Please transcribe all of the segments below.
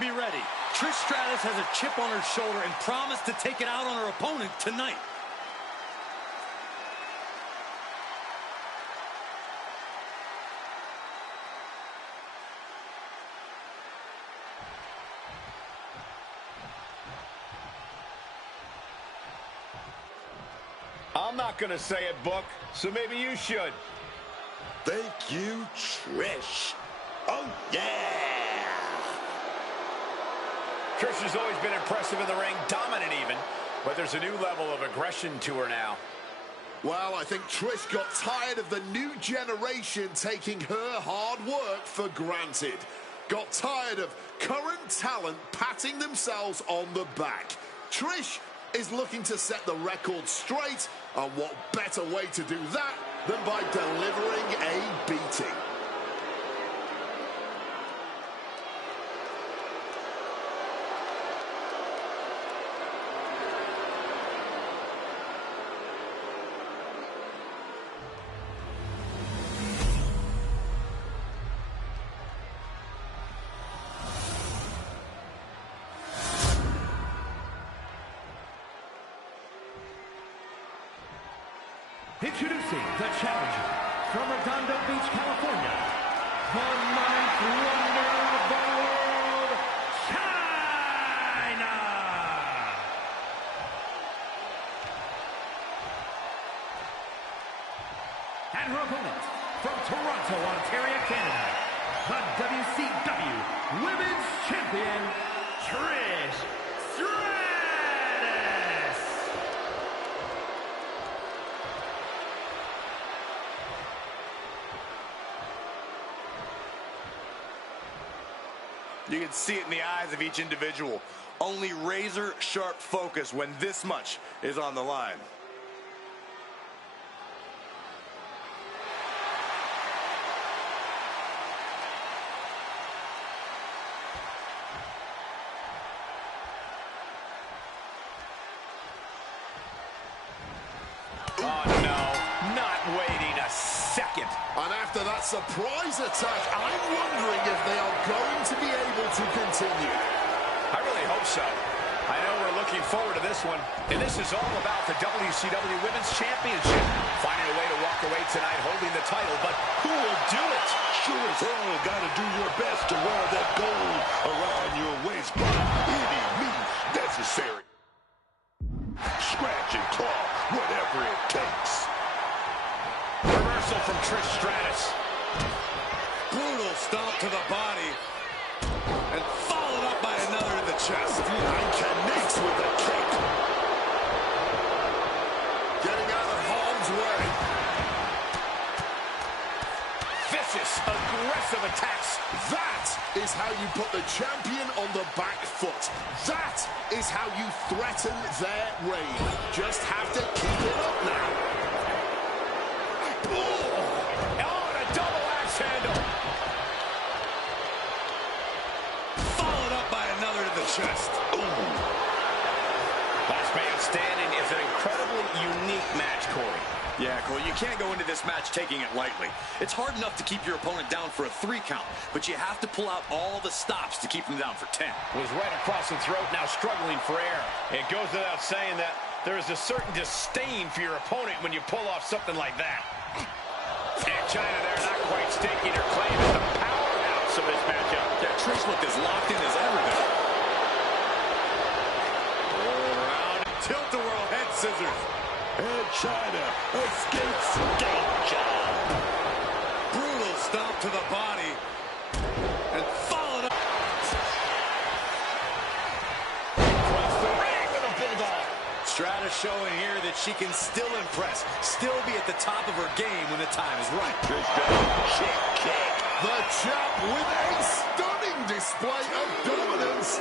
be ready. Trish Stratus has a chip on her shoulder and promised to take it out on her opponent tonight. I'm not going to say it, Book, so maybe you should. Thank you, Trish. Oh, yeah! Trish has always been impressive in the ring, dominant even, but there's a new level of aggression to her now. Well, I think Trish got tired of the new generation taking her hard work for granted. Got tired of current talent patting themselves on the back. Trish is looking to set the record straight, and what better way to do that than by delivering a beating. Introducing the challenger from Redondo Beach, California, the ninth wonder of the world, Chyna! And her opponent from Toronto, Ontario, Canada, the WCW Women's Champion, Trish Stratus! You can see it in the eyes of each individual. Only razor-sharp focus when this much is on the line. Oh, no, not waiting a second. And after that surprise attack, I'm wondering if they are going to be able to continue. I really hope so. I know we're looking forward to this one. And this is all about the WCW Women's Championship. Finding a way to walk away tonight holding the title, but who will do it? Sure as hell gotta do your best to wear that gold around your waist by any means necessary. Scratch and claw, whatever it takes. Reversal from Trish Stratus. Brutal stomp to the body. And followed up by another to the chest. And connects with the kick. Getting out of harm's way. Vicious, aggressive attacks. That is how you put the champion on the back foot. That is how you threaten their reign. Just have to keep it up now. Oh, and a double axe handle. Followed up by another to the chest. Last man standing is an incredibly unique match, Corey. Yeah, Cole, you can't go into this match taking it lightly. It's hard enough to keep your opponent down for a 3 count, but you have to pull out all the stops to keep them down for 10. Was right across the throat, now struggling for air. It goes without saying that there is a certain disdain for your opponent when you pull off something like that. And Chyna there not quite staking her claim as the powerhouse of this matchup. Yeah, Trish looked as locked in as ever been. Around. Tilt-a-whirl head scissors. And Chyna escapes danger. Brutal stomp to the body. And followed up. Across the ring with a bulldog. Stratus showing here that she can still impress, still be at the top of her game when the time is right. Trish does chick kick. The champ with a stunning display of dominance.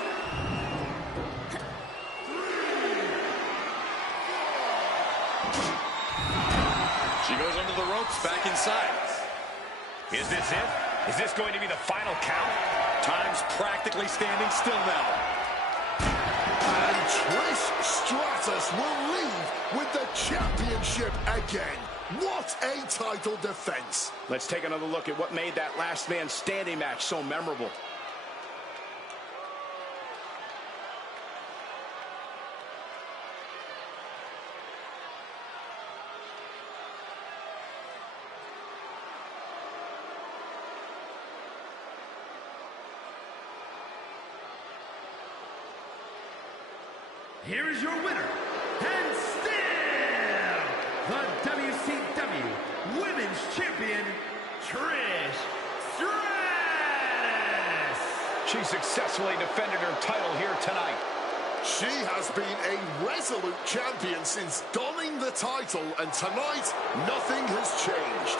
She goes under the ropes, back inside. Is this it? Is this going to be the final count? Time's practically standing still now. And Trish Stratus will leave with the championship again. What a title defense. Let's take another look at what made that last man standing match so memorable. here is your winner, and still the WCW Women's Champion, Trish Stratus. She successfully defended her title here tonight. She has been a resolute champion since donning the title, and tonight, nothing has changed.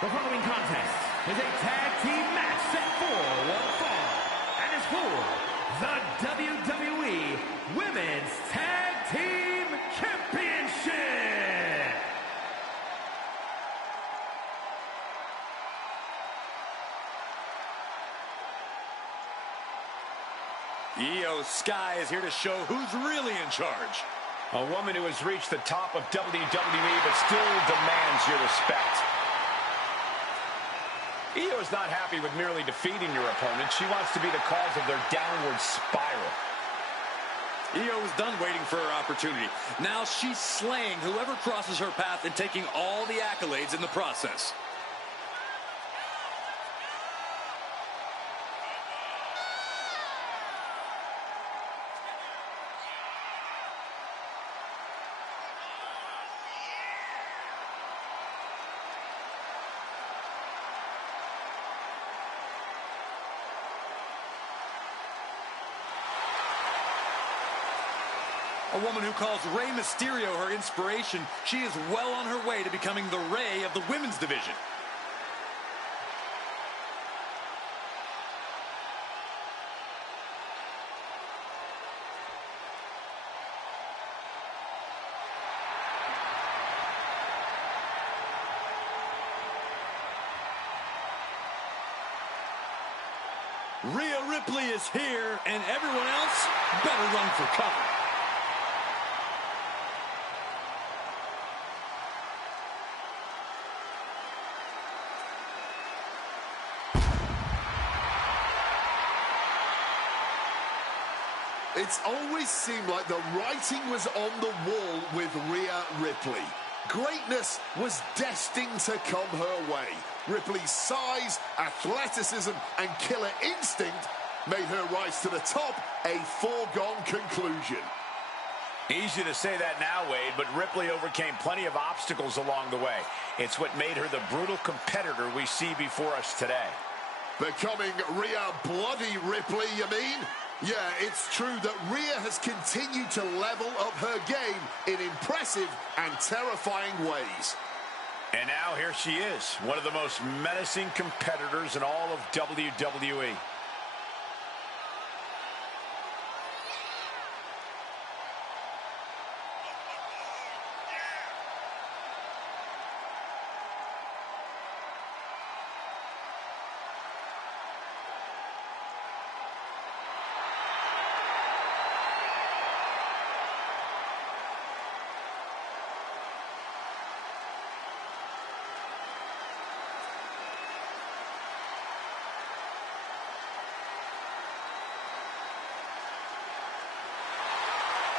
The following contest is a tag team match set for one fall and is for the WWE Women's Tag Team Championship. Io Sky is here to show who's really in charge. A woman who has reached the top of WWE but still demands your respect. Io is not happy with merely defeating your opponent. She wants to be the cause of their downward spiral. Io is done waiting for her opportunity. Now she's slaying whoever crosses her path and taking all the accolades in the process. A woman who calls Rey Mysterio her inspiration, she is well on her way to becoming the Rey of the women's division. Rhea Ripley is here, and everyone else better run for cover. It's always seemed like the writing was on the wall with Rhea Ripley. Greatness was destined to come her way. Ripley's size, athleticism, and killer instinct made her rise to the top a foregone conclusion. Easy to say that now, Wade, but Ripley overcame plenty of obstacles along the way. It's what made her the brutal competitor we see before us today. Becoming Rhea Bloody Ripley, you mean? Yeah, it's true that Rhea has continued to level up her game in impressive and terrifying ways. And now here she is, one of the most menacing competitors in all of WWE.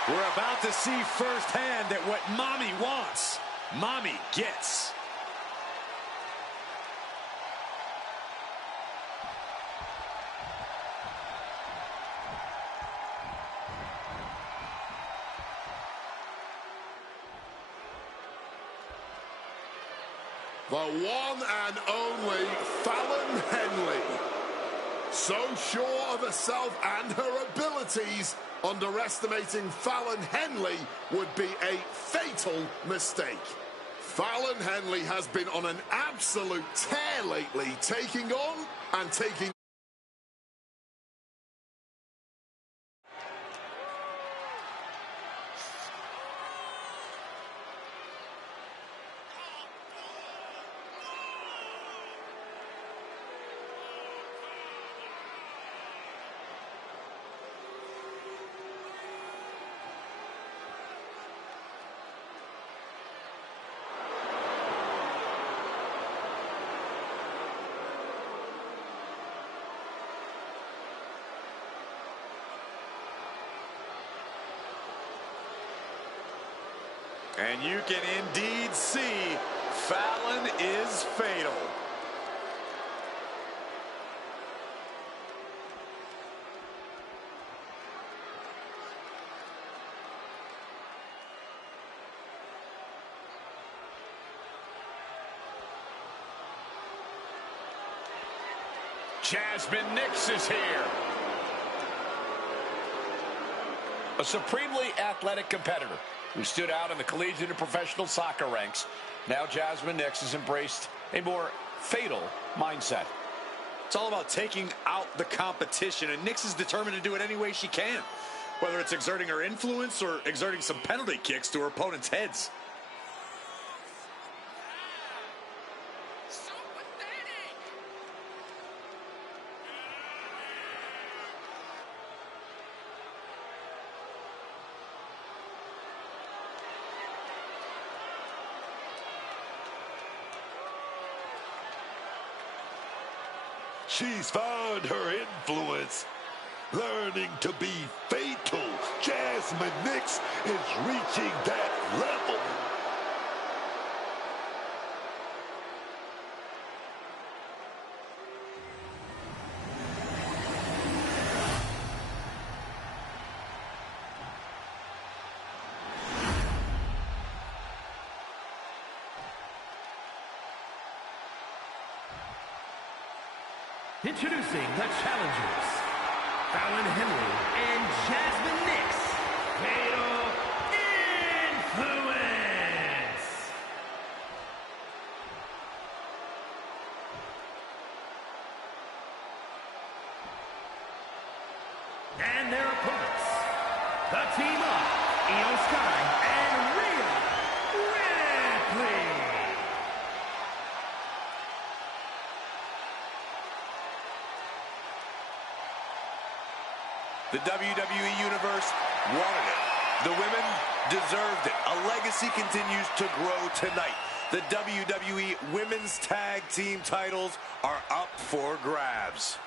We're about to see firsthand that what Mommy wants, Mommy gets. The one and only Fallon Henley. So sure of herself and her abilities, underestimating Fallon Henley would be a fatal mistake. Fallon Henley has been on an absolute tear lately, taking on and taking... And you can indeed see Fallon is fatal. Jasmine Nix is here. A supremely athletic competitor who stood out in the collegiate and professional soccer ranks. Now Jasmine Nix has embraced a more fatal mindset. It's all about taking out the competition, and Nix is determined to do it any way she can, whether it's exerting her influence or exerting some penalty kicks to her opponent's heads. She's found her influence, learning to be fatal. Jasmine Nix is reaching that level. Introducing the challengers, Fallon Henley and Jasmine Nix. Fatal Influence. And their opponents, the team of Iyo Sky and Rhea Ripley. The WWE Universe wanted it. The women deserved it. A legacy continues to grow tonight. The WWE Women's Tag Team titles are up for grabs.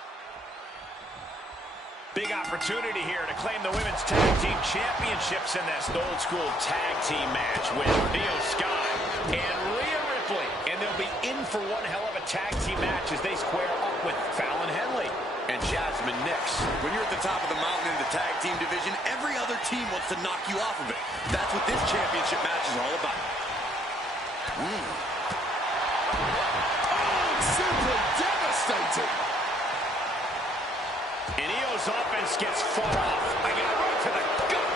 Big opportunity here to claim the Women's Tag Team Championships in this old school tag team match with Iyo Sky and Rhea Ripley. And they'll be in for one hell of a tag team match as they square up with Fallon Henley and Jasmine Nix. When you're at the top of the mountain in the tag team division, every other team wants to knock you off of it. That's what this championship match is all about. Oh, simply devastating! And Io's offense gets fought off. I got right to the gut.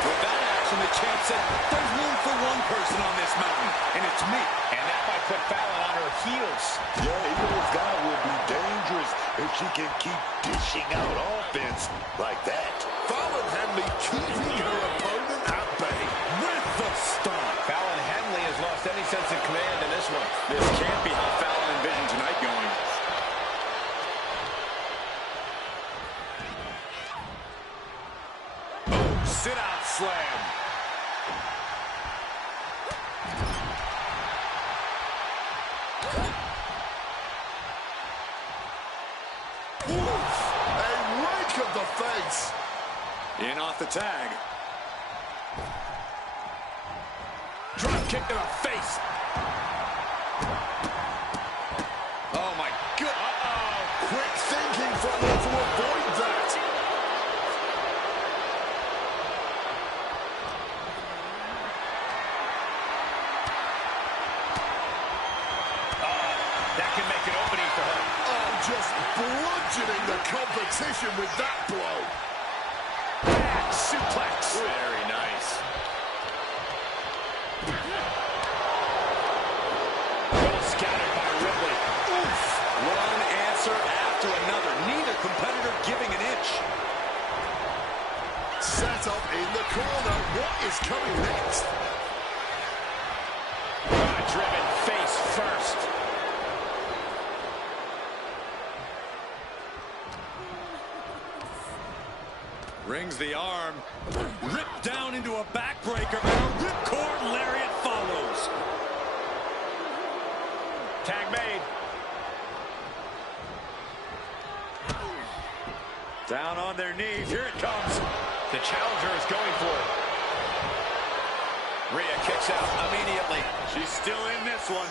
With that action, the champ said, there's room for one person on this mountain, and it's me. And that might put Fallon on her heels. Yeah, Iyo Sky will be dangerous if she can keep dishing out offense like that. Fallon Henley keeping her opponent at bay with the stomp. Fallon Henley has lost any sense of command in this one. This can't be how Fallon envisioned tonight going. Oh, sit-out slam. Oof, a rake of the face. In off the tag. Drop kick to the face. Oh, my goodness. Uh-oh. Quick thinking from her to avoid that. That can make an opening for her. Oh, just bludgeoning the competition with that blow. Suplex. Very nice. Well scattered by Ripley. Oof. One answer after another. Neither competitor giving an inch. Set up in the corner. What is coming next? Driven face first. Rings the arm. Ripped down into a backbreaker. And a ripcord lariat follows. Tag made. Down on their knees. Here it comes. The challenger is going for it. Rhea kicks out immediately. She's still in this one.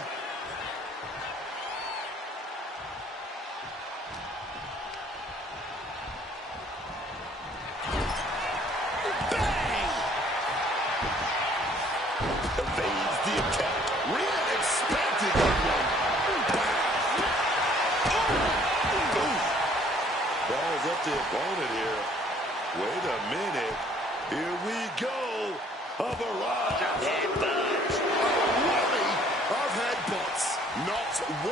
Bang! Evades the attack. Rhea expected that one. Balls up the opponent here. Wait a minute. Here we go. A barrage of headbutts. Array of headbutts. Not 1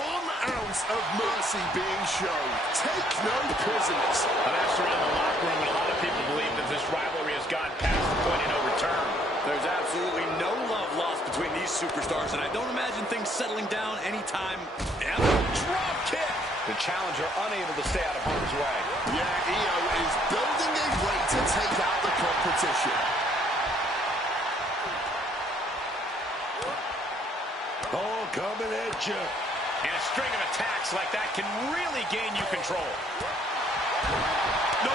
ounce of mercy being shown. Take no prisoners. A match around the locker room, and a lot of people believe that this rivalry has gone past the point of no return. There's absolutely no love lost between these superstars, and I don't imagine things settling down anytime ever. Drop kick. The challenger unable to stay out of harm's way. Yeah, Io is building a way to take out the competition. Oh, coming at you. And a string of attacks like that can really gain you control. No.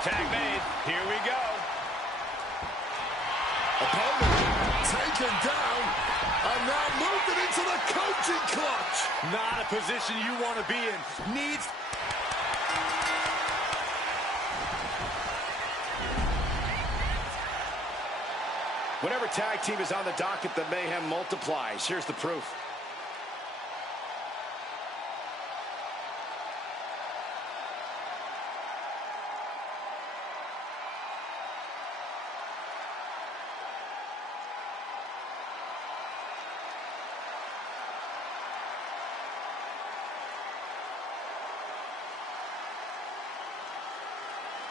Tag made. Here we go. Opponent taken down. And now moving into the coaching clutch. Not a position you want to be in. Needs... Whenever tag team is on the docket, the mayhem multiplies. Here's the proof.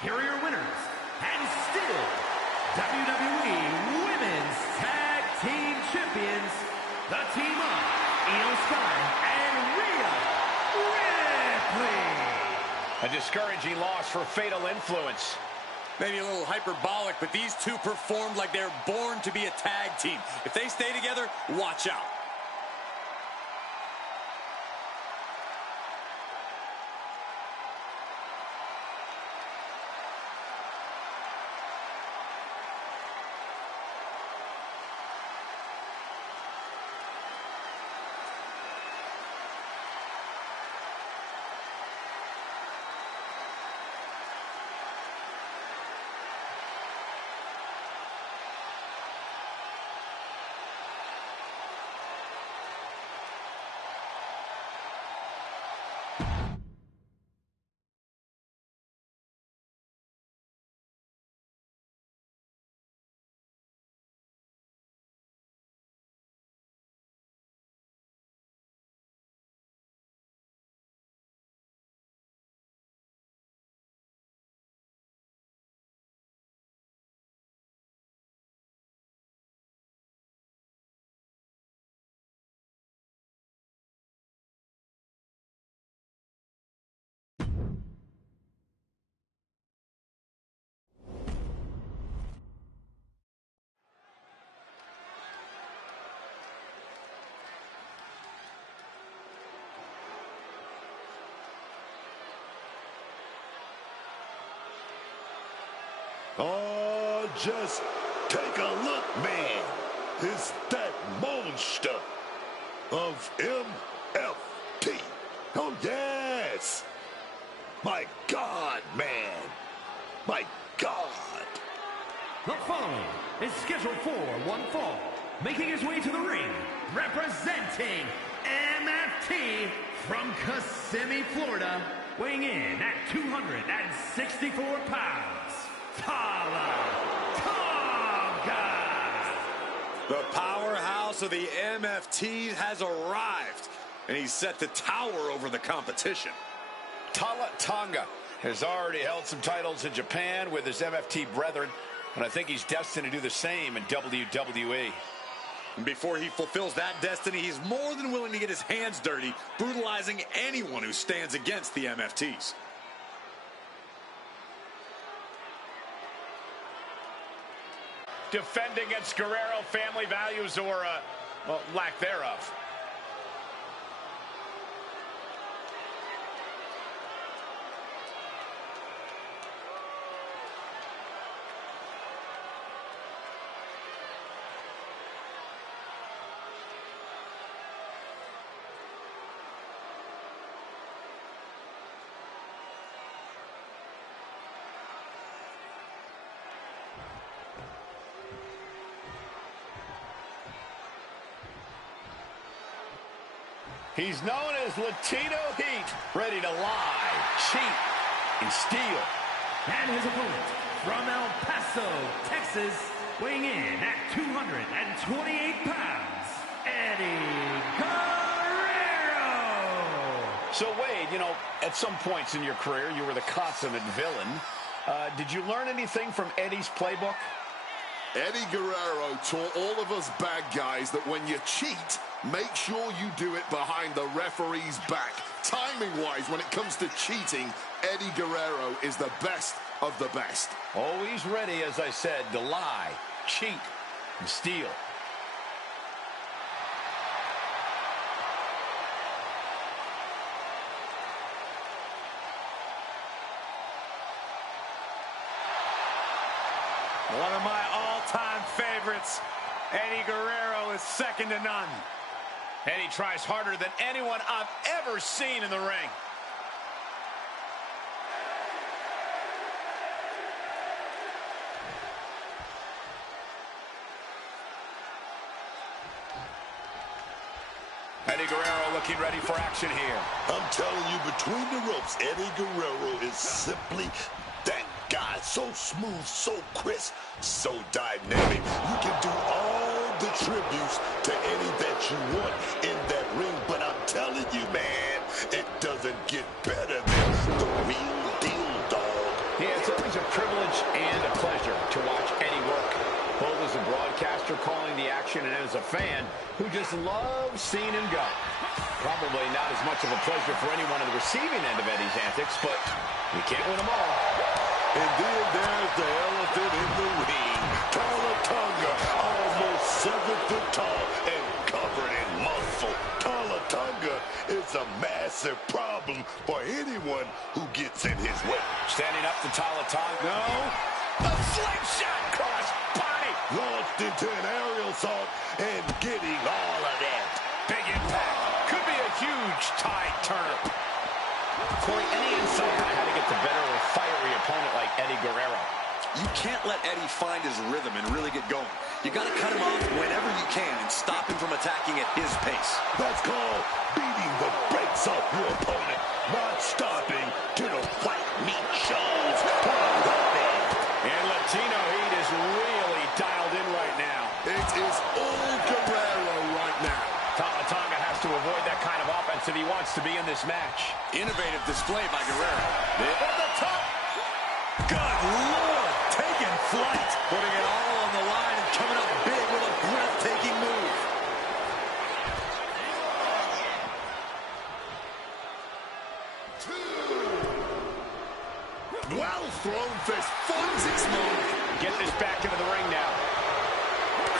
Here are your winners, and still WWE Women's Tag Team Champions, the team of Io Sky and Rhea Ripley. A discouraging loss for Fatal Influence. Maybe a little hyperbolic, but these two performed like they're born to be a tag team. If they stay together, watch out. just take a look, man. It's that monster of MFT. Oh, yes. My God, man. My God. The following is scheduled for one fall. Making his way to the ring, representing MFT from Kissimmee, Florida, weighing in at 264 pounds, Tala Tonga. The powerhouse of the MFT has arrived, and he's set to tower over the competition. Tala Tonga has already held some titles in Japan with his MFT brethren, and I think he's destined to do the same in WWE. And before he fulfills that destiny, he's more than willing to get his hands dirty, brutalizing anyone who stands against the MFTs. Defend against Guerrero, family values, or well, lack thereof. He's known as Latino Heat, ready to lie, cheat, and steal. And his opponent from El Paso, Texas, weighing in at 228 pounds, Eddie Guerrero. So, Wade, you know, at some points in your career, you were the consummate villain. Did you learn anything from Eddie's playbook? Eddie Guerrero taught all of us bad guys that when you cheat, make sure you do it behind the referee's back. Timing-wise, when it comes to cheating, Eddie Guerrero is the best of the best. Always ready, as I said, to lie, cheat, and steal. One of my all-time favorites, Eddie Guerrero, is second to none. Eddie tries harder than anyone I've ever seen in the ring. Eddie Guerrero looking ready for action here. I'm telling you, between the ropes, Eddie Guerrero is simply that guy. So smooth, so crisp, so dynamic. You can do all the tributes to Eddie that you want in that ring, but I'm telling you, man, it doesn't get better than the real deal, dog. Yeah, it's always a privilege and a pleasure to watch Eddie work, both as a broadcaster calling the action and as a fan who just loves seeing him go. Probably not as much of a pleasure for anyone on the receiving end of Eddie's antics, but you can't win them all. And then there's the elephant in the ring. Tala Tonga, almost 7 foot tall and covered in muscle. Tala Tonga is a massive problem for anyone who gets in his way. Standing up to Tala Tonga. No. A slingshot cross body. Launched into an aerial assault and getting all of that. Big impact. Could be a huge tide turner. Corey, any insight on how to get the better of a fiery opponent like Eddie Guerrero? You can't let Eddie find his rhythm and really get going. You got to cut him off whenever you can and stop him from attacking at his pace. That's called beating the brakes off your opponent, not stopping till the white meat shows. And Latino Heat is really dialed in right now. It is all Guerrero right now. Tala Tonga has to avoid that kind of offense if he wants to be in this match. Innovative display by Guerrero. At the top. Good Lord, taking flight. Putting it all on the line and coming up big with a breathtaking move. Well thrown fist finds its mark. Get this back into the ring now.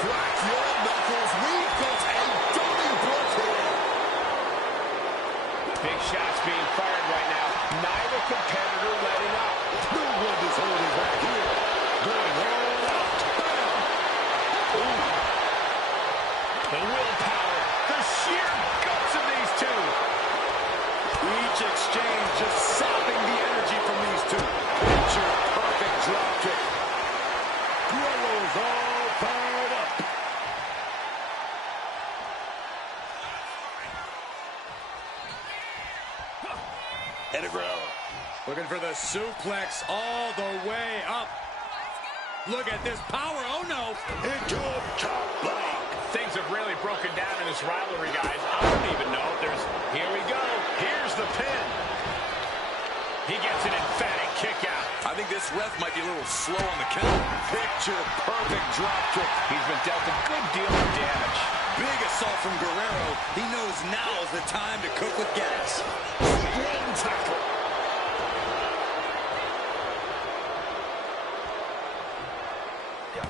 Crack your knuckles. We've got a Donnybrook here. Big shots being fired right now. Neither competitor letting up. No one is holding back here. Going all out. The willpower, the sheer guts of these two. Each exchange just sapping the energy from these two. Picture perfect drop kick. Guerrero's all fired up. Eddie Guerrero Looking for the suplex all the way up. Look at this power. Oh, no. Into a top block. Things have really broken down in this rivalry, guys. I don't even know if there's... Here we go. Here's the pin. He gets an emphatic kick out. I think this ref might be a little slow on the count. Picture perfect drop kick. He's been dealt a good deal of damage. Big assault from Guerrero. He knows now is the time to cook with gas. Strong tackle.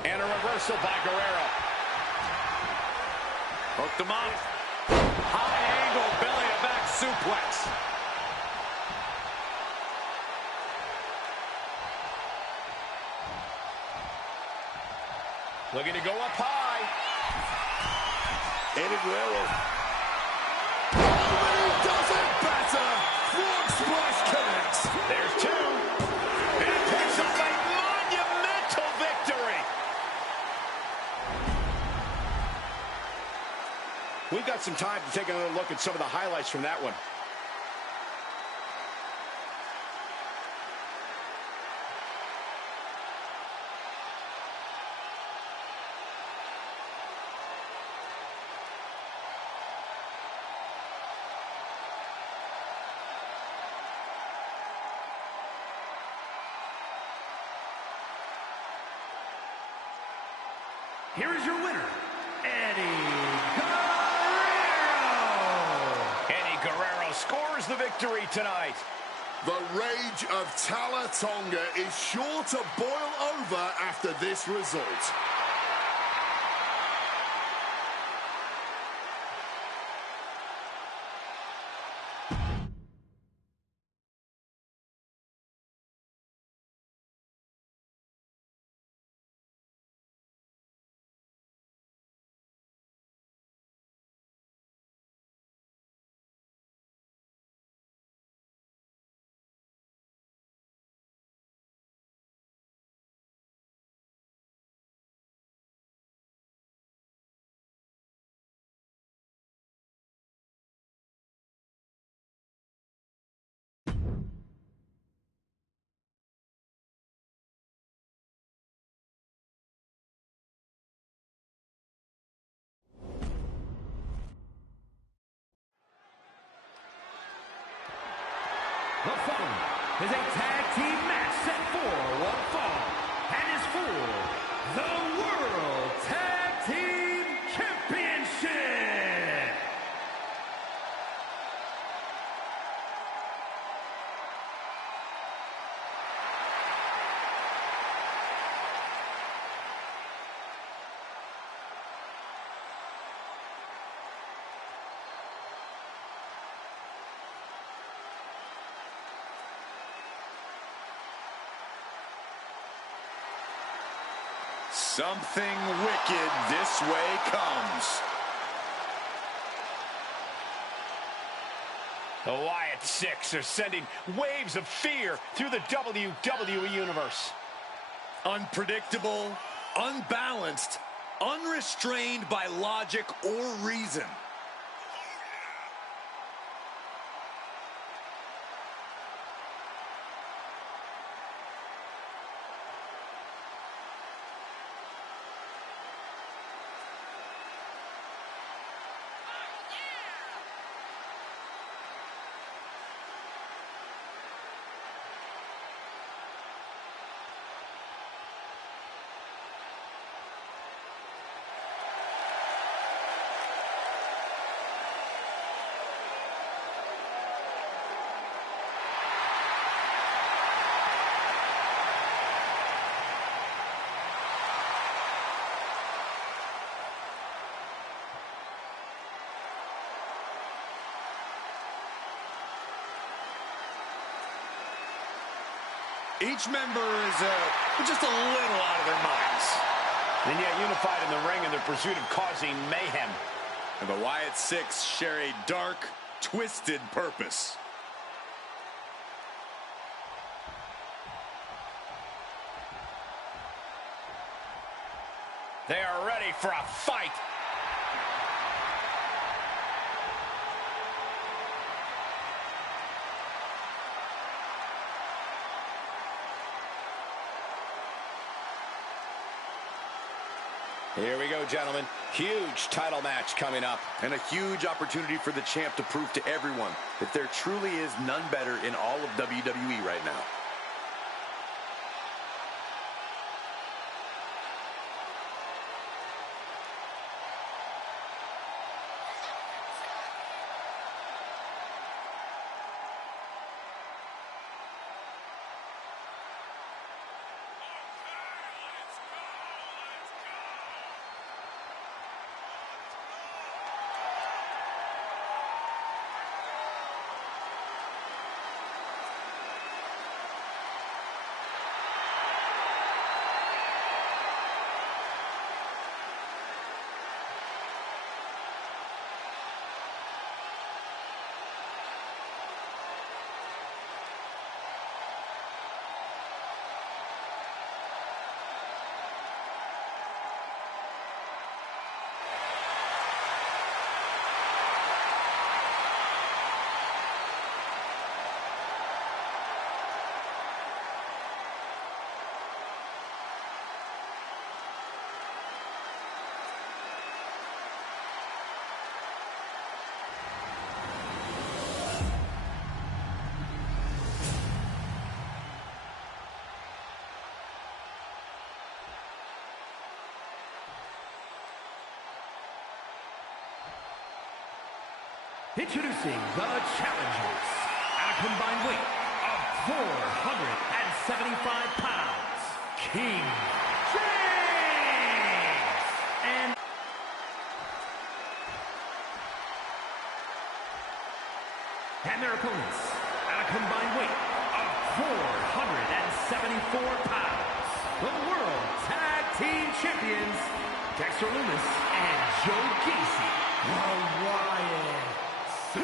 And a reversal by Guerrero. Hooked him up. High angle belly to back suplex. Looking to go up high. Eddie Guerrero. Oh, he does it better. Frog splash connects. There's two. And he picks up a monumental victory. We've got some time to take another look at some of the highlights from that one. Here is your winner, Eddie Guerrero. Eddie Guerrero scores the victory tonight. The rage of Tala Tonga is sure to boil over after this result. The following is a tag team match set for one fall and is for the World Tag Team Championship. Something wicked this way comes. The Wyatt Six are sending waves of fear through the WWE Universe. Unpredictable, unbalanced, unrestrained by logic or reason. Each member is just a little out of their minds. And yet unified in the ring in their pursuit of causing mayhem. And the Wyatt Six share a dark, twisted purpose. They are ready for a fight. Here we go, gentlemen. Huge title match coming up. And a huge opportunity for the champ to prove to everyone that there truly is none better in all of WWE right now. Introducing the challengers at a combined weight of 475 pounds, King James! And their opponents at a combined weight of 474 pounds, the World Tag Team Champions, Dexter Lumis and Joe Gacy, the Wyatt Six.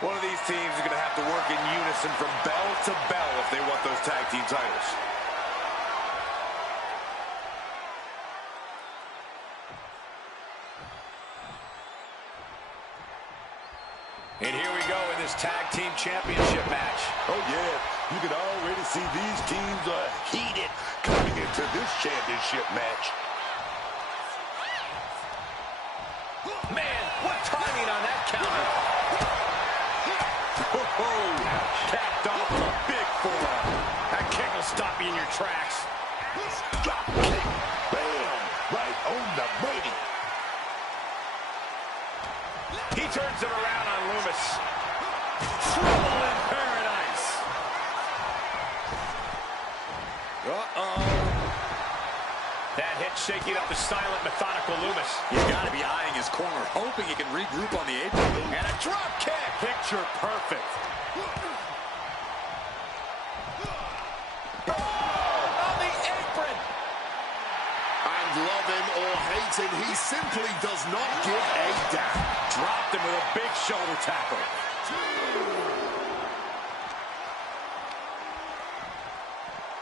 One of these teams is going to have to work in unison from bell to bell if they want those tag team titles. And here we go in this tag team championship match. Oh, yeah. You can already see these teams are heated coming into this championship match. Man, what timing on that counter. Oh, capped off with a big forearm. That kick will stop you in your tracks. Drop kick. Bam. Right on the money. He turns it around on Lumis. Trouble in paradise. Uh-oh. That hit shaking up the silent, methodical Lumis. You gotta be eyeing his corner, hoping he can regroup on the apron. And a drop kick. Picture perfect. Oh, on the apron. And love him or hate him, he simply does not give a damn. Dropped him with a big shoulder tackle.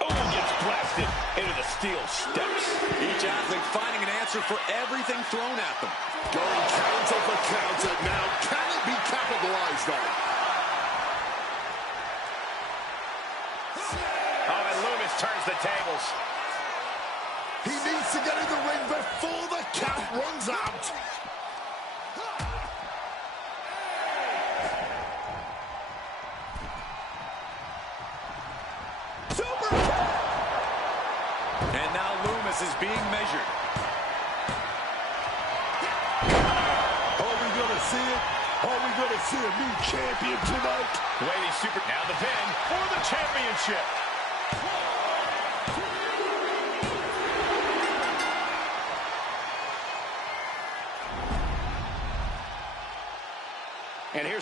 Oh, gets blasted into the steel steps. Each athlete finding an answer for everything thrown at them. Going counter for counter. Now, can it be capitalized on? Oh, and Lumis turns the tables. He needs to get in the ring before the count runs out. Super kick! And now Lumis is being measured. Are we going to see it? Are we going to see a new champion tonight? Lady Super. Now the pin for the championship.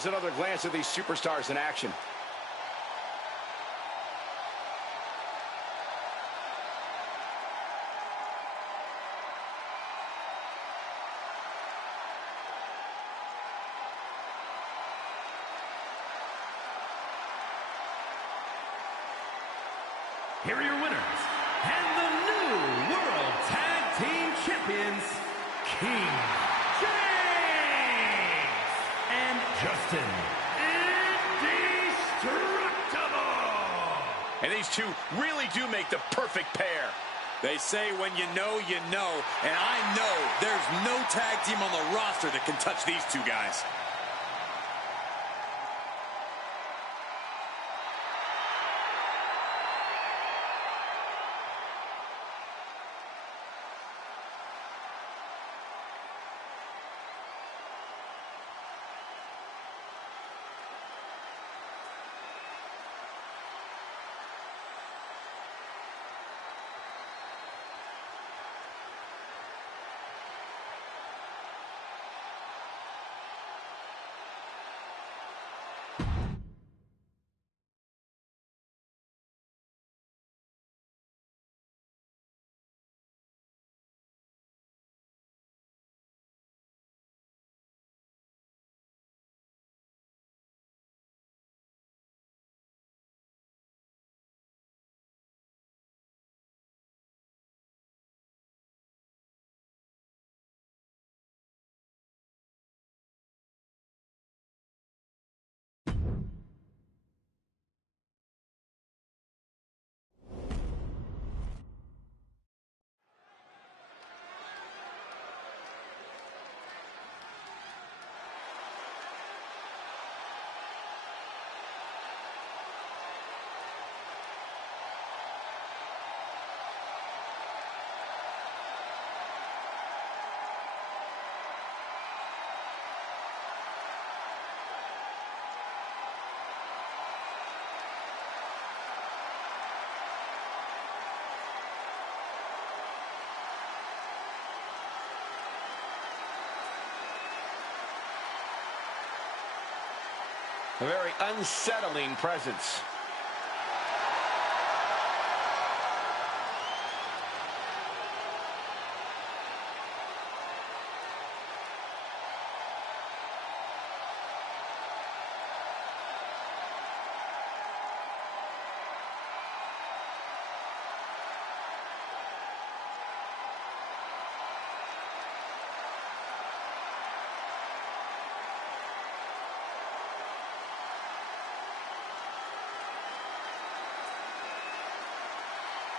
here's another glance at these superstars in action. Here are your winners, and the new World Tag Team Champions, King James and Justin Indestructible. And these two really do make the perfect pair. They say when you know, and I know there's no tag team on the roster that can touch these two guys. A very unsettling presence.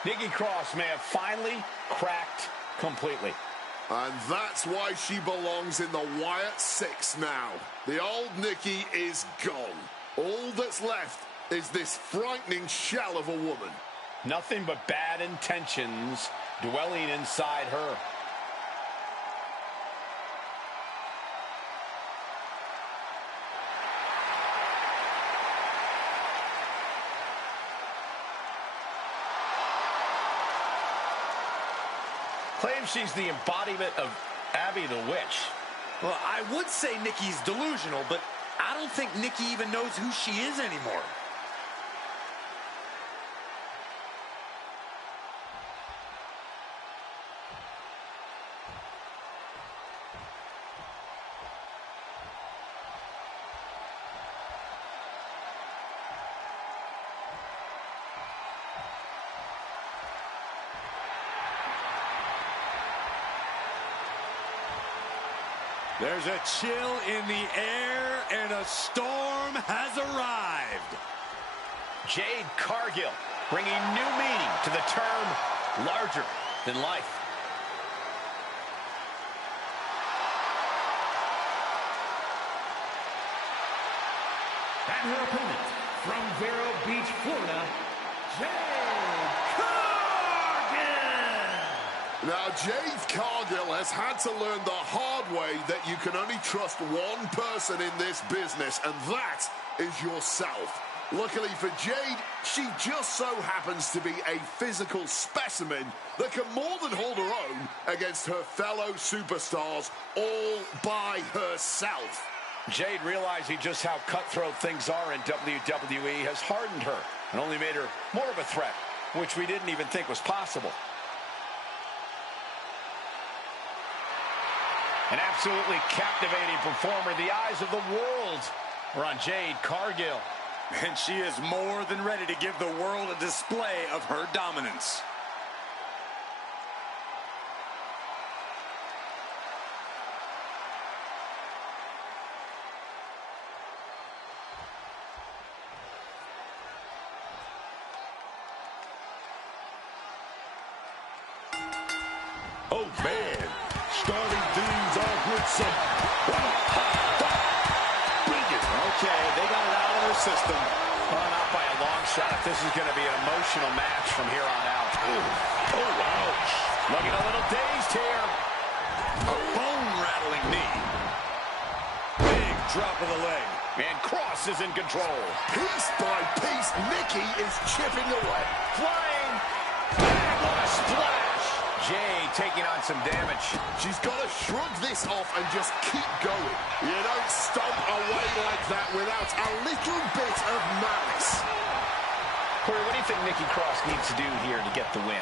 Nikki Cross may have finally cracked completely. And that's why she belongs in the Wyatt Six now. The old Nikki is gone. All that's left is this frightening shell of a woman. Nothing but bad intentions dwelling inside her. Claims she's the embodiment of Abby the Witch. Well, I would say Nikki's delusional, but I don't think Nikki even knows who she is anymore. There's a chill in the air, and a storm has arrived. Jade Cargill bringing new meaning to the term larger than life. And her opponent from Vero Beach, Florida, Jade Cargill. Now, Jade Cargill has had to learn the hard way that you can only trust one person in this business, and that is yourself. Luckily for Jade, she just so happens to be a physical specimen that can more than hold her own against her fellow superstars all by herself. Jade realizing just how cutthroat things are in WWE has hardened her and only made her more of a threat, which we didn't even think was possible. An absolutely captivating performer. The eyes of the world are on Jade Cargill. And she is more than ready to give the world a display of her dominance. Oh, man. Starting things off with some... Okay, they got it out of their system. Well, not by a long shot. This is going to be an emotional match from here on out. Oh, ouch. Looking a little dazed here. A bone-rattling knee. Big drop of the leg. And Cross is in control. Piece by piece, Nikki is chipping away. Flying. Bang on a splash. Jade taking on some damage. She's got to shrug this off and just keep going. You don't stomp away like that without a little bit of malice. Corey, what do you think Nikki Cross needs to do here to get the win?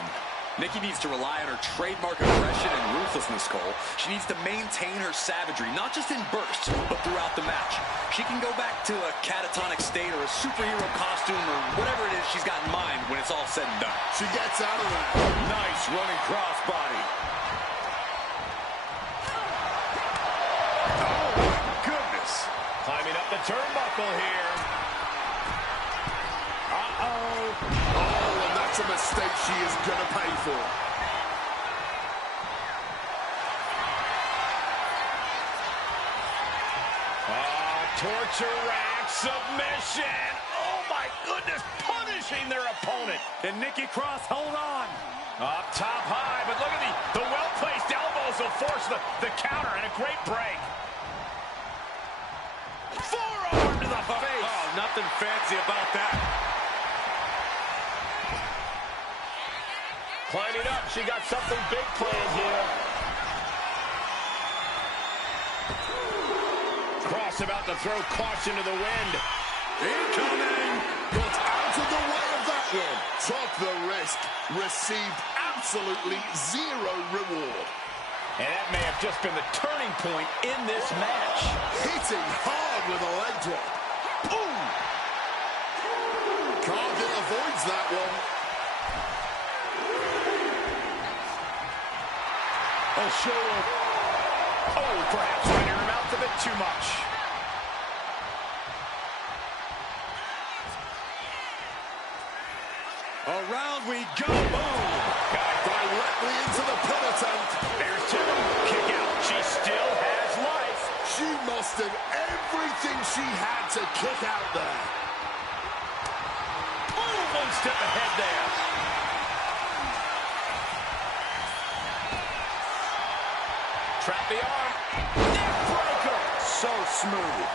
Nikki needs to rely on her trademark aggression and ruthlessness, Cole. She needs to maintain her savagery, not just in bursts, but throughout the match. She can go back to a catatonic state or a superhero costume or whatever it is she's got in mind when it's all said and done. She gets out of that. Nice running crossbody. Oh, my goodness. Climbing up the turnbuckle here. Oh, and that's a mistake she is going to pay for. Torture rack submission. Oh, my goodness. Punishing their opponent. And Nikki Cross, hold on. Up top high, but look at the well-placed elbows will force the counter, and a great break. Forearm to the face. Oh, nothing fancy about that. Climbing up, she got something big planned here. Cross about to throw caution to the wind. Incoming! Got out of the way of that one. Took the risk. Received absolutely zero reward. And that may have just been the turning point in this match. Hitting hard with a leg drop. Boom! Cargill avoids that one. A show of... Oh, perhaps running her mouth a bit too much. Around we go. Boom. Directly into the pin attempt. There's two. Kick out. She still has life. She mustered everything she had to kick out there. Ooh, one step ahead there. Trap the arm. Neck breaker. So smooth.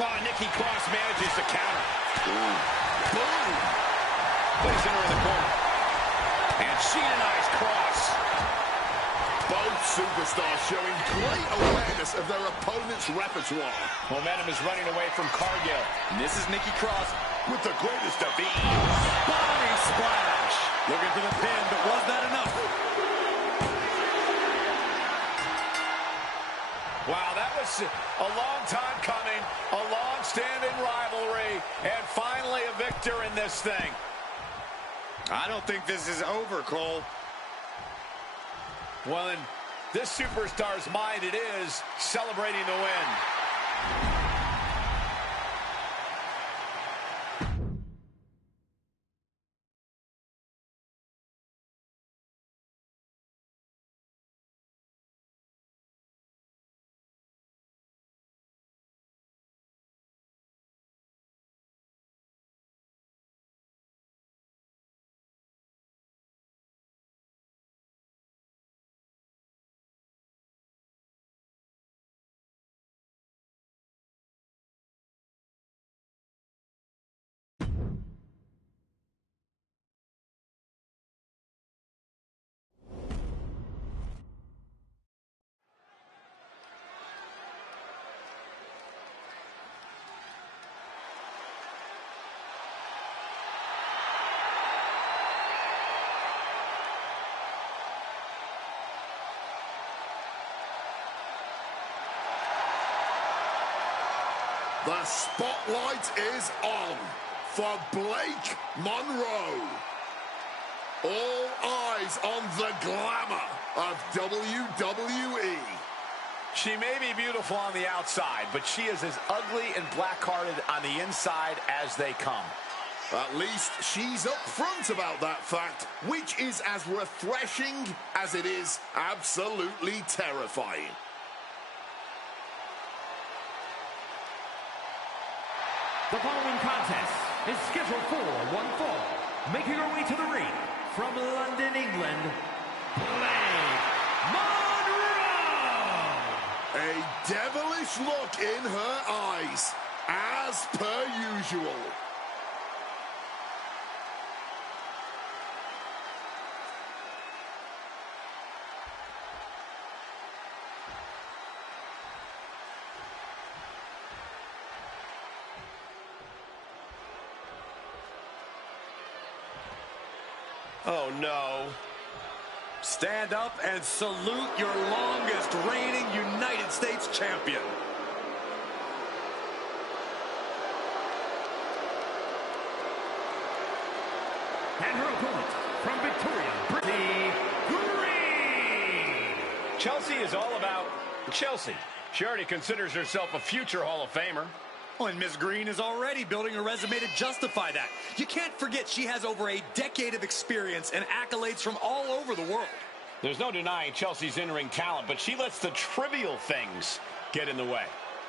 Oh, Nikki Cross manages the counter. Boom. Placing her in the corner. And she denies Cross. Both superstars showing great awareness of their opponent's repertoire. Momentum is running away from Cargill. And this is Nikki Cross with the greatest of ease. Body splash. Looking for the pin, but was that enough? Wow, that was a long time coming, a long-standing rivalry, and finally a victor in this thing. I don't think this is over, Cole. Well, in this superstar's mind, it is celebrating the win. The spotlight is on for Blake Monroe. All eyes on the glamour of WWE. She may be beautiful on the outside, but she is as ugly and black-hearted on the inside as they come. At least she's upfront about that fact, which is as refreshing as it is absolutely terrifying. The following contest is scheduled for one fall. Making her way to the ring from London, England, Blake Monroe. A devilish look in her eyes, as per usual. Oh, no. Stand up and salute your longest reigning United States champion. And her opponent from Victoria, Brittany Green. Chelsea is all about Chelsea. She already considers herself a future Hall of Famer. Oh, and Ms. Green is already building a resume to justify that. You can't forget she has over a decade of experience and accolades from all over the world. There's no denying Chelsea's in-ring talent, but she lets the trivial things get in the way.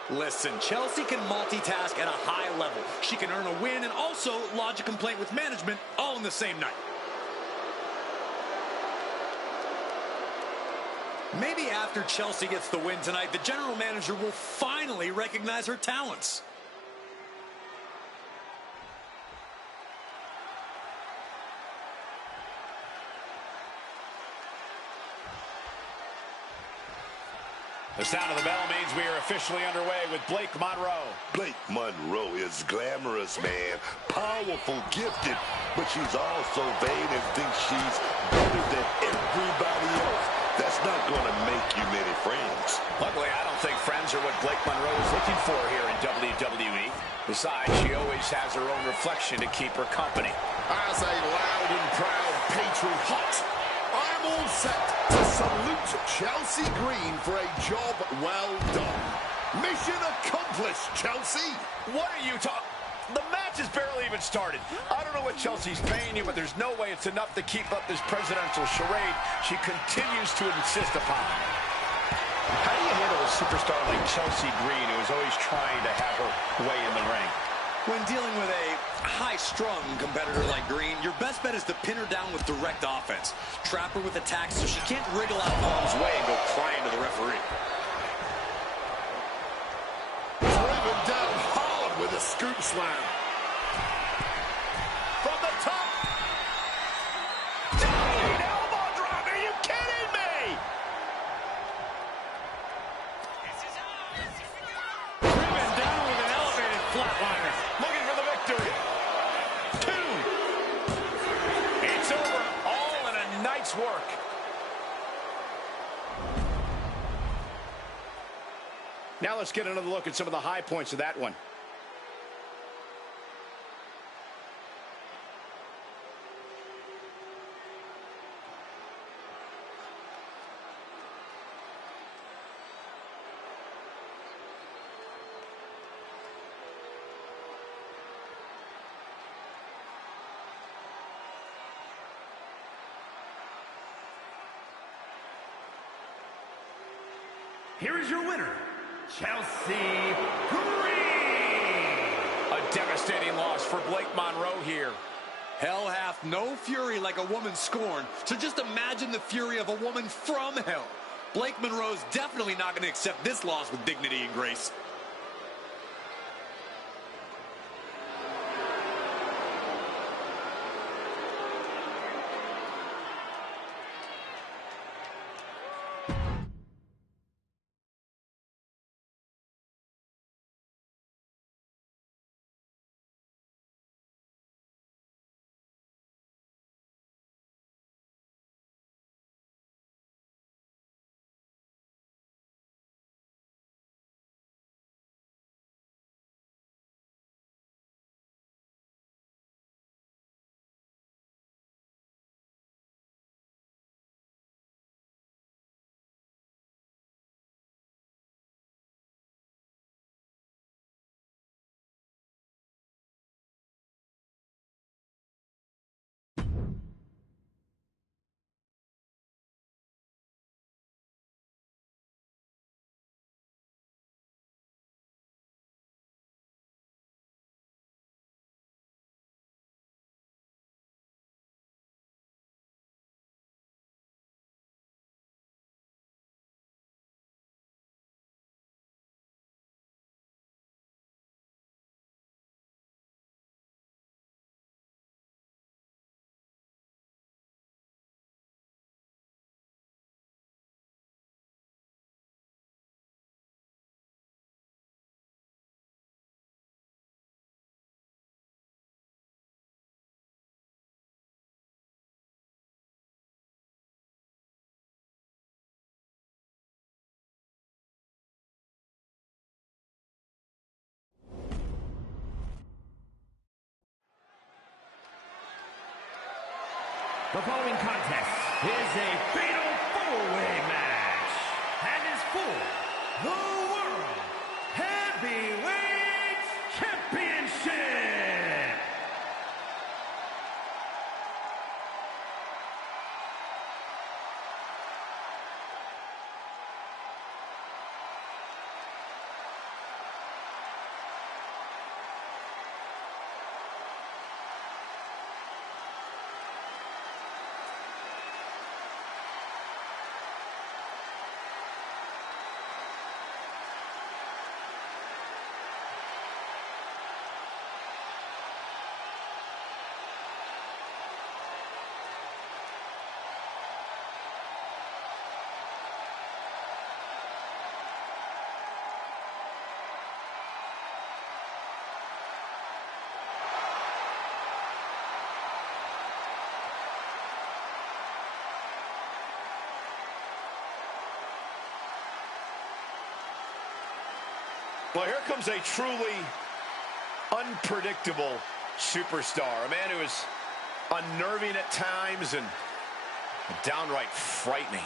Listen, Chelsea can multitask at a high level. She can earn a win and also lodge a complaint with management all in the same night. Maybe after Chelsea gets the win tonight, the general manager will finally recognize her talents. The sound of the bell means we are officially underway with Blake Monroe. Blake Monroe is glamorous, man. Powerful, gifted, but she's also vain and thinks she's better than everybody else. That's not going to make you many friends. Luckily, I don't think friends are what Blake Monroe is looking for here in WWE. Besides, she always has her own reflection to keep her company. As a loud and proud patriot, I am all set to salute Chelsea Green for a job well done. Mission accomplished, Chelsea. What are you talking? The match has barely even started. I don't know what Chelsea's paying you, but there's no way it's enough to keep up this presidential charade she continues to insist upon. How do you handle a superstar like Chelsea Green, who is always trying to have her way in the ring? When dealing with a high-strung competitor like Green, your best bet is to pin her down with direct offense. Trap her with attacks so she can't wriggle out of harm's way and go crying to the referee. Driven down hard with a scoop slam. From the top. Diving elbow drop. Are you kidding me? Driven down with an elevated flatliner. Looking for the victory. 2. It's over. All in a night's work. Now let's get another look at some of the high points of that one. Here is your winner, Chelsea Green. A devastating loss for Blake Monroe here. Hell hath no fury like a woman scorned, so just imagine the fury of a woman from hell. Blake Monroe's definitely not going to accept this loss with dignity and grace. The following contest is a fatal four-way match and is for the World Heavyweight Championship. Well, here comes a truly unpredictable superstar. A man who is unnerving at times and downright frightening.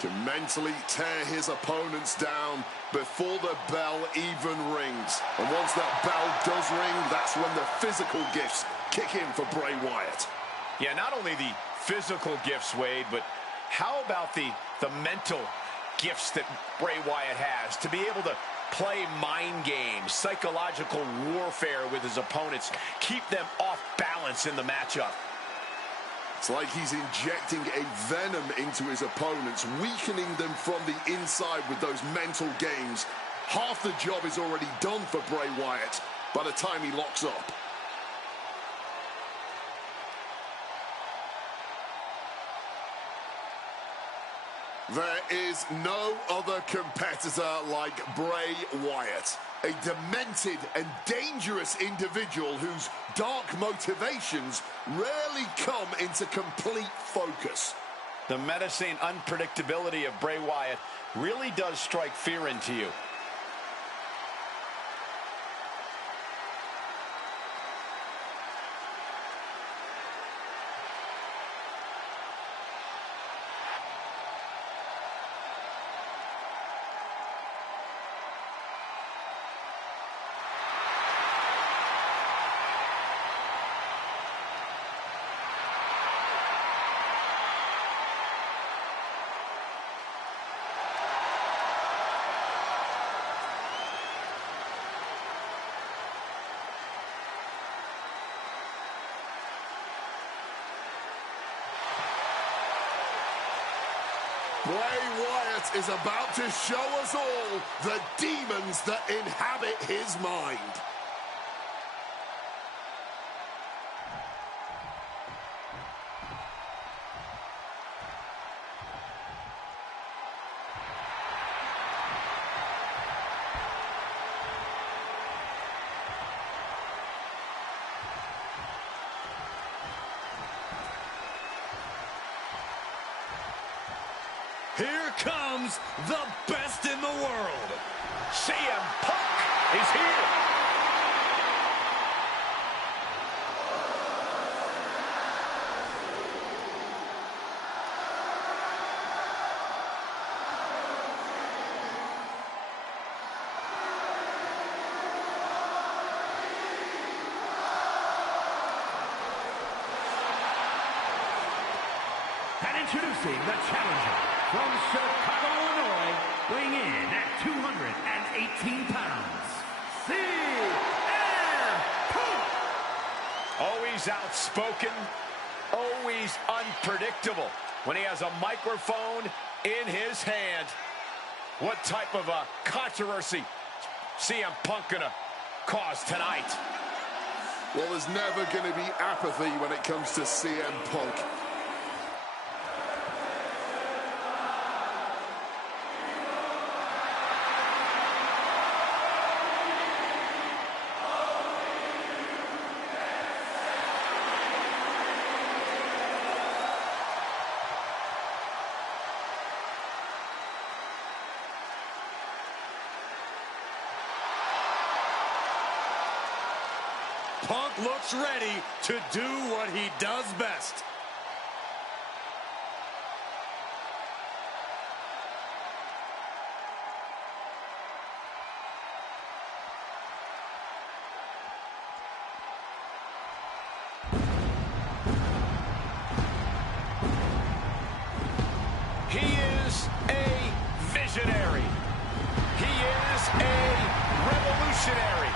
To mentally tear his opponents down before the bell even rings. And once that bell does ring, that's when the physical gifts kick in for Bray Wyatt. Yeah, not only the physical gifts, Wade, but how about the mental gifts that Bray Wyatt has to be able to play mind games, psychological warfare with his opponents, keep them off balance in the matchup. It's like he's injecting a venom into his opponents, weakening them from the inside with those mental games. Half the job is already done for Bray Wyatt by the time he locks up. There is no other competitor like Bray Wyatt. A demented and dangerous individual whose dark motivations rarely come into complete focus. The menacing unpredictability of Bray Wyatt really does strike fear into you. Bray Wyatt is about to show us all the demons that inhabit his mind. Here comes the best in the world. CM Punk is here. And introducing the challenger from Chicago, Illinois, weighing in at 218 pounds, CM Punk! Always outspoken, always unpredictable. When he has a microphone in his hand, what type of a controversy CM Punk gonna cause tonight? Well, there's never going to be apathy when it comes to CM Punk. Punk looks ready to do what he does best. He is a visionary. He is a revolutionary.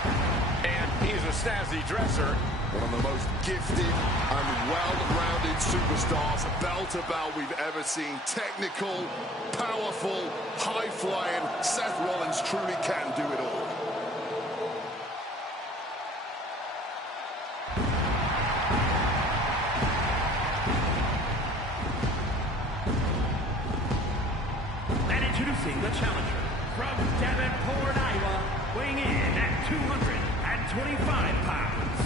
And he's a snazzy dresser. One of the most gifted and well-rounded superstars, bell to bell, we've ever seen. Technical, powerful, high-flying. Seth Rollins truly can do it all. And introducing the challenger from Davenport, Iowa, weighing in at 225 pounds,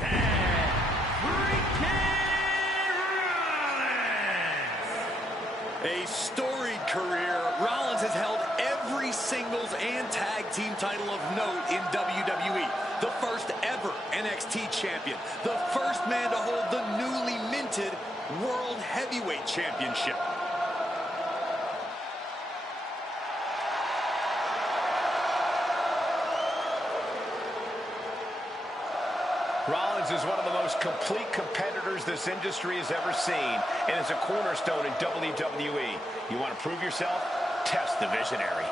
Seth freaking Rollins! A storied career, Rollins has held every singles and tag team title of note in WWE. The first ever NXT champion. The first man to hold the newly minted World Heavyweight Championship. Rollins is one of the most complete competitors this industry has ever seen and is a cornerstone in WWE. You want to prove yourself? Test the visionary.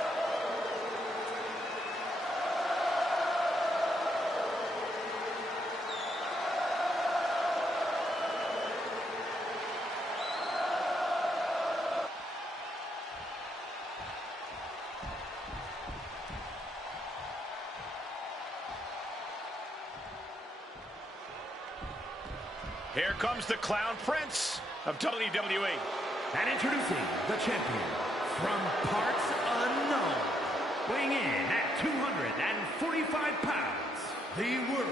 Here comes the Clown Prince of WWE. And introducing the champion from parts unknown, weighing in at 245 pounds, the World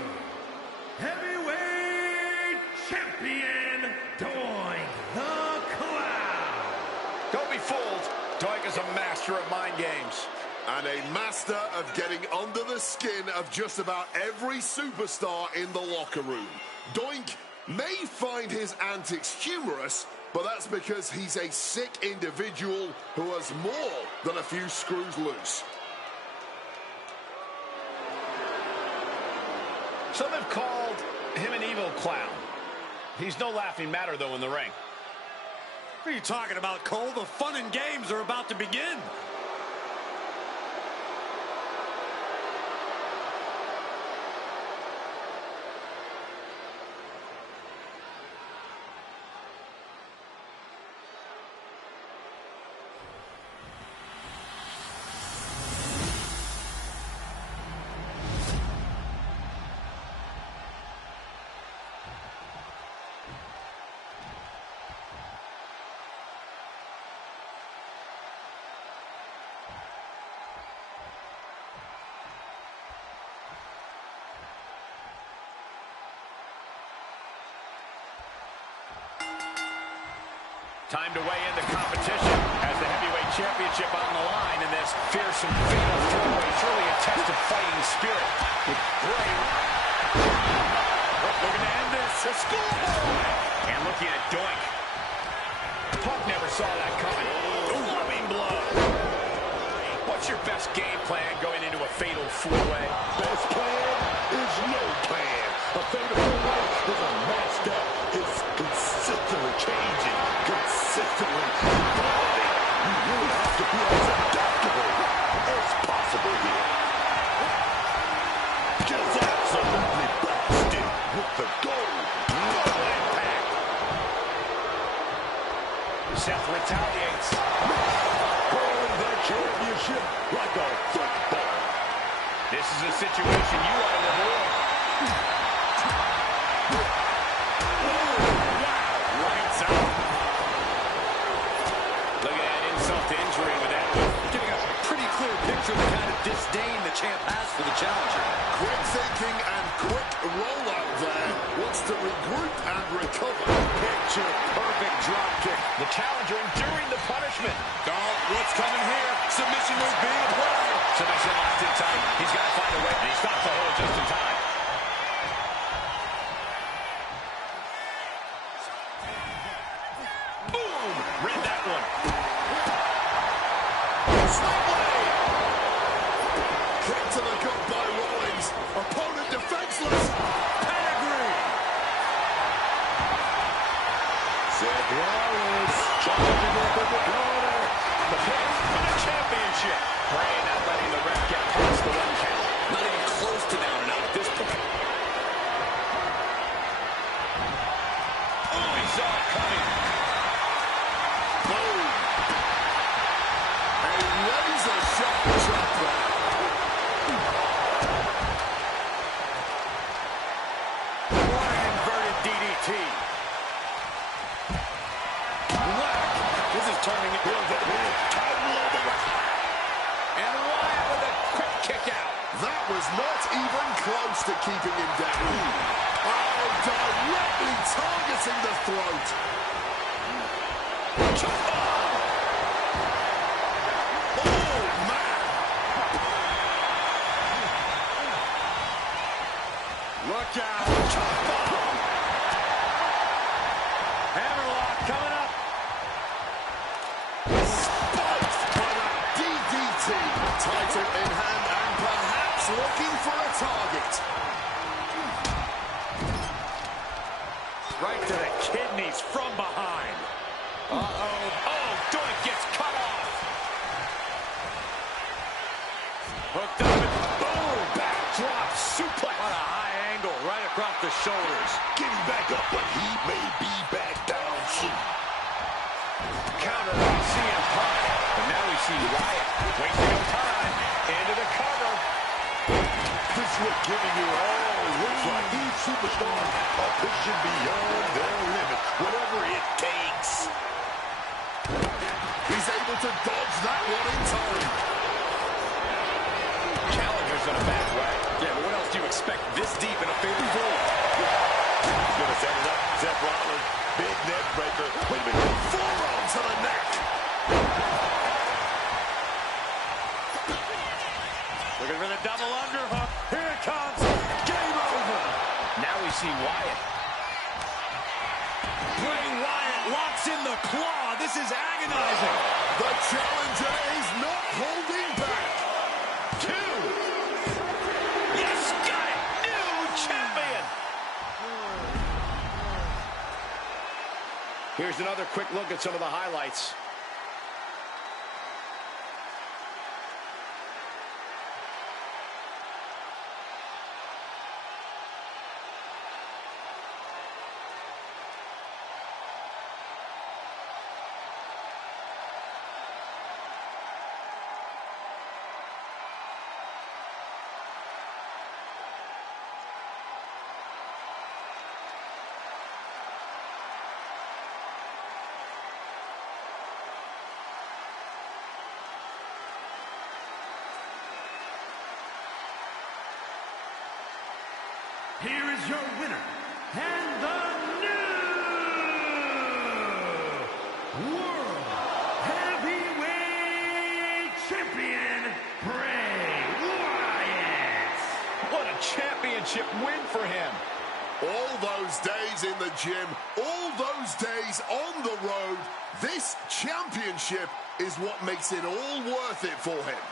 Heavyweight Champion, Doink the Clown. Don't be fooled. Doink is a master of mind games. And a master of getting under the skin of just about every superstar in the locker room. Doink may find his antics humorous, but that's because he's a sick individual who has more than a few screws loose. Some have called him an evil clown. He's no laughing matter, though, in the ring. What are you talking about, Cole? The fun and games are about to begin. Time to weigh in the competition as the heavyweight championship on the line in this fearsome fatal four-way. Truly a test of fighting spirit. Great. Looking to end this. A schoolboy. And looking at Doink. Punk never saw that coming. Loving blow. What's your best game plan going into a fatal four-way? Best plan is no plan. A fatal four-way is a match that is consistently changing, consistently evolving. You really have to be as adaptable as possible here. Just absolutely blasted with the goal. No impact. Seth retaliates. Holding that championship like a football. This is a situation you want to avoid. Lights out. Look at that insult to injury with that one. Getting a pretty clear picture of the kind of disdain the champ has for the challenger. Quick thinking and quick rollout there. Wants to regroup and recover. Picture perfect drop kick. The challenger enduring the punishment. Oh, what's coming here? Submission move being applied. Submission locked in tight. He's got to find a way, and he stops the hold just in time. Slipway! Kick to the gut by Rollins. Opponent defenseless. Pedigree. Seth Rollins charging up in the corner. The pin for the championship. Bray not letting the ref get past the 1 count. Not even close to down and out at this point. Oh, he saw it coming. Boom. A razor sharp drop there. What an inverted DDT. This is turning into and Wyatt with a quick kick out. That was not even close to keeping him down. Oh, directly targeting the throat. Oh, man. Look out. Hammerlock coming up. Spiked by that DDT. Title in hand and perhaps looking for a target. Right to the kidneys from behind. Uh-oh. Oh, Doink gets cut off. Hooked up and boom. Backdrop suplex. What a high angle right across the shoulders. Getting back up, but he may be back down soon. Counter by CM Punk. But now we see Wyatt wasting no time. Into the cover. This look giving you all looks like these superstars are pushing beyond their limit, whatever it takes. He's able to dodge that one in time. Challenger's in a bad way. Yeah, but what else do you expect this deep in a fatal four? He's going to set it up. Seth Rollins, big neck breaker. Wait a minute. Forearm to the neck. Looking for the double underhook. Here it comes. Game over. Now we see Wyatt. Bray Wyatt locks in the claw. This is agonizing. The challenger is not holding back. 2. Yes, got it. New champion. Here's another quick look at some of the highlights. Here is your winner, and the new World Heavyweight Champion, Bray Wyatt. What a championship win for him. All those days in the gym, all those days on the road, this championship is what makes it all worth it for him.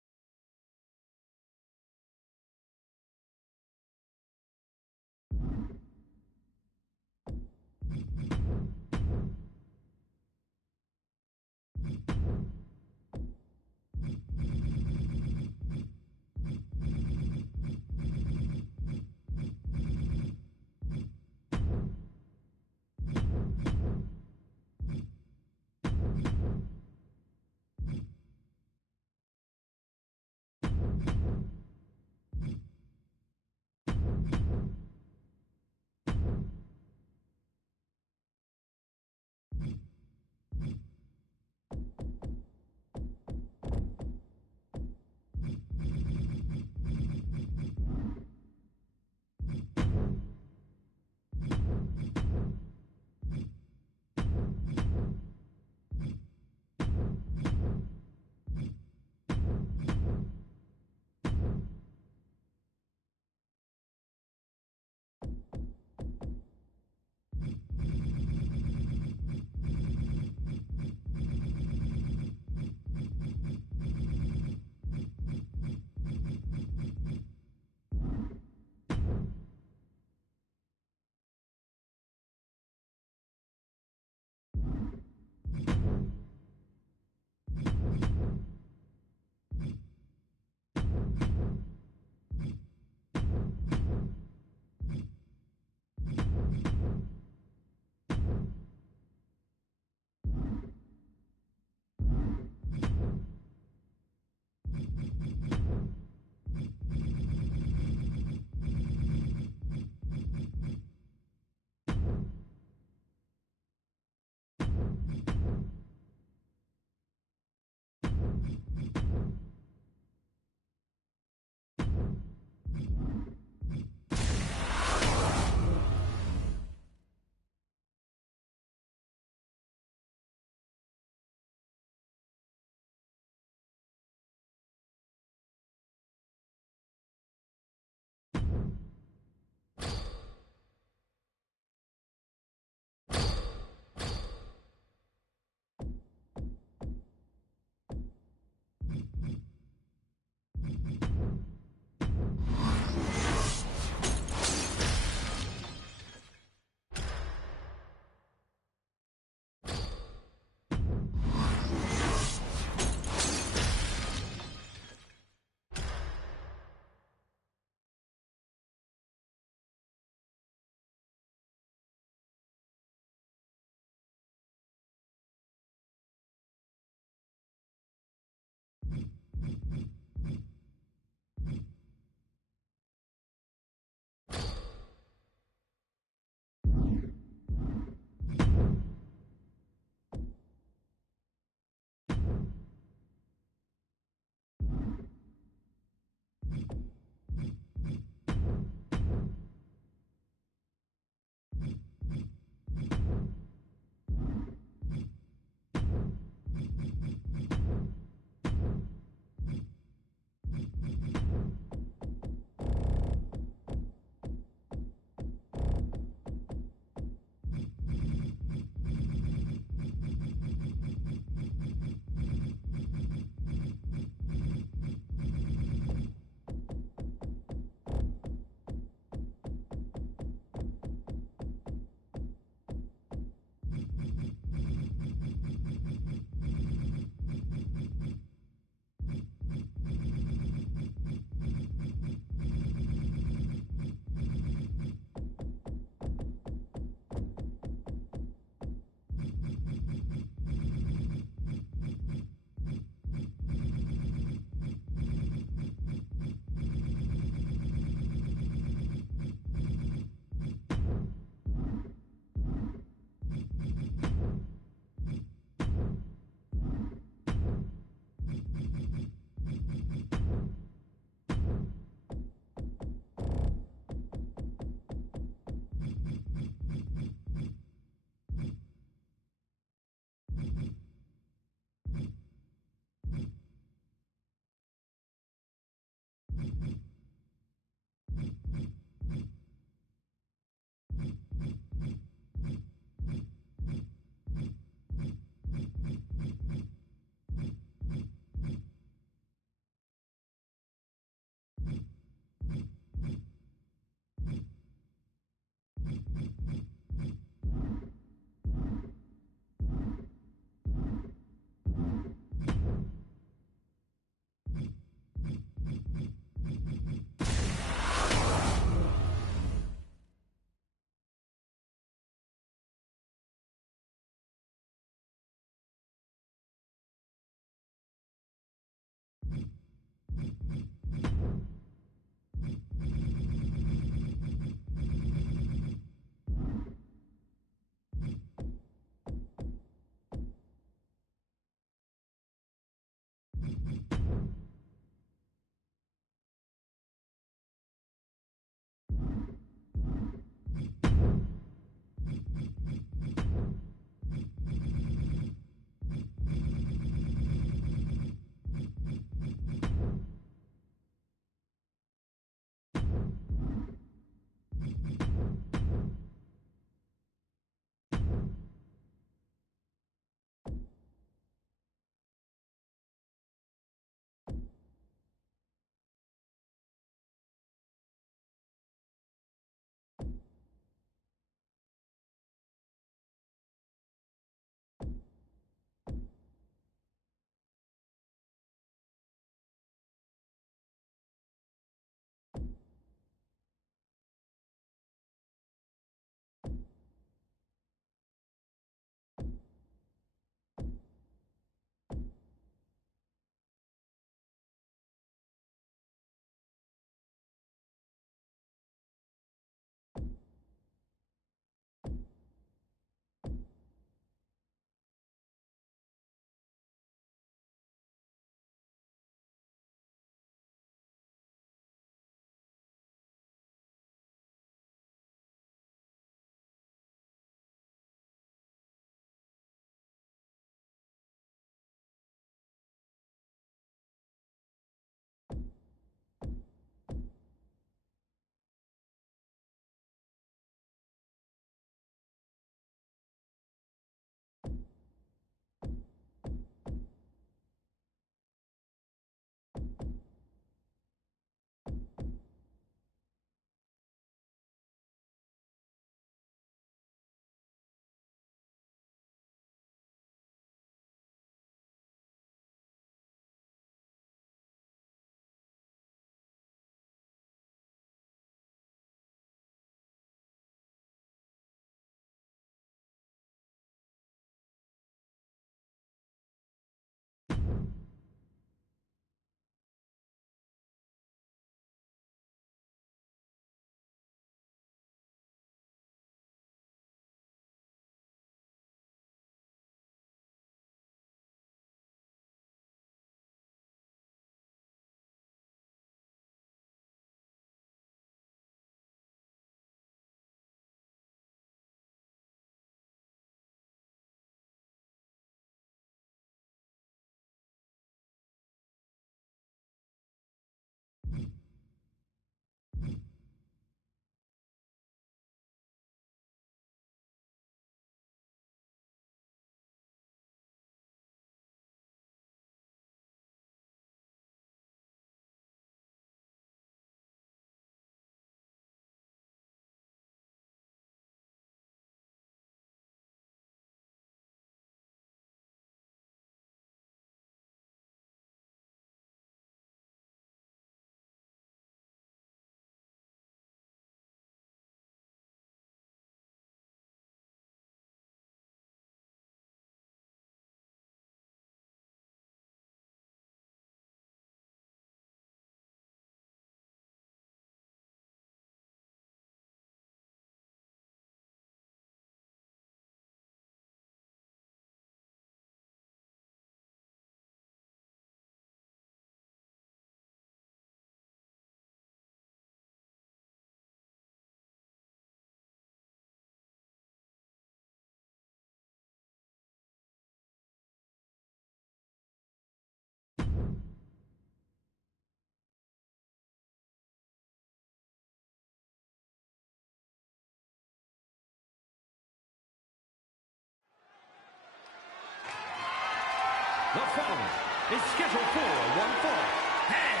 is scheduled for one fall and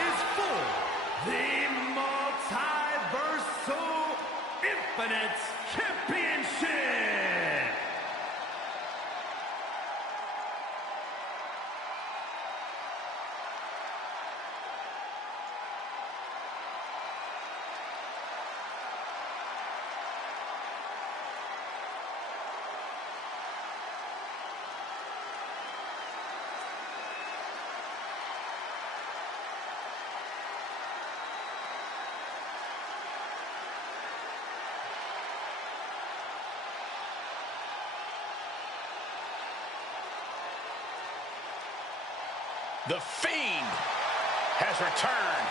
is for the Multiversal Infinite Championship. The Fiend has returned.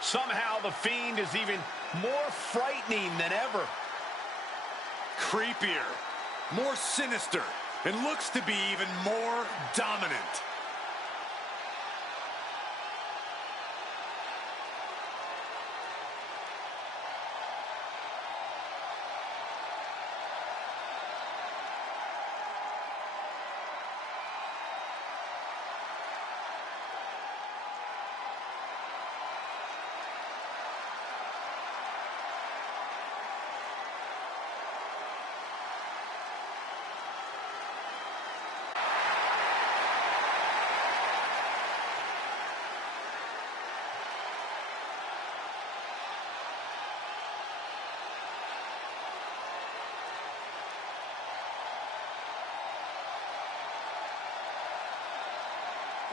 Somehow the Fiend is even more frightening than ever. Creepier, more sinister, and looks to be even more dominant.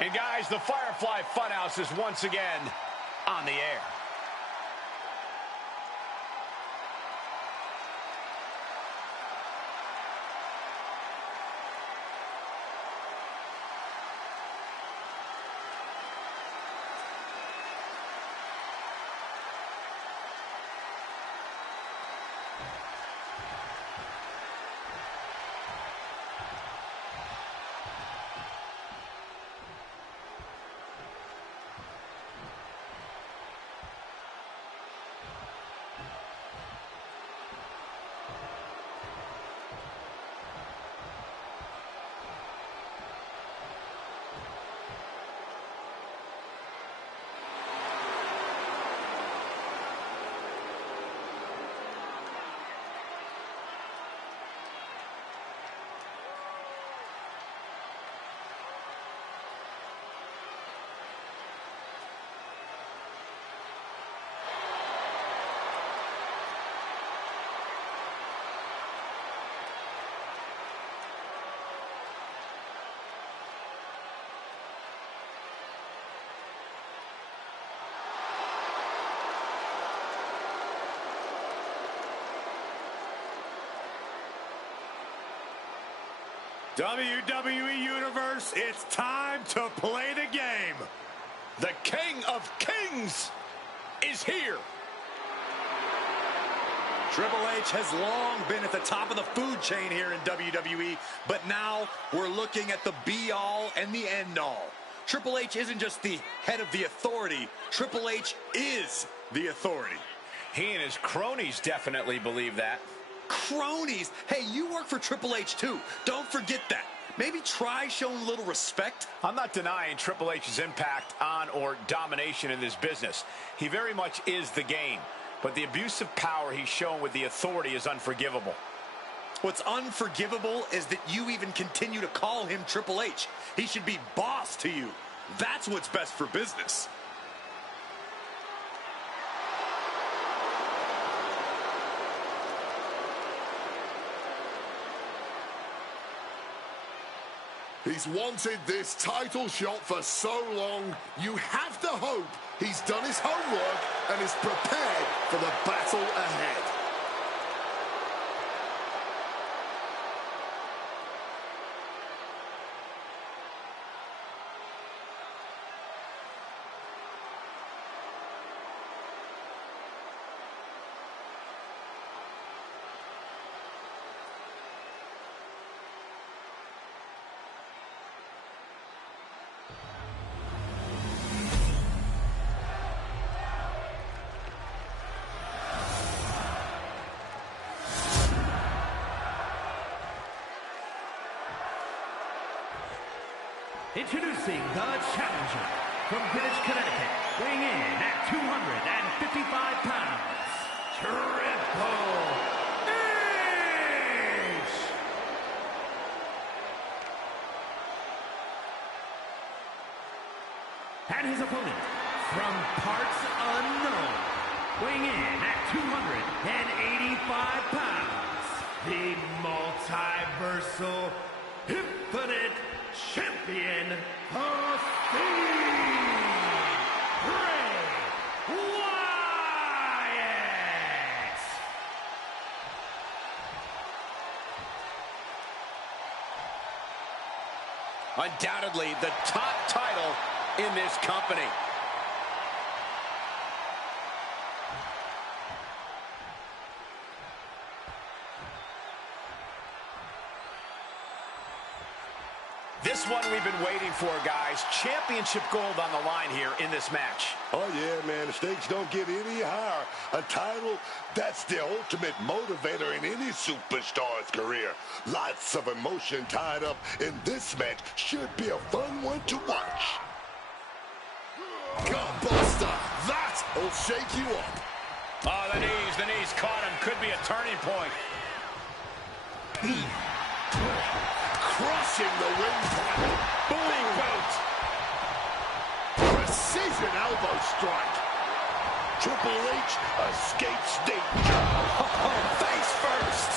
And guys, the Firefly Funhouse is once again on the air. WWE Universe, it's time to play the game. The King of Kings is here. Triple H has long been at the top of the food chain here in WWE, but now we're looking at the be-all and the end-all. Triple H isn't just the head of the authority. Triple H is the authority. He and his cronies definitely believe that. Cronies? Hey, you work for Triple H too. Don't forget that. Maybe try showing a little respect. I'm not denying Triple H's impact on or domination in this business. He very much is the game. But the abuse of power he's shown with the authority is unforgivable. What's unforgivable is that you even continue to call him Triple H. He should be boss to you. That's what's best for business. He's wanted this title shot for so long, you have to hope he's done his homework and is prepared for the battle ahead. Introducing the challenger from Greenwich, Connecticut, weighing in at 255 pounds, Triple H! And his opponent from parts unknown, weighing in at 285 pounds, the multiversal infinite champion of Fiend, Bray Wyatt! Undoubtedly the top title in this company. This one we've been waiting for, guys. Championship gold on the line here in this match. Oh, yeah, man. The stakes don't get any higher. A title, that's the ultimate motivator in any superstar's career. Lots of emotion tied up in this match. Should be a fun one to watch. Gutbuster, that'll shake you up. Oh, the knees caught him. Could be a turning point. Crushing the windpipe. Big boot. Precision elbow strike. Triple H escapes danger. Oh, face first.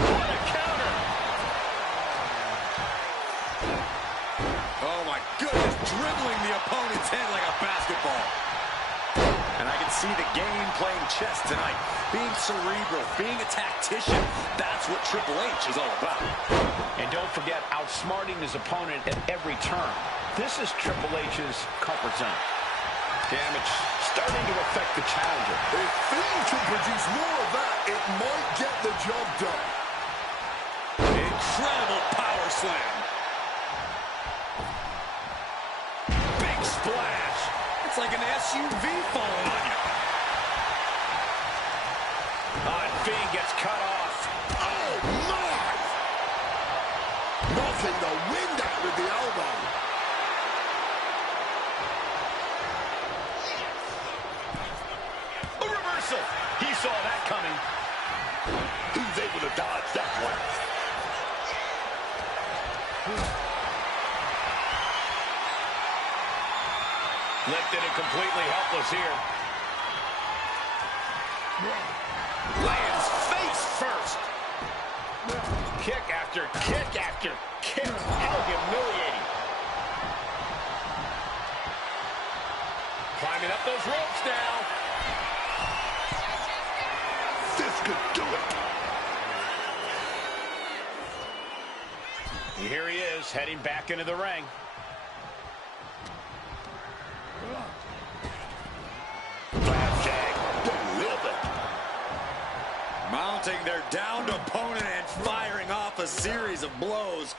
What a counter. Oh, my goodness. Dribbling the opponent's head like a basketball. And I can see the game playing chess tonight. Being cerebral, being a tactician. That's what Triple H is all about. And don't forget, outsmarting his opponent at every turn. This is Triple H's comfort zone. Damage starting to affect the challenger. If Fiend can produce more of that, it might get the job done. Incredible power slam. Big splash. It's like an SUV falling on you. Fiend gets cut off. Oh, my! Knocking the wind out with the elbow. A reversal. He saw that coming. He's able to dodge that one. Lifted and completely helpless here. Lands face first. Kick after kick after kick. How humiliating. Climbing up those ropes now. This could do it. And here he is, heading back into the ring. Flapjack. Delivered. Mounting their downed opponent and firing off a series of blows.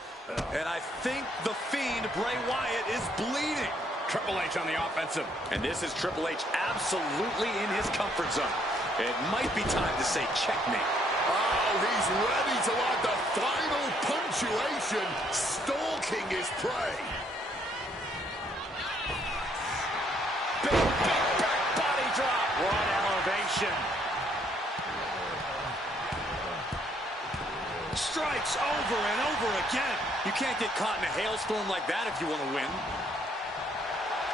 And I think the Fiend, Bray Wyatt, is bleeding. Triple H on the offensive. And this is Triple H absolutely in his comfort zone. It might be time to say checkmate. Oh, he's ready to add the final punctuation, stalking his prey. Big back body drop. One elevation. Strikes over and over again. You can't get caught in a hailstorm like that if you want to win.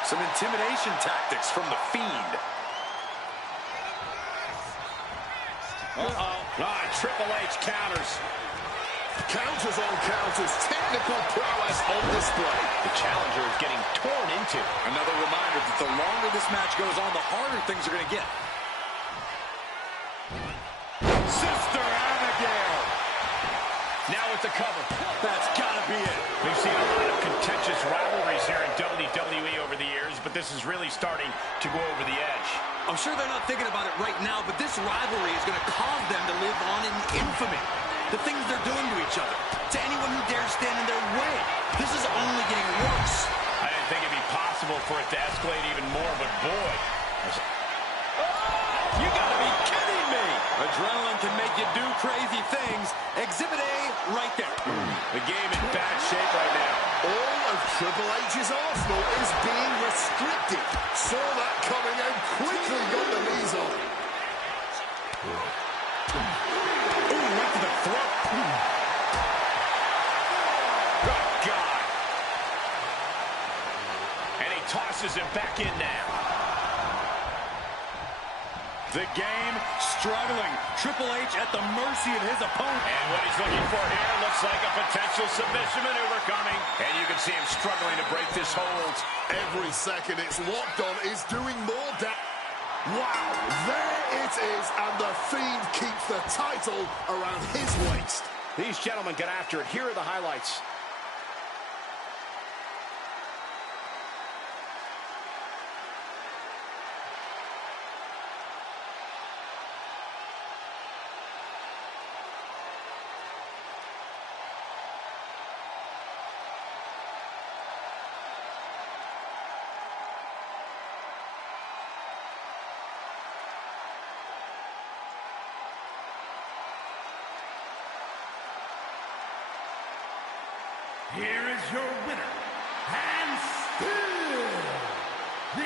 Some intimidation tactics from the Fiend. Uh-oh. Triple H counters. Counters on counters, technical prowess on display. The challenger is getting torn into. Another reminder that the longer this match goes on, the harder things are going to get. Sister Abigail. Now with the cover. That's got to be it. We've seen a lot of contentious rivalries here in WWE over the years, but this is really starting to go over the edge. I'm sure they're not thinking about it right now, but this rivalry is going to cause them to live on in infamy. The things they're doing to each other, to anyone who dares stand in their way. This is only getting worse. I didn't think it'd be possible for it to escalate even more, but boy. You gotta be kidding me! Adrenaline can make you do crazy things. Exhibit A right there. The game in bad shape right now. All of Triple H's arsenal is being restricted. Saw that coming and quickly got the knees off. Ooh, right to the throat. Oh, God. And he tosses him back in now. The game struggling. Triple H at the mercy of his opponent. And what he's looking for here looks like a potential submission maneuver coming. And you can see him struggling to break this hold. Every second it's locked on is doing more damage. Wow, there it is, and the Fiend keeps the title around his waist. These gentlemen get after it. Here are the highlights. Here is your winner, and still the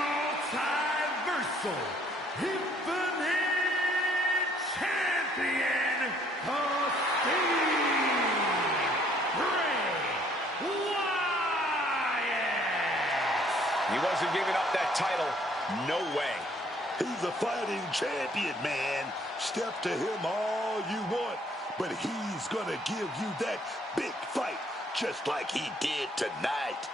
multiversal infinite champion, the Fiend, Bray Wyatt. He wasn't giving up that title. No way. He's a fighting champion, man. Step to him all you want, but he's gonna give you that big fight just like he did tonight.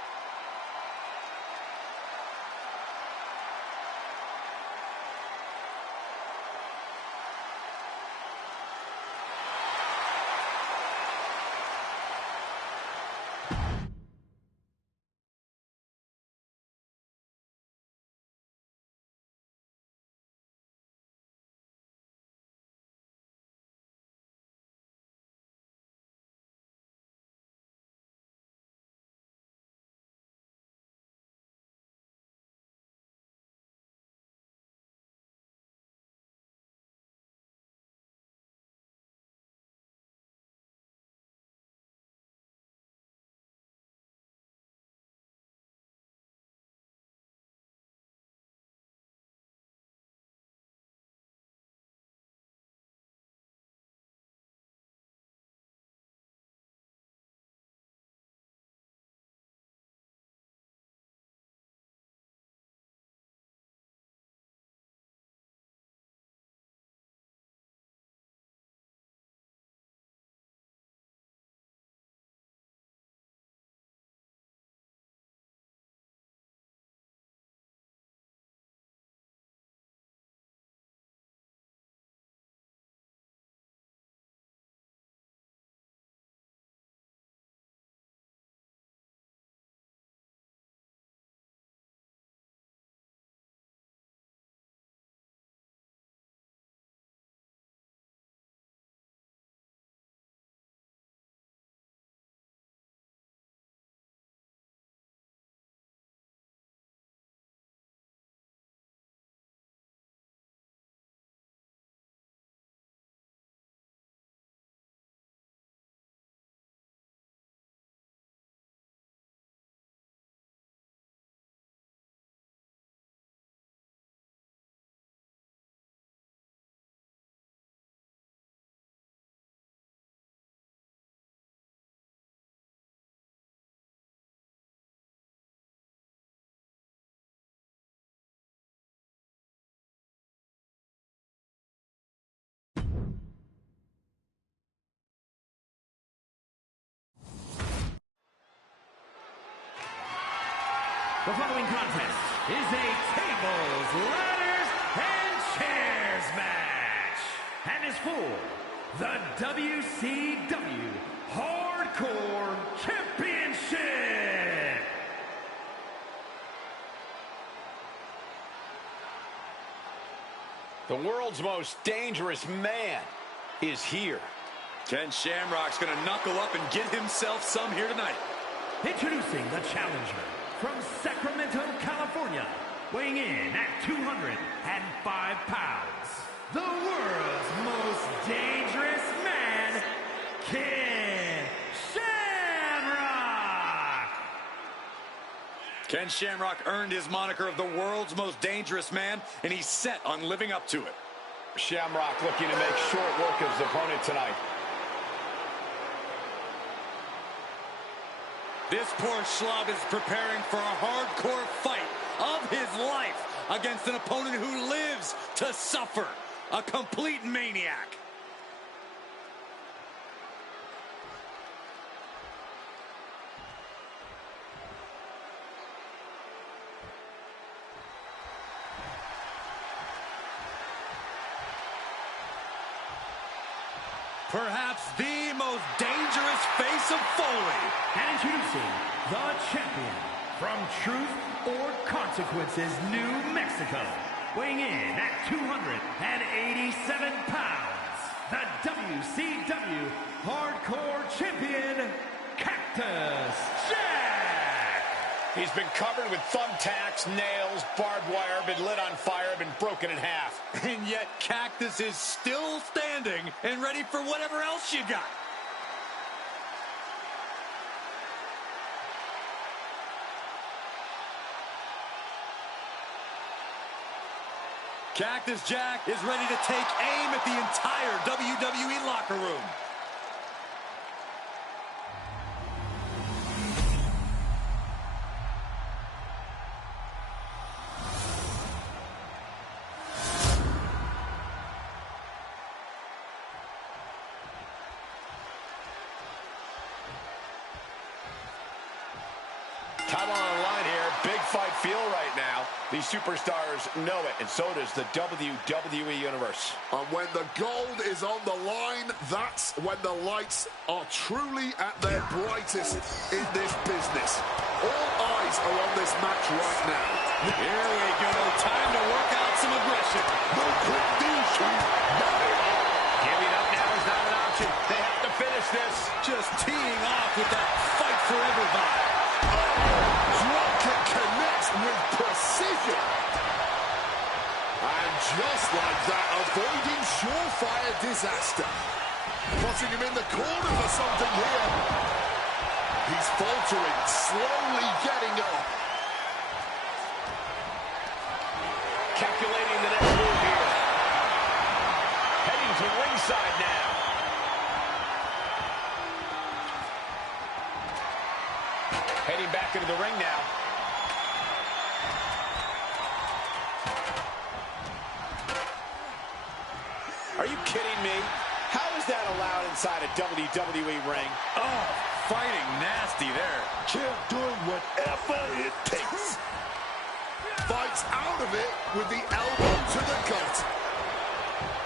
The following contest is a tables, ladders, and chairs match. And is for the WCW Hardcore Championship. The world's most dangerous man is here. Ken Shamrock's going to knuckle up and get himself some here tonight. Introducing the challenger from Sacramento, California, weighing in at 205 pounds, the world's most dangerous man, Ken Shamrock! Ken Shamrock earned his moniker of the world's most dangerous man, and he's set on living up to it. Shamrock looking to make short work of his opponent tonight. This poor schlub is preparing for a hardcore fight of his life against an opponent who lives to suffer. A complete maniac. Perhaps the most dangerous face of Foley. And introducing the champion from Truth or Consequences, New Mexico, weighing in at 287 pounds, the WCW Hardcore Champion, Cactus Jack! He's been covered with thumbtacks, nails, barbed wire, been lit on fire, been broken in half. And yet Cactus is still standing and ready for whatever else you got. Cactus Jack is ready to take aim at the entire WWE locker room. Title on the line here. Big fight feel right now. These superstars know it, and so does the WWE Universe. And when the gold is on the line, that's when the lights are truly at their brightest in this business. All eyes are on this match right now. Here we go. Time to work out some aggression. No quick DQ. Giving up now is not an option. They have to finish this. Just teeing off with that fight forever vibe. Dropkick connects with precision. And just like that, avoiding surefire disaster. Putting him in the corner for something here. He's faltering, slowly getting up. Calculating the next move here. Heading to ringside now. Heading back into the ring now. Are you kidding me? How is that allowed inside a WWE ring? Oh, fighting nasty there. Champ doing whatever it takes. Fights out of it with the elbow to the gut.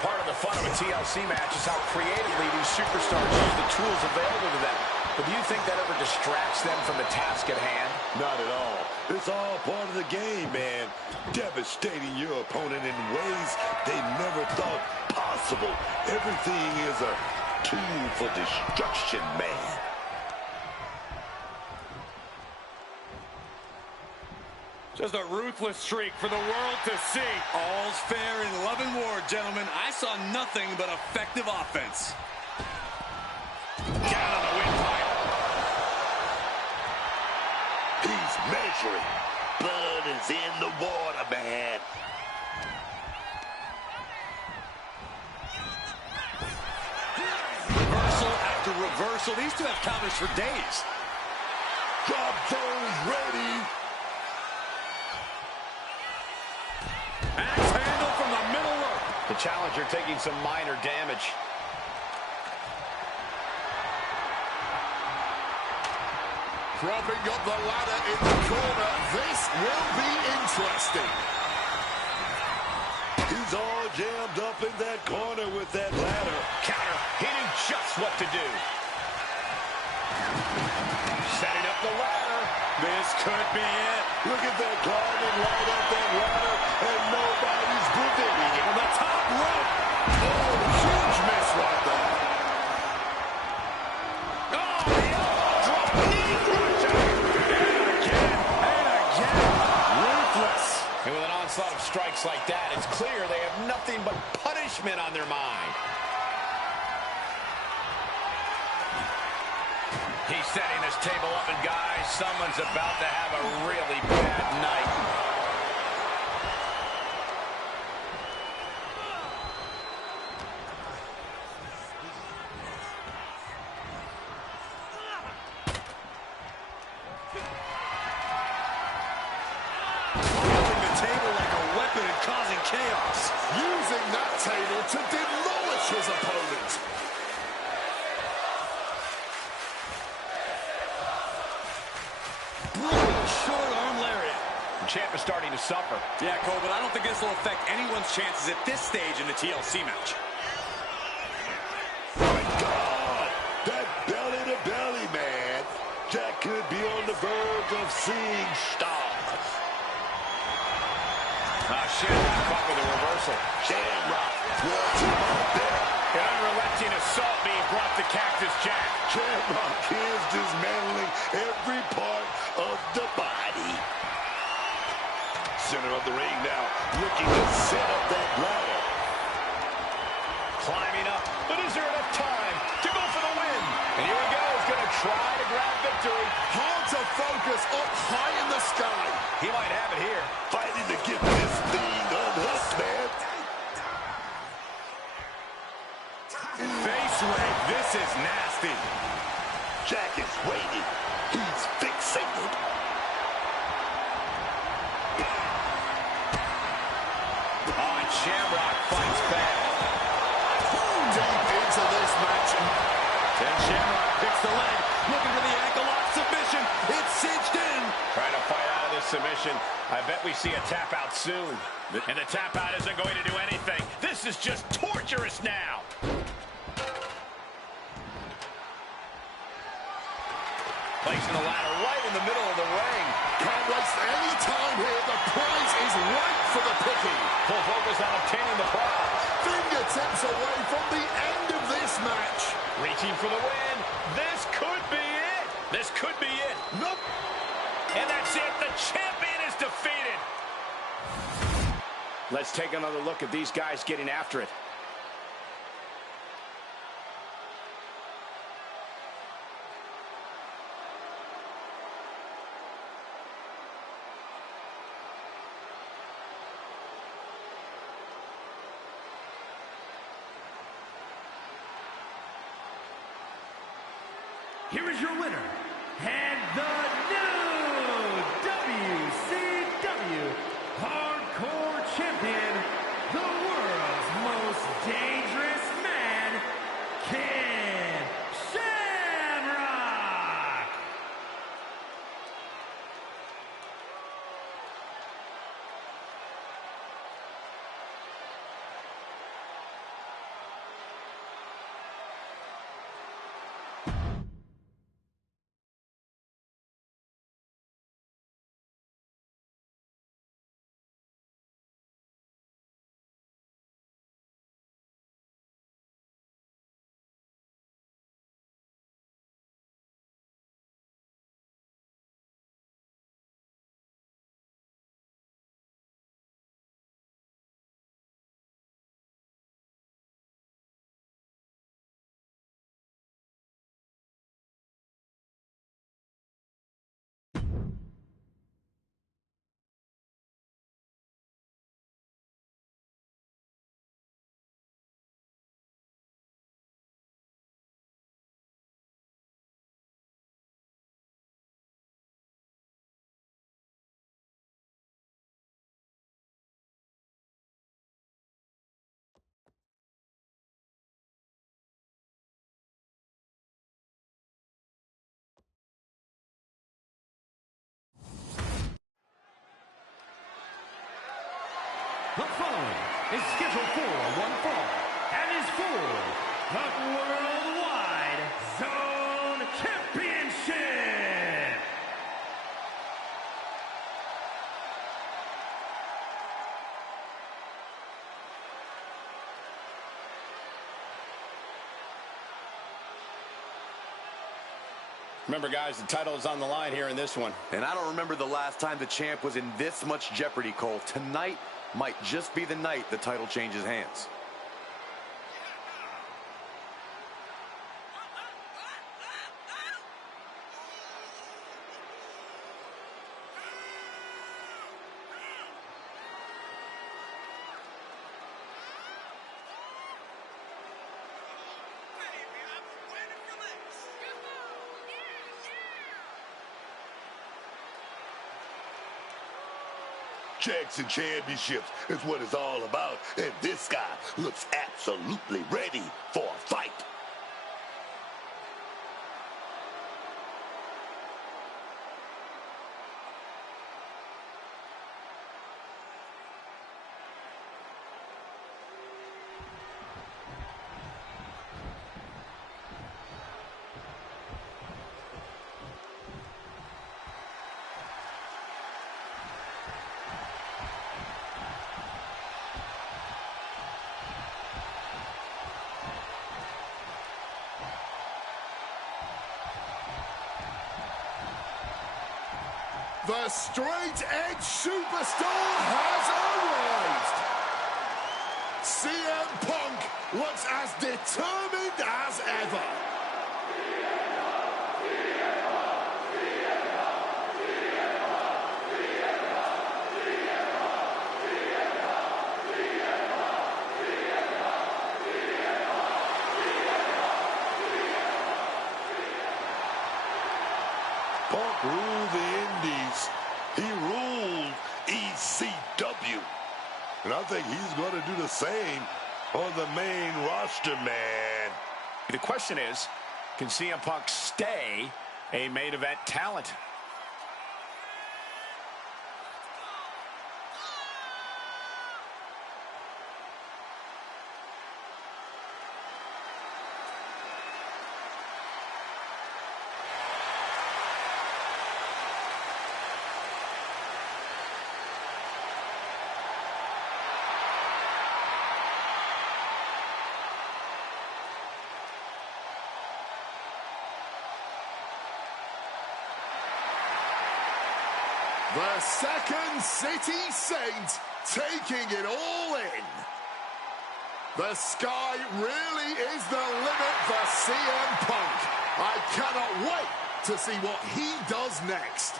Part of the fun of a TLC match is how creatively these superstars use the tools available to them. But do you think that ever distracts them from the task at hand? Not at all. It's all part of the game, man. Devastating your opponent in ways they never thought possible. Everything is a tool for destruction, man. Just a ruthless streak for the world to see. All's fair in love and war, gentlemen. I saw nothing but effective offense. Down on the windpipe. He's measuring. Blood is in the water, man. Reversal after reversal. These two have counters for days. Drop zone's ready. Axe handle from the middle rope. The challenger taking some minor damage. Propping up the ladder in the corner. This will be interesting. He's all jammed up in that corner with that ladder. Counter. He knew just what to do. Setting up the ladder. This could be it. Look at that climbing right up that ladder, and nobody's preventing it. On the top rope. Oh, huge miss right there. Oh, the elbow drop knee crusher. And again. Ruthless. And with an onslaught of strikes like that, it's clear they have nothing but punishment on their mind. He's setting this table up, and guys, someone's about to have a really bad night. Using the table like a weapon and causing chaos. Using that table to demolish his opponent. Brutal short arm lariat. The champ is starting to suffer. Yeah, Cole, but I don't think this will affect anyone's chances at this stage in the TLC match. My God, that belly-to-belly, man. Jack could be on the verge of seeing stars. Shamrock caught with a reversal. Shamrock wants him up there. An unrelenting assault being brought to Cactus Jack. Shamrock is dismantling every part of the body. Center of the ring now, looking to set up that ladder. Climbing up, but is there enough time to go for the win? And here we go, he's going to try to grab victory. Hard to focus up high in the sky. He might have it here. Fighting to get this thing unhooked, man. Face rake. This is nasty. Jack is waiting. He's fixated. Oh, and Shamrock fights back. Deep into this match. And Shamrock picks the leg. Looking for the ankle lock submission. It's cinched in. Trying to fight out of this submission. I bet we see a tap out soon. And the tap out isn't going to do anything. This is just torturous now. Placing the ladder right in the middle of the ring. Can't waste any time here. The prize is right for the picking. Full focus on obtaining the prize. Fingertips away from the end of this match. Reaching for the win. This could be it. This could be it. Nope. And that's it. The champion is defeated. Let's take another look at these guys getting after it. Here is your winner, and the new WCW Hardcore Champion, the world's most dangerous man, Ken Shamrock! Remember, guys, the title is on the line here in this one. And I don't remember the last time the champ was in this much jeopardy, Cole. Tonight might just be the night the title changes hands. Jackson Championships is what it's all about, and this guy looks absolutely ready for a fight. The straight-edge superstar has arrived. CM Punk looks as determined as ever. Punk ruled the Indies. He ruled ECW. And I think he's going to do the same on the main roster, man. The question is, can CM Punk stay a main event talent? The Second City Saint taking it all in. The sky really is the limit for CM Punk. I cannot wait to see what he does next.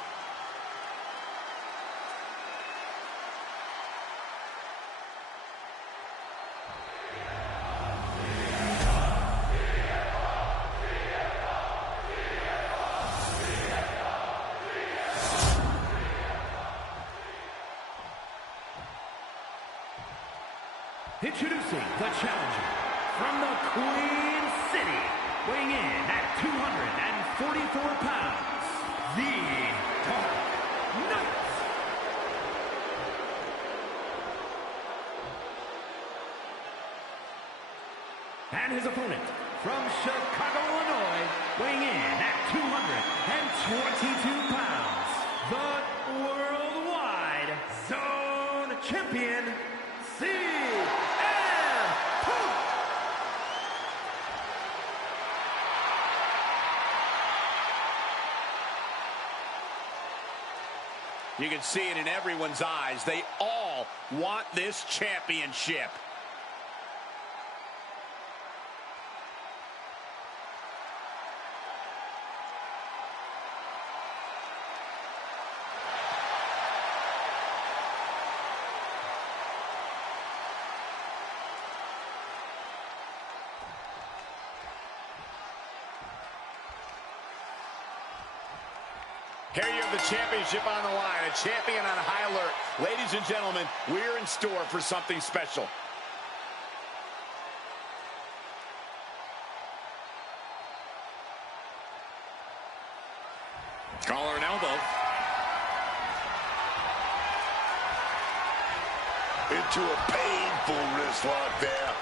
Introducing the challenger from the Queen City, weighing in at 244 pounds, the Dark Knight. And his opponent from Chicago, Illinois, weighing in at 222 pounds, the Worldwide Zone Champion, CM Punk. You can see it in everyone's eyes. They all want this championship. Here you have the championship on the line, a champion on high alert. Ladies and gentlemen, we're in store for something special. Collar and elbow. Into a painful wrist lock there.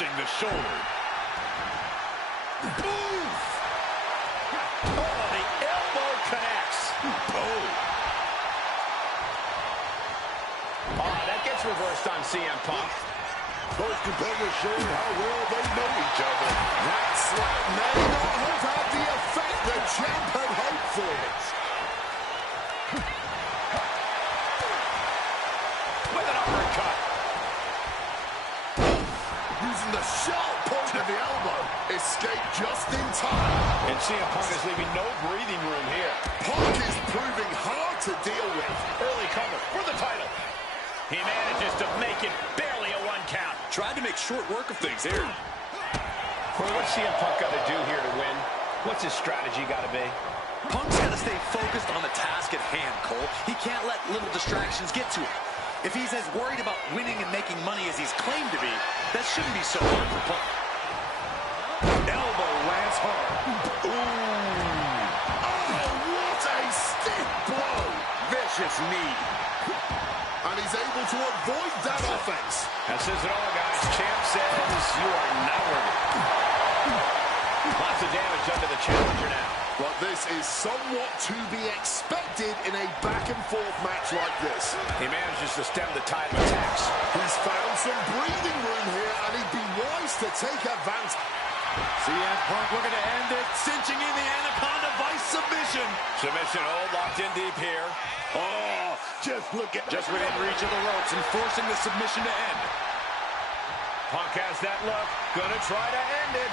The shoulder. Boom! Oh, the elbow connects. Oh, that gets reversed on CM Punk. Both competitors showing how well they know each other. That slap may not have had the effect the champ had hoped for. With an uppercut. Using the sharp point of the elbow. Escaped just in time. And CM Punk is leaving no breathing room here. Punk is proving hard to deal with. Early cover for the title. He manages to make it barely a 1 count. Tried to make short work of things here. Well, what's CM Punk got to do here to win? What's his strategy got to be? Punk's got to stay focused on the task at hand, Cole. He can't let little distractions get to him. If he's as worried about winning and making money as he's claimed to be, that shouldn't be so hard for Punk. Elbow lands hard. Ooh. Oh, what a stiff blow. Vicious knee. And he's able to avoid that offense. That says it all, guys. Champ says you are not worthy. Lots of damage done to the challenger now. But this is somewhat to be expected in a back-and-forth match like this. He manages to stem the tide of attacks. He's found some breathing room here, and he'd be wise to take advantage. CM Punk looking to end it, cinching in the Anaconda Vice submission. Submission hold locked in deep here. Oh, just within reach of the ropes and forcing the submission to end. Punk has that look. Gonna try to end it.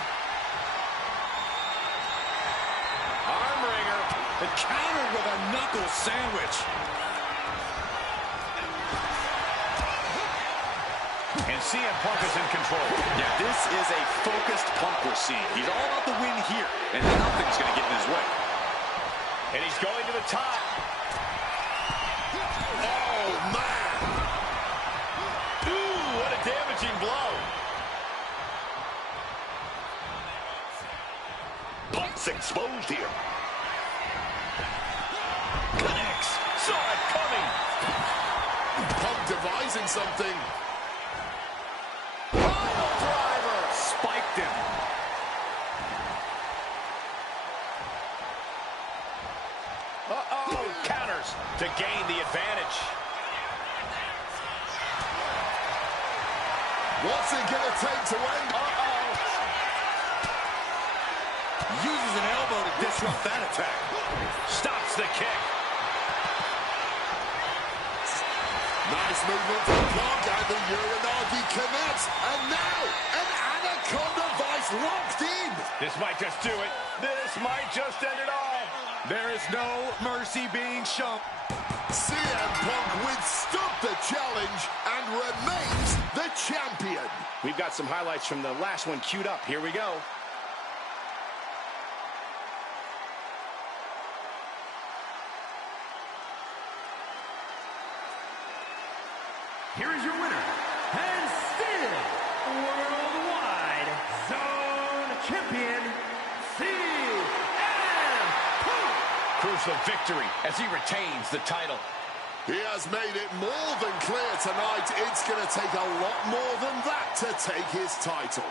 Arm wringer. And countered with a knuckle sandwich. And CM Punk is in control. Yeah, this is a focused Punk we're seeing. He's all about the win here, and nothing's going to get in his way. And he's going to the top. Oh, man. Ooh, what a damaging blow. Punk's exposed here. Connects. Saw it coming. Punk devising something. Spiked him. Uh-oh. Counters to gain the advantage. What's it going to take to end? Uh-oh. Uses an elbow to disrupt that attack. Stops the kick. Nice movement from Punk, and the Uranagi connects. And now, an Anaconda Vice locked in. This might just do it. This might just end it all. There is no mercy being shown. CM Punk withstood the challenge and remains the champion. We've got some highlights from the last one queued up. Here we go. Here is your winner, and still Worldwide Zone Champion, CM Punk. Crucial victory as he retains the title. He has made it more than clear tonight. It's going to take a lot more than that to take his title.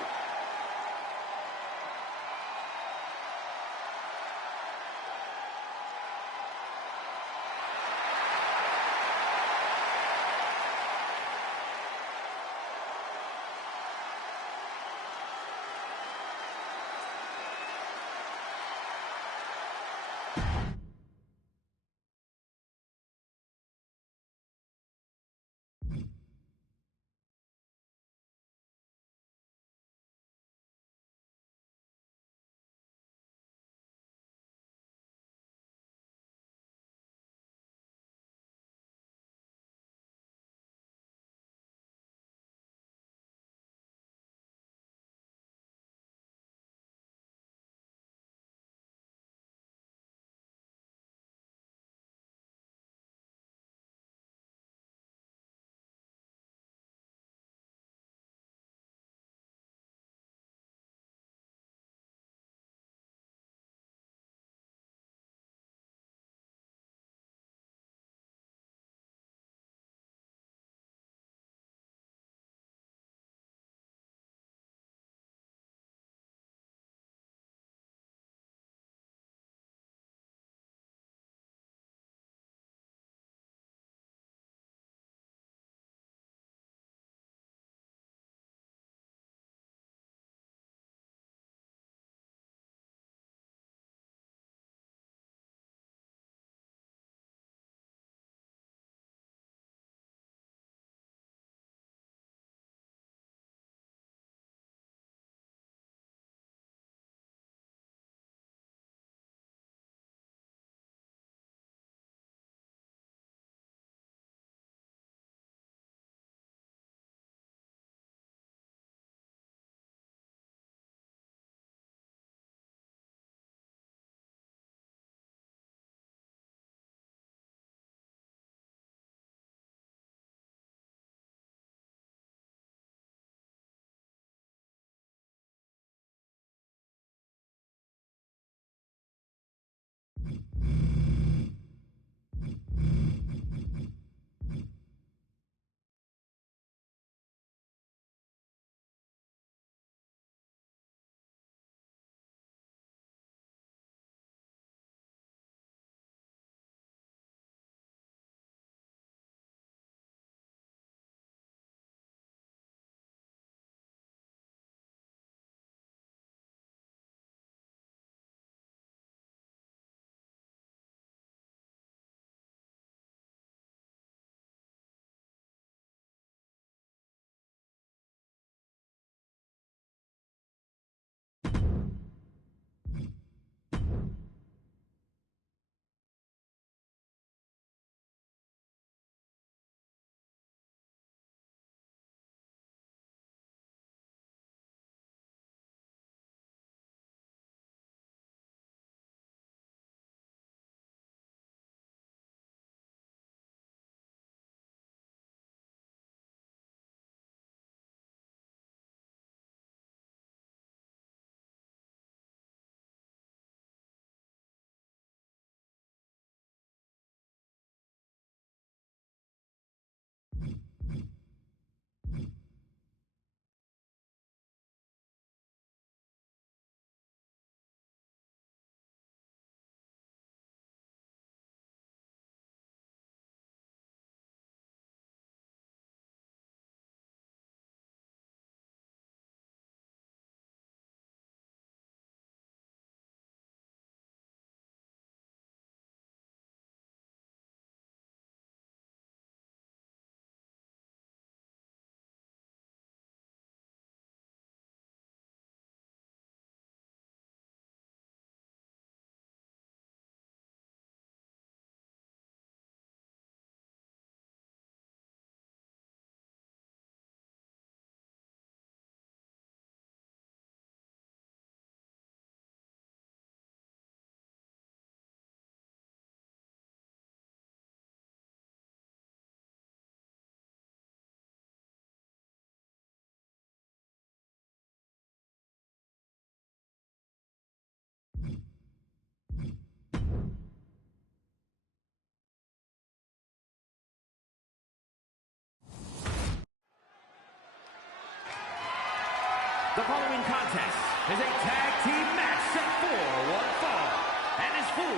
The following contest is a tag team match set for one fall and is for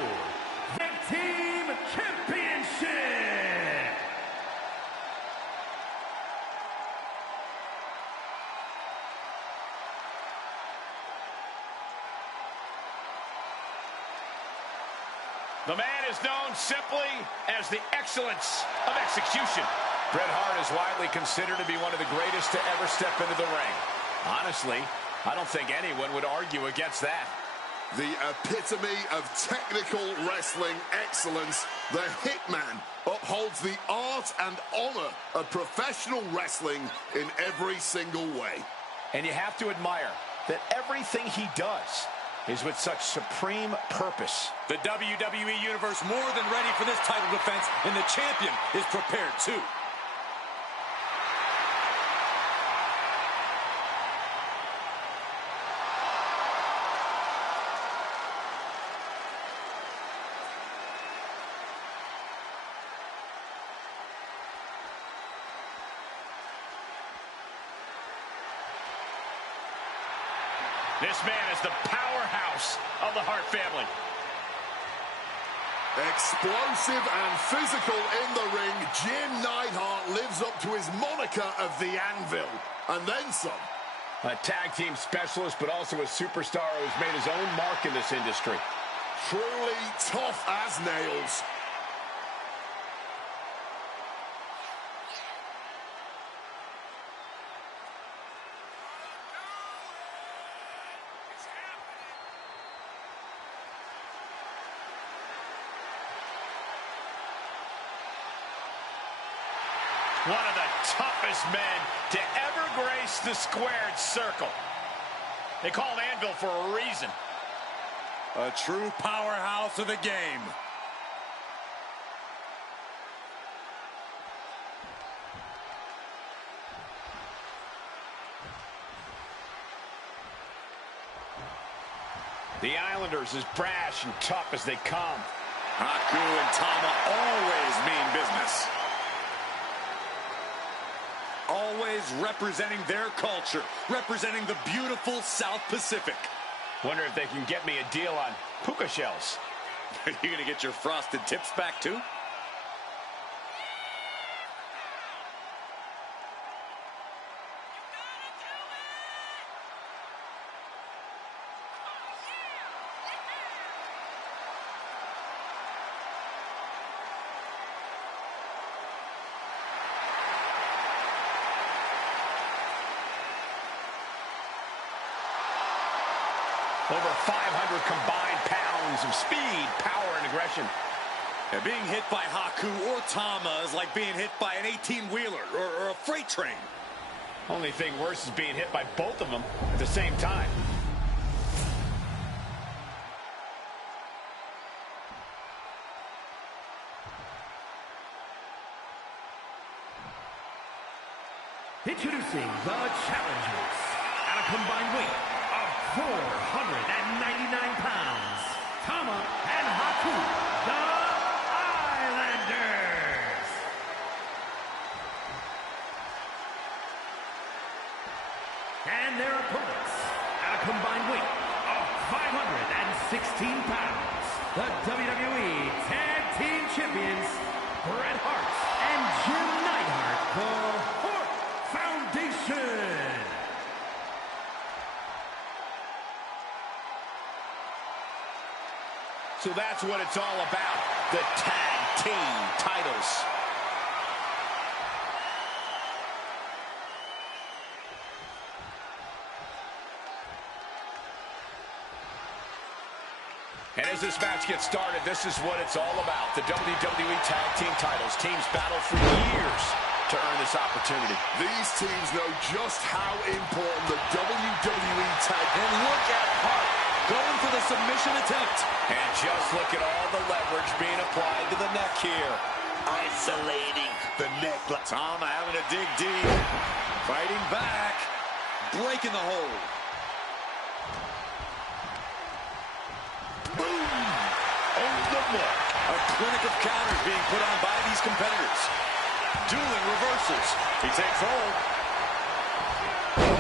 Tag Team Championship. The man is known simply as the excellence of execution. Bret Hart is widely considered to be one of the greatest to ever step into the ring. Honestly, I don't think anyone would argue against that. The epitome of technical wrestling excellence, the Hitman upholds the art and honor of professional wrestling in every single way. And you have to admire that everything he does is with such supreme purpose. The WWE Universe more than ready for this title defense, and the champion is prepared too. This man is the powerhouse of the Hart family. Explosive and physical in the ring, Jim Neidhart lives up to his moniker of the Anvil, and then some. A tag team specialist, but also a superstar who's made his own mark in this industry. Truly tough as nails. One of the toughest men to ever grace the squared circle. They call him Anvil for a reason. A true powerhouse of the game. The Islanders as brash and tough as they come. Haku and Tama always mean business. Always representing their culture, representing the beautiful South Pacific. Wonder if they can get me a deal on puka shells. Are you going to get your frosted tips back too? Over 500 combined pounds of speed, power, and aggression. And being hit by Haku or Tama is like being hit by an 18-wheeler or a freight train. Only thing worse is being hit by both of them at the same time. Introducing the challengers at a combined weight of 499 pounds, Tama and Haku, the Islanders. And their opponents at a combined weight of 516 pounds, the WWE Tag Team Champions, Bret Hart and Jim Neidhart, the Hart Foundation. So that's what it's all about, the tag team titles. And as this match gets started, this is what it's all about, the WWE Tag Team titles. Teams battle for years to earn this opportunity. These teams know just how important the WWE Tag. And look at Hart going for the submission attempt. And just look at all the leverage being applied to the neck here. Isolating the neck. Tama having to dig deep. Fighting back. Breaking the hold. Boom! On the mark. A clinic of counters being put on by these competitors. Dueling reversals. He takes hold. Oh,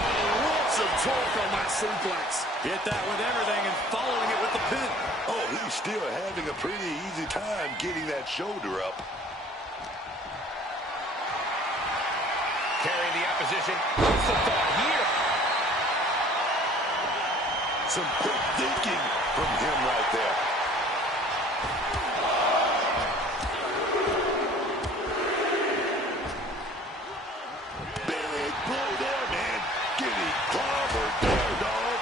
lots of torque on that suplex. Hit that with everything and following it with the pin. Oh, he's still having a pretty easy time getting that shoulder up. Carrying the opposition. What's the thought here? Some quick thinking from him right there. Big blow there, man. Getting clobbered there, dog.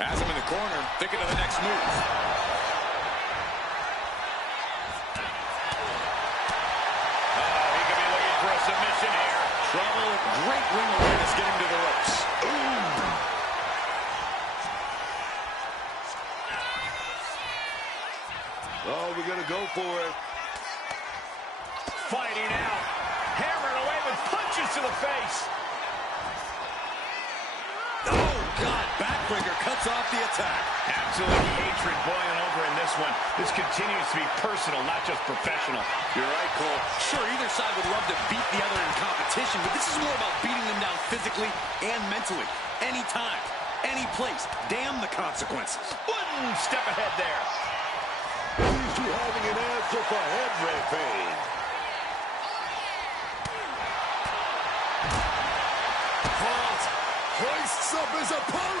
Has him in the corner, thinking of the next move. Submission here. Trouble. Great ring awareness getting to the ropes. Ooh. Oh, we're going to go for it. Fighting out. Hammering away with punches to the face. Oh, God. Backbreaker cuts off the attack. Absolute hatred boiling over in this one. This continues to be personal, not just professional. You're right, Cole. Sure, either side would love to beat the other in competition, but this is more about beating them down physically and mentally. Anytime, any place. Damn the consequences. One step ahead there. These two having an answer for everything. Hart hoists up his opponent.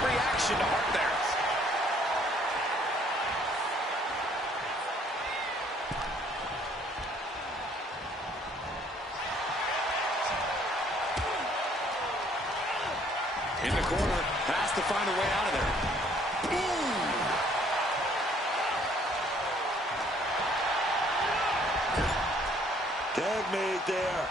Reaction to Hart there. In the corner, has to find a way out of there. Boom! Tag made there.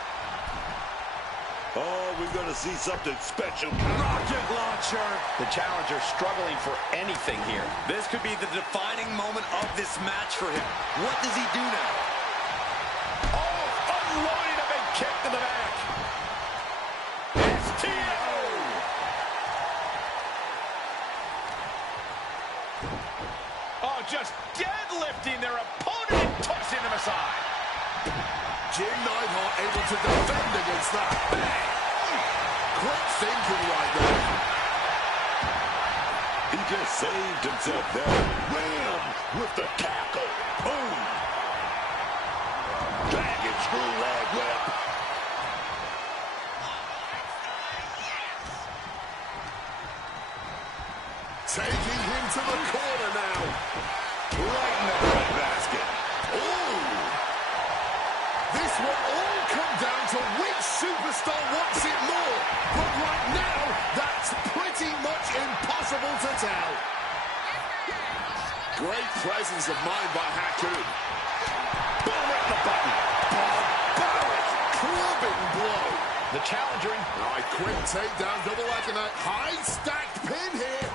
Oh, we're going to see something special. Rocket launcher. The challenger struggling for anything here. This could be the defining moment of this match for him. What does he do now? Oh, unloading a big kick to the back. STO. Oh, just deadlifting their opponent and tossing them aside. Jim Neidhart able to defend against that. Bang! Quick thinking right there. He just saved himself there. Wham! With the tackle. Boom! Dragon screw leg whip. Taking him to the corner now. Right in the bread basket. Ooh! This will all come down to which superstar wants it more. But right now, that's pretty much impossible to tell. Great presence of mind by Haku. Boom, right in the button. Barbaric clubbing blow. The challenger. Right, quick takedown, double leg and a high stacked pin here.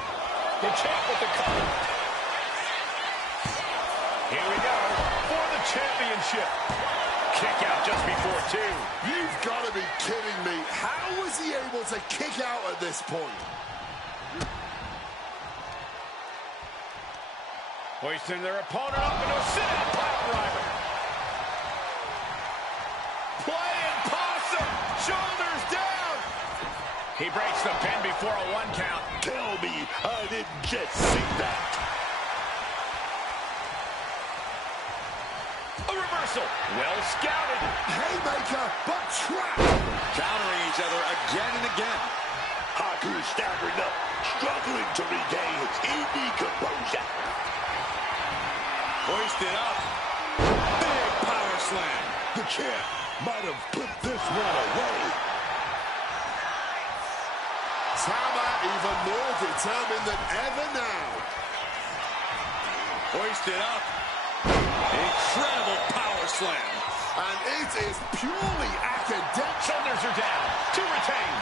The champ with the cover. Here we go for the championship. Kick out just before two. You've got to be kidding me. How was he able to kick out at this point? Hoisting their opponent up into a sit-out pile driver. Playing possum. Shoulders down. He breaks the pin before a 1 count. Tell me I didn't just see that. A reversal. Well scouted. Haymaker, but trapped. Countering each other again and again. Haku staggering up, struggling to regain any composure. Hoisted up. Big power slam. The champ might have put this one away. Tama even more determined than ever now. Hoisted up. Incredible power slam. And it is purely academic. Shoulders are down. To retain.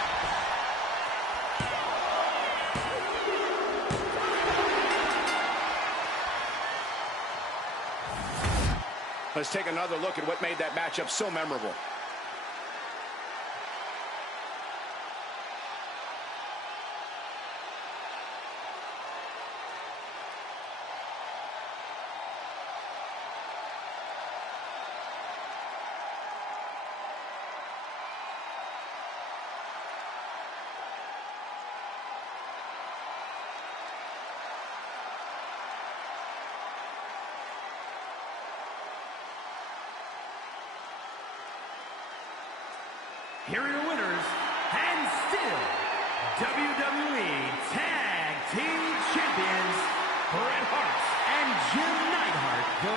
Let's take another look at what made that matchup so memorable. here are your winners, and still WWE Tag Team Champions, Bret Hart and Jim Neidhart, the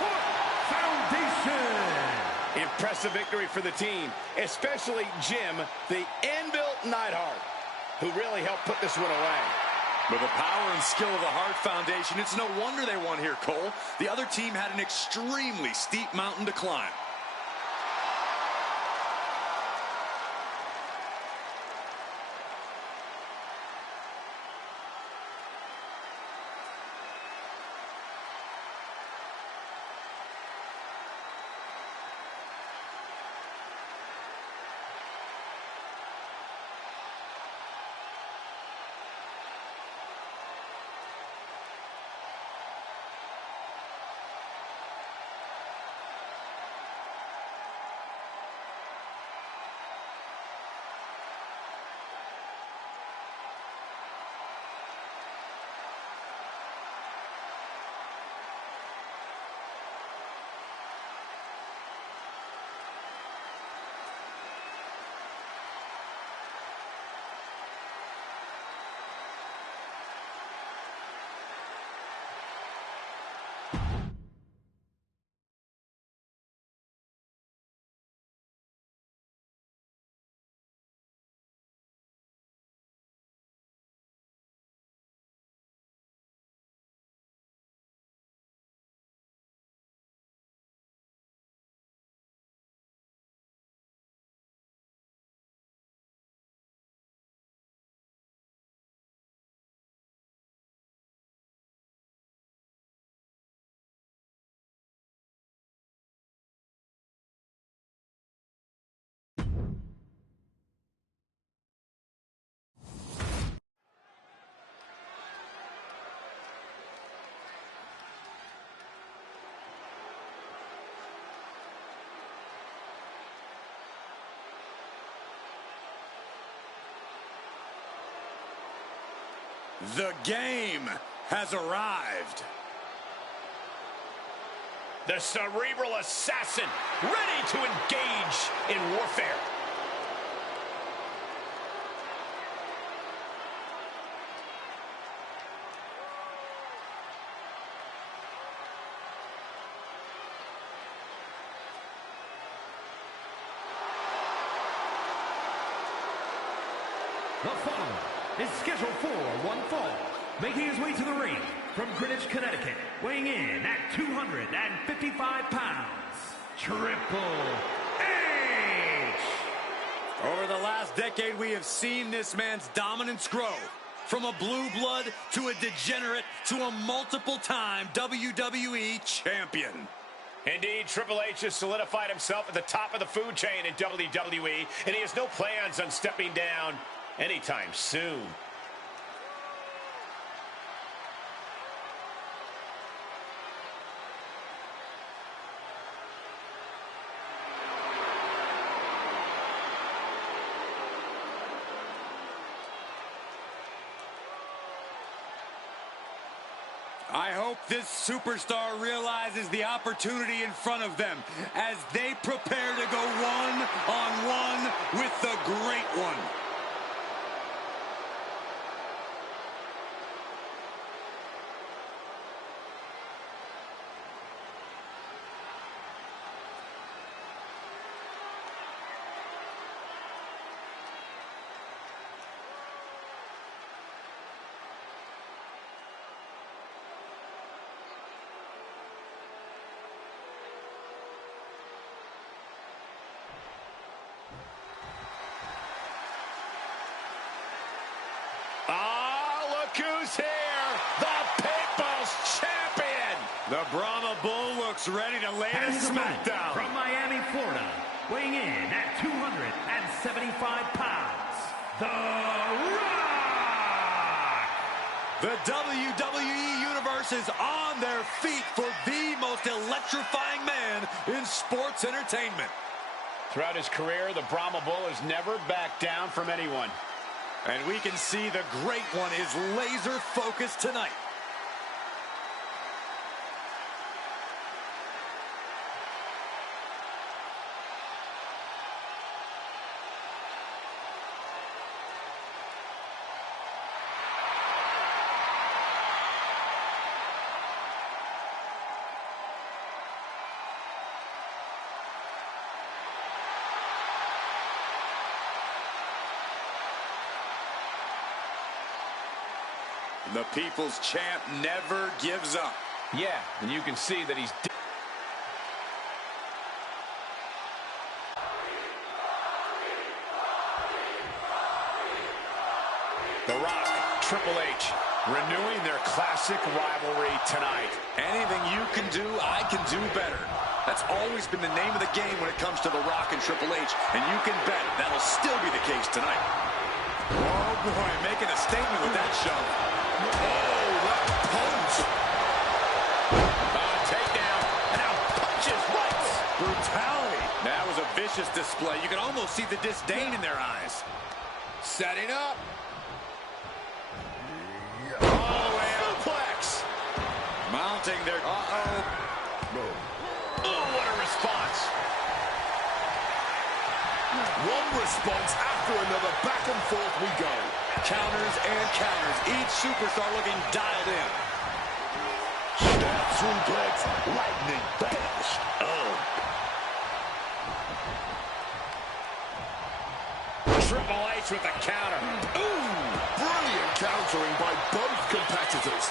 Hart Foundation. Impressive victory for the team, especially Jim, the Anvil Neidhart, who really helped put this one away. With the power and skill of the Hart Foundation, it's no wonder they won here, Cole. The other team had an extremely steep mountain to climb. The game has arrived. The cerebral assassin, ready to engage in warfare. The following is scheduled for one fall, making his way to the ring from Greenwich, Connecticut, weighing in at 255 pounds, Triple H! Over the last decade, we have seen this man's dominance grow. From a blue blood to a degenerate to a multiple-time WWE champion. Indeed, Triple H has solidified himself at the top of the food chain in WWE, and he has no plans on stepping down anytime soon. I hope this superstar realizes the opportunity in front of them as they prepare to go one-on-one with the Great One. Who's here? The People's Champion! The Brahma Bull looks ready to lay the smackdown. From Miami, Florida, weighing in at 275 pounds, The Rock! The WWE Universe is on their feet for the most electrifying man in sports entertainment. Throughout his career, the Brahma Bull has never backed down from anyone. And we can see the Great One is laser focused tonight. The People's Champ never gives up. Yeah, and you can see that he's... The Rock, Triple H, renewing their classic rivalry tonight. Anything you can do, I can do better. That's always been the name of the game when it comes to The Rock and Triple H, and you can bet that'll still be the case tonight. Oh, boy, making a statement with that shove. Oh, that punch. Takedown, and now punches right. Brutality. That was a vicious display. You can almost see the disdain in their eyes. Setting up. Suplex. Mounting their... Oh, what a response. One response after another, back and forth we go. Counters and counters. Each superstar looking dialed in. Snap suplex, lightning fast. Triple H with the counter. Ooh, brilliant countering by both competitors.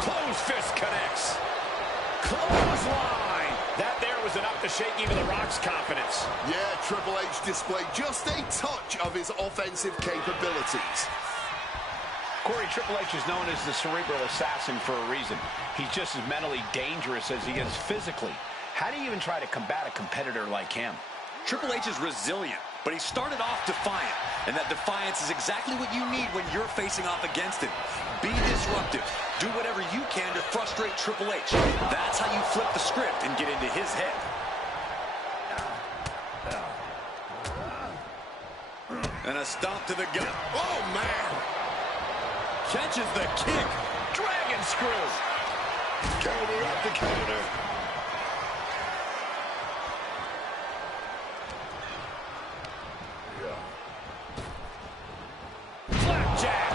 Close fist connects. Clothesline. That there was enough to shake even The Rock's confidence. Yeah, Triple H displayed just a touch of his offensive capabilities. Corey, Triple H is known as the cerebral assassin for a reason. He's just as mentally dangerous as he is physically. How do you even try to combat a competitor like him? Triple H is resilient, but he started off defiant, and that defiance is exactly what you need when you're facing off against him. Be disruptive. Do whatever you can to frustrate Triple H. That's how you flip the script and get into his head. And a stomp to the gut. Oh, man. Catches the kick. Dragon screw. Counter after counter. Flapjack.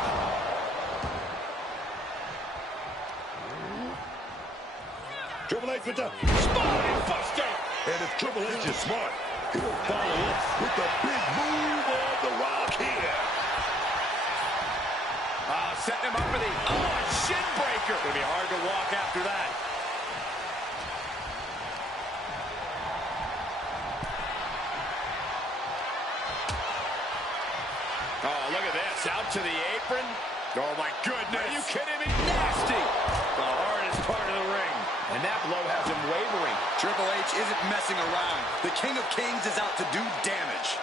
Triple H with the Spine buster. And if Triple H is smart, he'll follow up with the big move on The Rock here. Setting him up for the shin breaker. It'll be hard to walk after that. Oh, look at this. Out to the apron. Oh, my goodness. Are you kidding me? Nasty. The hardest part of the ring. And that blow has him wavering. Triple H isn't messing around. The King of Kings is out to do damage.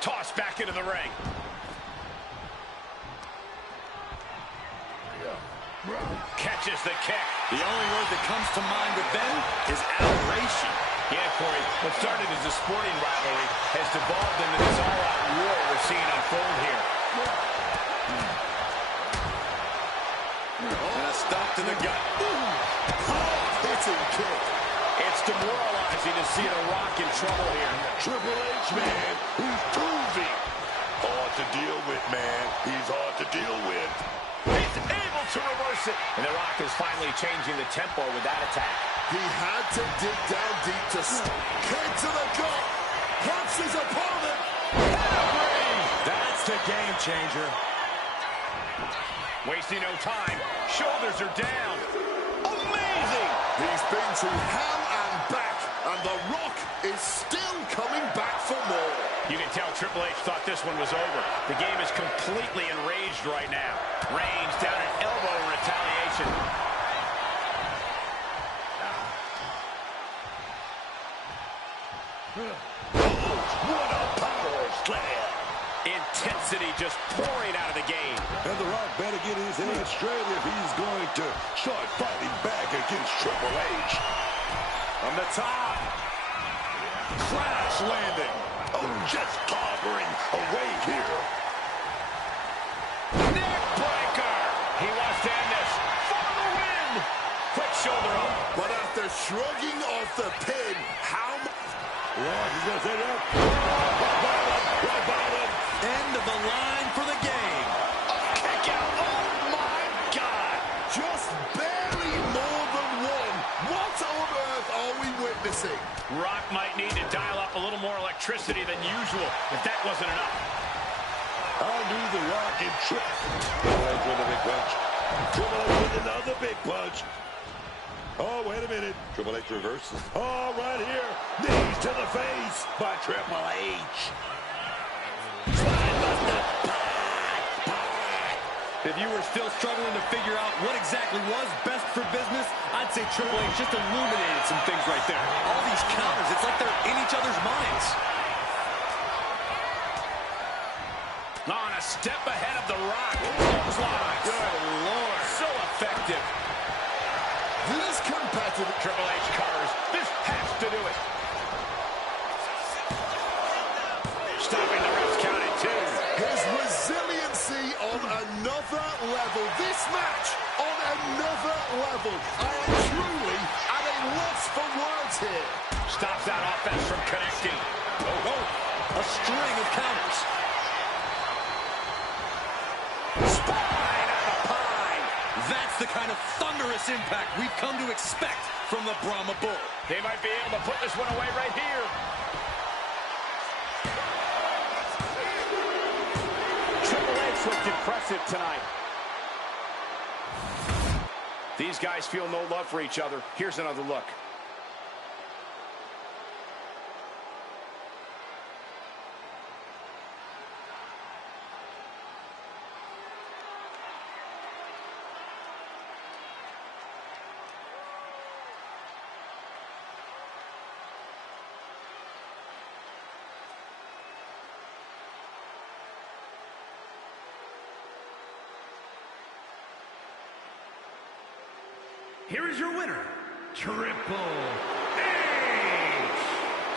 Tossed back into the ring. Catches the kick. The only word that comes to mind with them is adoration. Yeah, Corey, what started as a sporting rivalry has devolved into this all-out war we're seeing unfold here. And a stomp to the gut. Hitting kick. It's demoralizing to see The Rock in trouble here. Triple H, man, he's groovy. Hard to deal with, man. He's hard to deal with. He's able to reverse it. And The Rock is finally changing the tempo with that attack. He had to dig down deep to kick to the gut. Hurts his opponent. That's the game changer. Wasting no time. Shoulders are down. Amazing. He's been to hell and back, and The Rock is still coming back for more. You can tell Triple H thought this one was over. The game is completely enraged right now. Reigns down an elbow in retaliation. What a power slam. Intensity just pouring out of the game. And The Rock better get his head straight if he's going to start fighting back against Triple H. From the top. Crash landing. Oh, just clobbering away here. Neck breaker. He wants to end this for the win. Quick shoulder up. But after shrugging off the pin, how much? Rock is going to set it up. Right bottom. End of the line for the game. Kick out. Oh, my God. Just barely more than one. What on earth are we witnessing? Rock might need to dial up a little more electricity than usual if that wasn't enough. Onto the Rock and Triple H with a big punch. Triple H with another big punch. Oh, wait a minute. Triple H reverses. Oh, right here. Knees to the face by Triple H. If you were still struggling to figure out what exactly was best for business, I'd say Triple H just illuminated some things right there. All these counters, it's like they're in each other's minds. On a step ahead of the Rock. Clothesline. Good Lord. So effective. These competitive... Triple H covers. This has to do it. Stopping the ref's count at 2. His resiliency on another level. This match on another level. I am truly at a loss for words here. Stops that offense from connecting. Oh, a string of counters. Spine out of pine. That's the kind of thunderous impact we've come to expect from the Brahma Bull. They might be able to put this one away right here. Triple H looked impressive tonight. These guys feel no love for each other. Here's another look. Here is your winner, Triple H.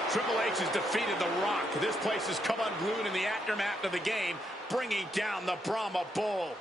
Triple H has defeated The Rock. This place has come unglued in the aftermath of the game, bringing down the Brahma Bull.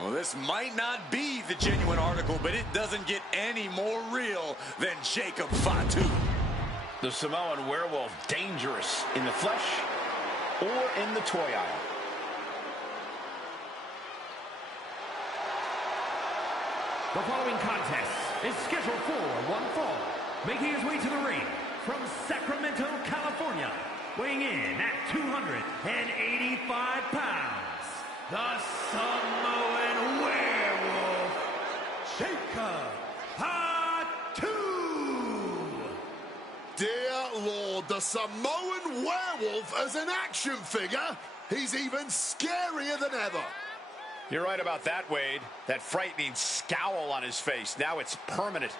Well, this might not be the genuine article, but it doesn't get any more real than Jacob Fatu. The Samoan werewolf, dangerous in the flesh or in the toy aisle. The following contest is scheduled for one fall. Making his way to the ring from Sacramento, California, weighing in at 285 pounds. The Samoan werewolf, Jacob Fatu. Dear Lord, the Samoan werewolf as an action figure, he's even scarier than ever. You're right about that, Wade. That frightening scowl on his face. Now it's permanent.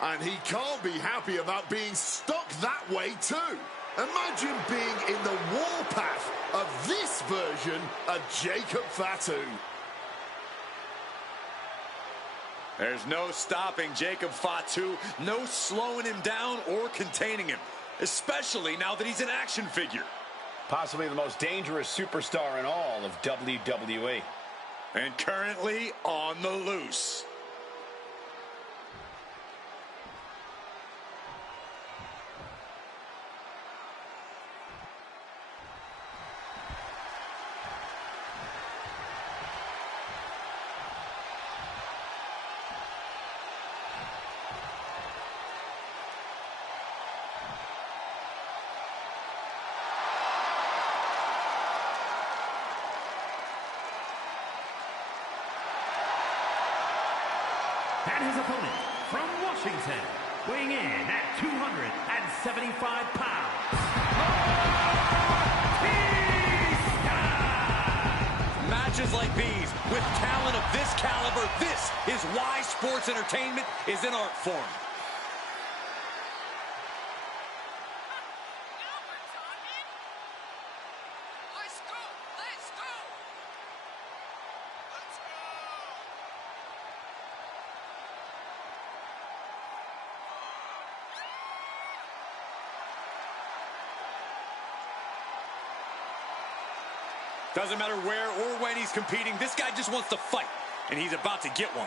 And he can't be happy about being stuck that way too. Imagine being in the warpath of this version of Jacob Fatu. There's no stopping Jacob Fatu, no slowing him down or containing him, especially now that he's an action figure. Possibly the most dangerous superstar in all of WWE. And currently on the loose. And his opponent from Washington, weighing in at 275 pounds, Batista! Matches like these, with talent of this caliber, this is why sports entertainment is an art form. Doesn't matter where or when he's competing, this guy just wants to fight, and he's about to get one.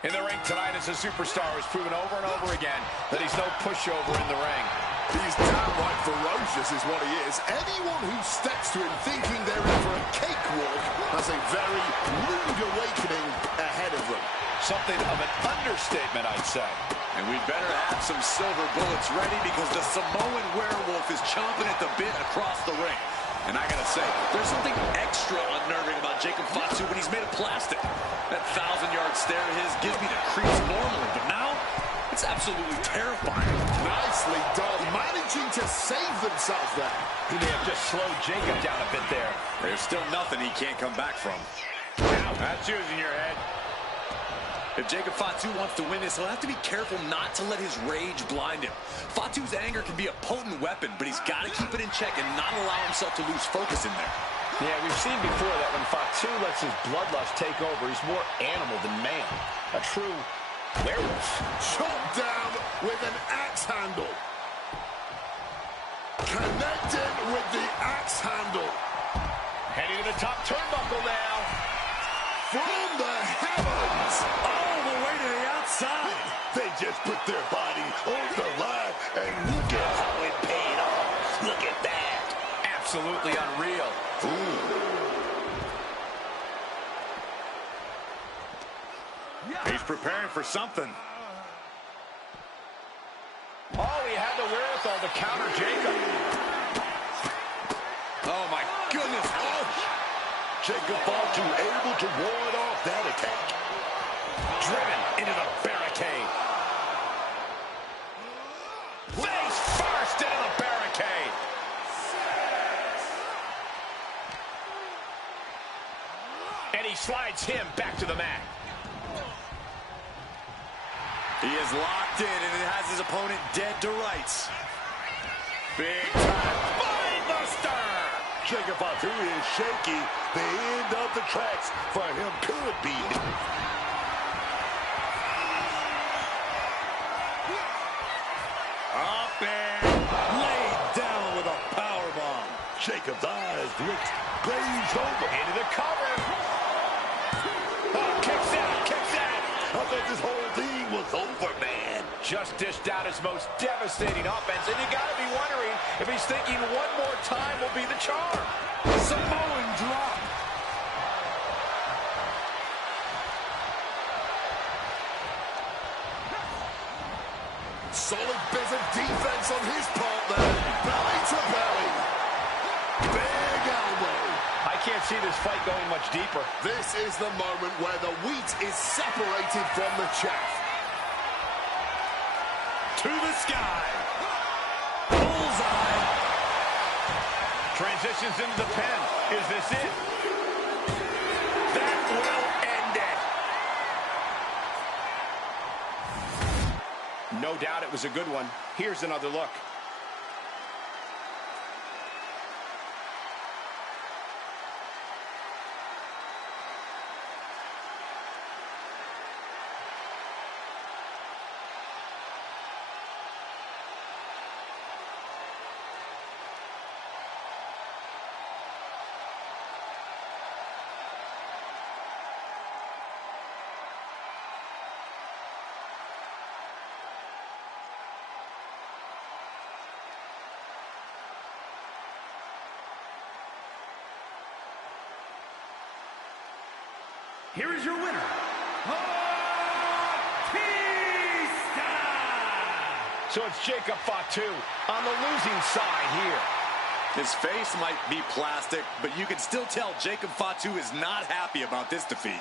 In the ring tonight as a superstar has proven over and over again that he's no pushover in the ring. He's downright ferocious is what he is. Anyone who steps to him thinking they're in for a cakewalk has a very rude awakening ahead of them. Something of an understatement, I'd say. And we better have some silver bullets ready because the Samoan werewolf is chomping at the bit across the ring. And I gotta say, there's something extra unnerving about Jacob Fatu when he's made of plastic. That 1,000-yard stare of his gives me the creeps normally, but now it's absolutely terrifying. Nicely done, managing to save themselves there. He may have just slowed Jacob down a bit there. There's still nothing he can't come back from. Now, that's using your head. If Jacob Fatu wants to win this, he'll have to be careful not to let his rage blind him. Fatu's anger can be a potent weapon, but he's got to keep it in check and not allow himself to lose focus in there. Yeah, we've seen before that when Fatu lets his bloodlust take over, he's more animal than man. A true werewolf. Chopped down with an axe handle. Connected with the axe handle. Heading to the top turnbuckle now. From the heavens. All the way to the outside. They just put their body on the line, and look at how it paid off. Look at that. Absolutely unreal. He's preparing for something. Oh, he had the wherewithal to counter Jacob. Oh, my goodness. Oh. Jacob Fatu able to ward off that attack. Driven into the barricade. Face first into the barricade. And he slides him back to the mat. He is locked in and has his opponent dead to rights. Big time spinebuster. Jacob Fatu is shaky. The end of the tracks for him could be. Up and laid down with a powerbomb. Jacob's eyes looked glazed over. Into the cover. Oh, kicks out, kicks out. I thought this whole thing was over, man. Just dished out his most devastating offense, and you gotta be wondering if he's thinking one more time will be the charm. Samoan drop. Solid bit of defense on his part there. Belly to belly. Big elbow. I can't see this fight going much deeper. This is the moment where the wheat is separated from the chaff. To the sky. Bullseye. Transitions into the pen. Is this it? That will end it. No doubt it was a good one. Here's another look. here is your winner, Batista! So it's Jacob Fatu on the losing side here. His face might be plastic, but you can still tell Jacob Fatu is not happy about this defeat.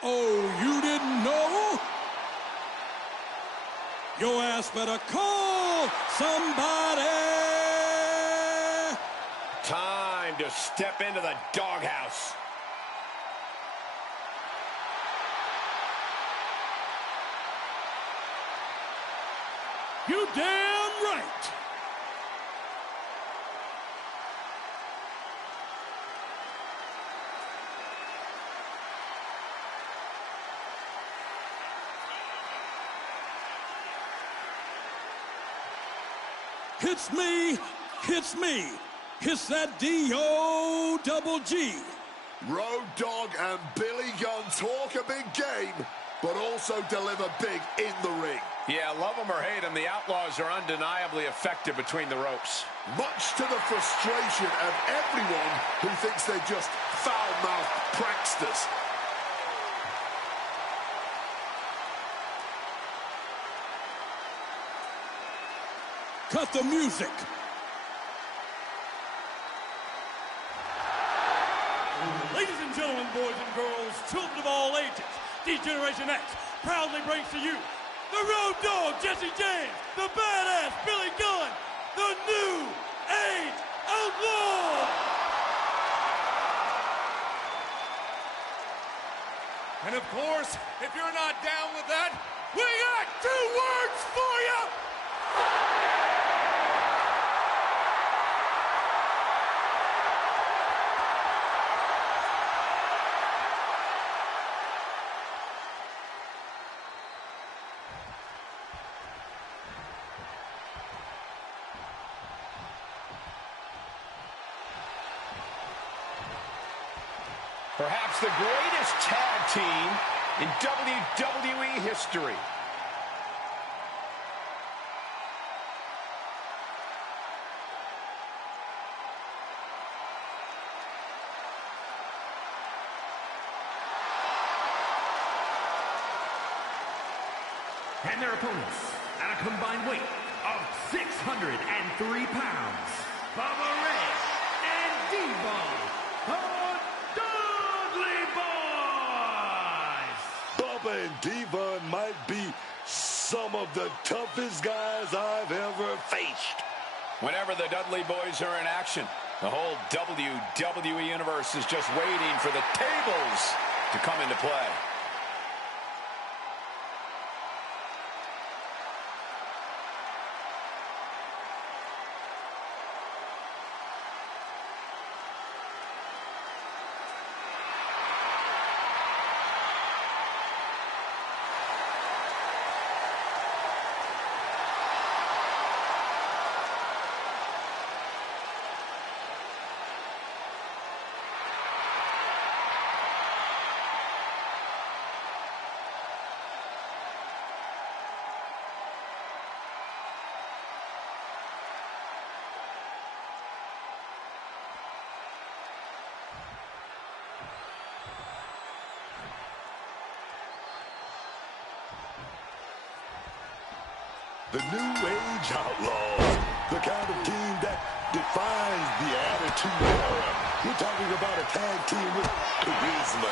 Oh, you didn't know? Your ass better call somebody. Time to step into the doghouse. You damn right. Hits me, hits me. Hits that D-O-double-G. Road Dogg and Billy Gunn talk a big game, but also deliver big in the ring. Yeah, love them or hate them, the Outlaws are undeniably effective between the ropes. Much to the frustration of everyone who thinks they're just foul-mouthed pranksters. Cut the music. Ladies and gentlemen, boys and girls, children of all ages, D-Generation X proudly brings to you the Road Dogg, Jesse James, the badass Billy Gunn, the New Age Outlaw. And of course, if you're not down with that, Perhaps the greatest tag team in WWE history. And their opponents, at a combined weight of 603 pounds, Bubba Ray and Devon, the Dudley Boys! Bubba and Devon might be some of the toughest guys I've ever faced. Whenever the Dudley Boys are in action, the whole WWE Universe is just waiting for the tables to come into play. The New Age Outlaws, the kind of team that defines the Attitude Era. We're talking about a tag team with charisma,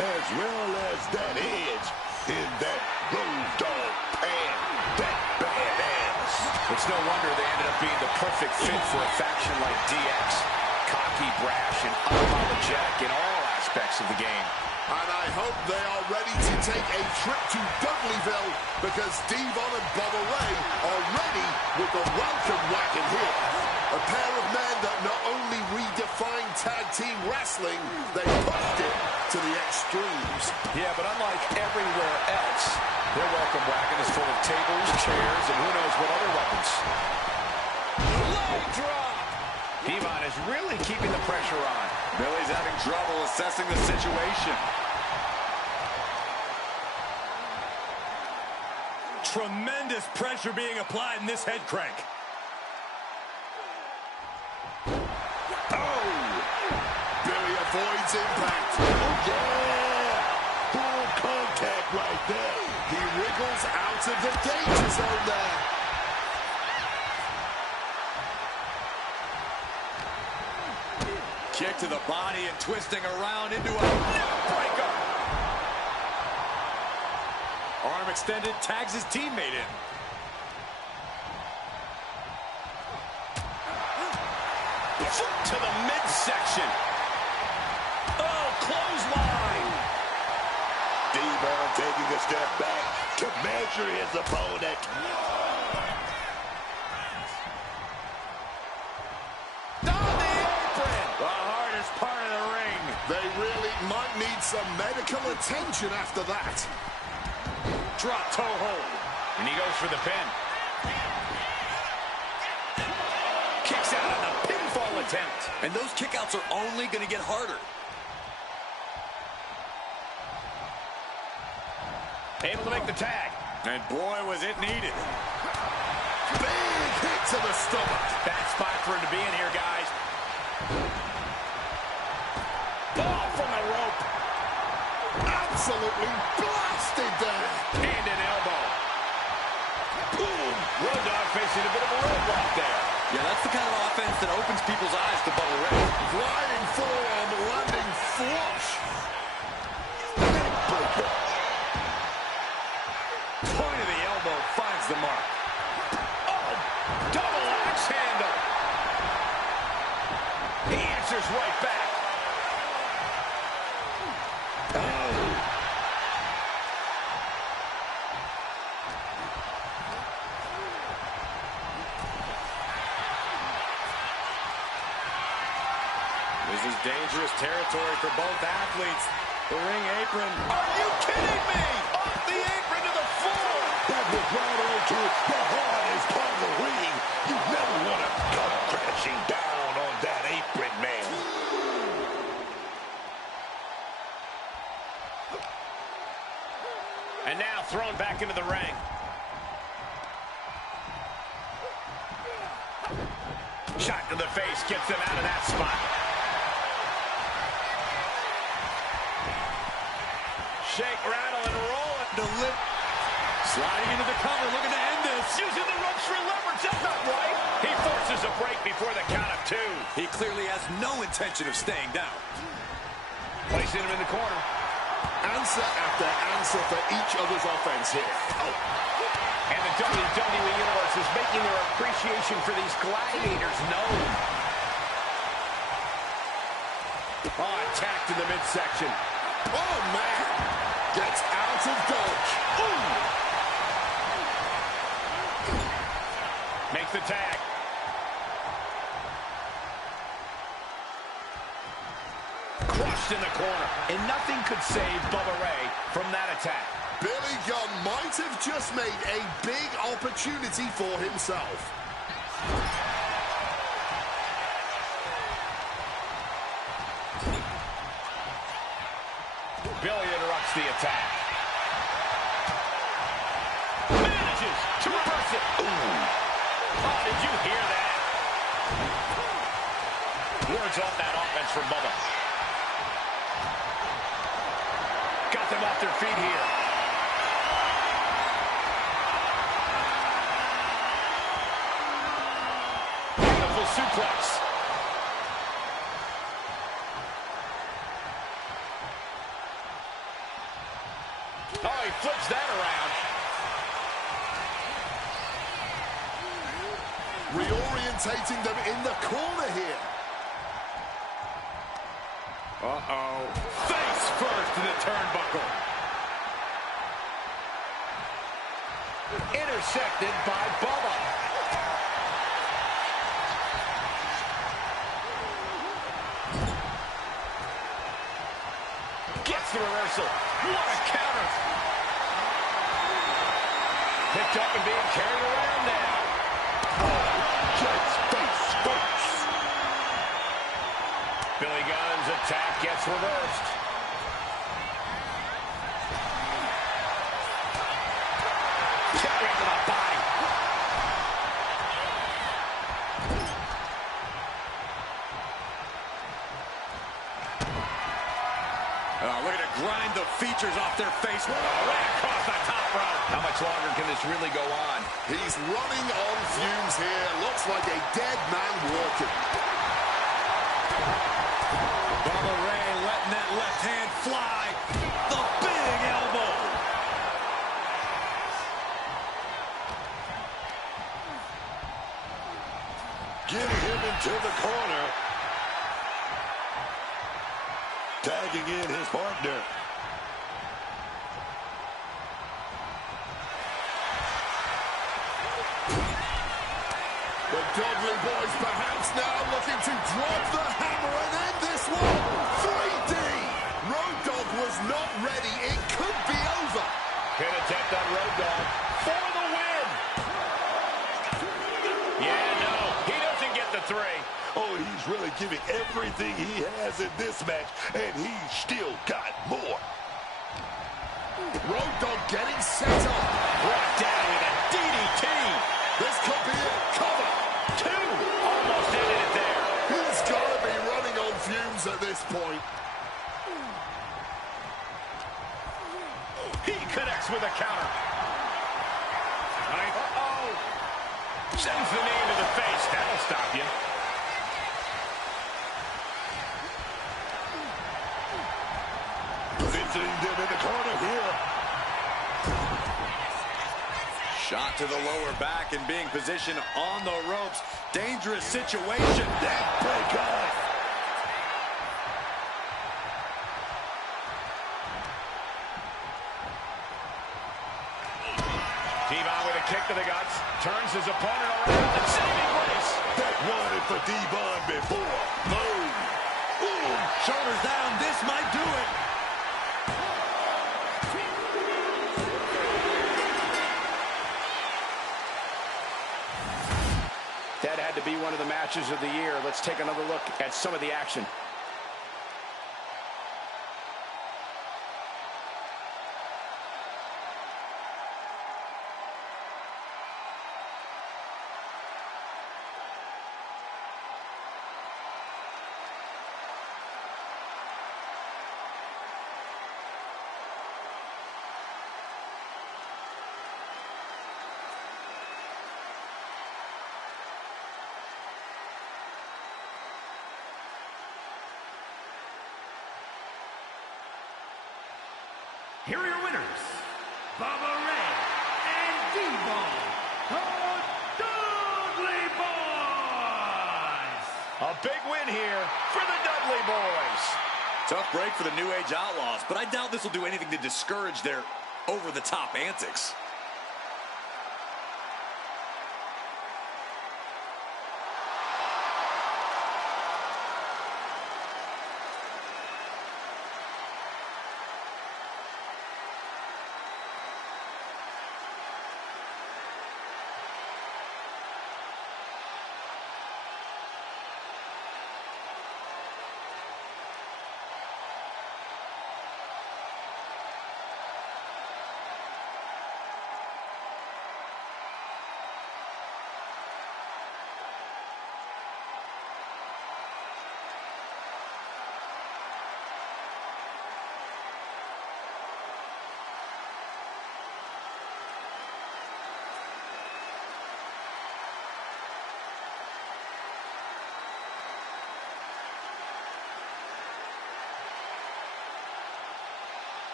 as well as that edge in that Road Dogg pan, that badass. It's no wonder they ended up being the perfect fit for a faction like DX. Cocky, brash, and unapologetic in all aspects of the game. And I hope they are ready to take a trip to Dudleyville, because Devon and Bubba Ray are ready with the welcome wagon here. A pair of men that not only redefined tag team wrestling, they pushed it to the extremes. Yeah, but unlike everywhere else, their welcome wagon is full of tables, chairs, and who knows what other weapons. Leg drop! Devon is really keeping the pressure on. Billy's having trouble assessing the situation. Tremendous pressure being applied in this head crank. Oh! Billy avoids impact. Oh, yeah! Full contact right there. He wriggles out of the danger zone there. Kick to the body and twisting around into a neck-breaker. Arm extended, tags his teammate in. Foot to the midsection. Oh, clothesline. Devon taking a step back to measure his opponent. They really might need some medical attention after that. Drop toe hold. And he goes for the pin. Kicks out on the pinfall attempt. And those kickouts are only going to get harder. Able to make the tag. And boy, was it needed. Big hit to the stomach. Bad spot for him to be in here, guys. Ball from the rope. Absolutely blasted there. Hand and elbow. Boom. Road Dogg facing a bit of a roadblock there. Yeah, that's the kind of offense that opens people's eyes to Bubba Ray. Flying forearm, landing flush. Point of the elbow finds the mark. Oh, double axe handle. He answers right back. This is dangerous territory for both athletes. The ring apron. Are you kidding me? Off the apron to the floor. That was right onto the hardest part of the ring. You never want to come crashing down on that apron, man. Shot to the face gets them out of that spot. Shake, rattle, and roll it. Sliding into the cover, looking to end this. Using the ropes for leverage. That's not right. He forces a break before the count of 2. He clearly has no intention of staying down. Placing him in the corner. Answer after answer for each other's offense here. Oh. And the WWE Universe is making their appreciation for these gladiators known. Oh, attacked in the midsection. Oh, man. Gets out of dodge. Ooh. Makes the tag. Crushed in the corner. And nothing could save Bubba Ray from that attack. Billy Gunn might have just made a big opportunity for himself. Billy interrupts the attack. Manages to reverse it. Ooh. Oh, did you hear that? Words off that offense from Bubba. Got them off their feet here. Beautiful suplex. Oh, he flips that around. Reorientating them in the corner here. Uh-oh. Face first to the turnbuckle. Intercepted by Bubba. Gets the reversal. What a counter. Picked up and being carried around now. Gets face first. Billy Gunn's attack gets reversed. Carrying to the body. Look at it grind the features off their face. Right across the top rope. How much longer can this really go on? He's running on fumes here. Looks like a dead man walking. Bubba Ray letting that left hand fly. The big elbow. Getting him into the corner. Tagging in his partner. The Dudley Boys perhaps now looking to drop the hammer and end this one. 3D. Road Dogg was not ready. It could be over. Pin attempt on Road Dogg for the win. Yeah, no, he doesn't get the 3. Oh, he's really giving everything he has in this match, and he's still got more. Road Dogg getting set up. Brought down with a DDT. This could be it. Cover. 2. Almost ended it there. He's got to be running on fumes at this point. He connects with a counter. Uh-oh. Sends the knee into the face. That'll stop you. Visiting them in the corner here. Shot to the lower back and being positioned on the ropes. Dangerous situation. That break off. T-Von with a kick to the guts. Turns his opponent around and saving grace. That wanted for D-Von before. Boom. Ooh, shoulders down. This might do it. That had to be one of the matches of the year. Let's take another look at some of the action. here are your winners, Bubba Ray and D-Ball, the Dudley Boys. A big win here for the Dudley Boys. Tough break for the New Age Outlaws, but I doubt this will do anything to discourage their over-the-top antics.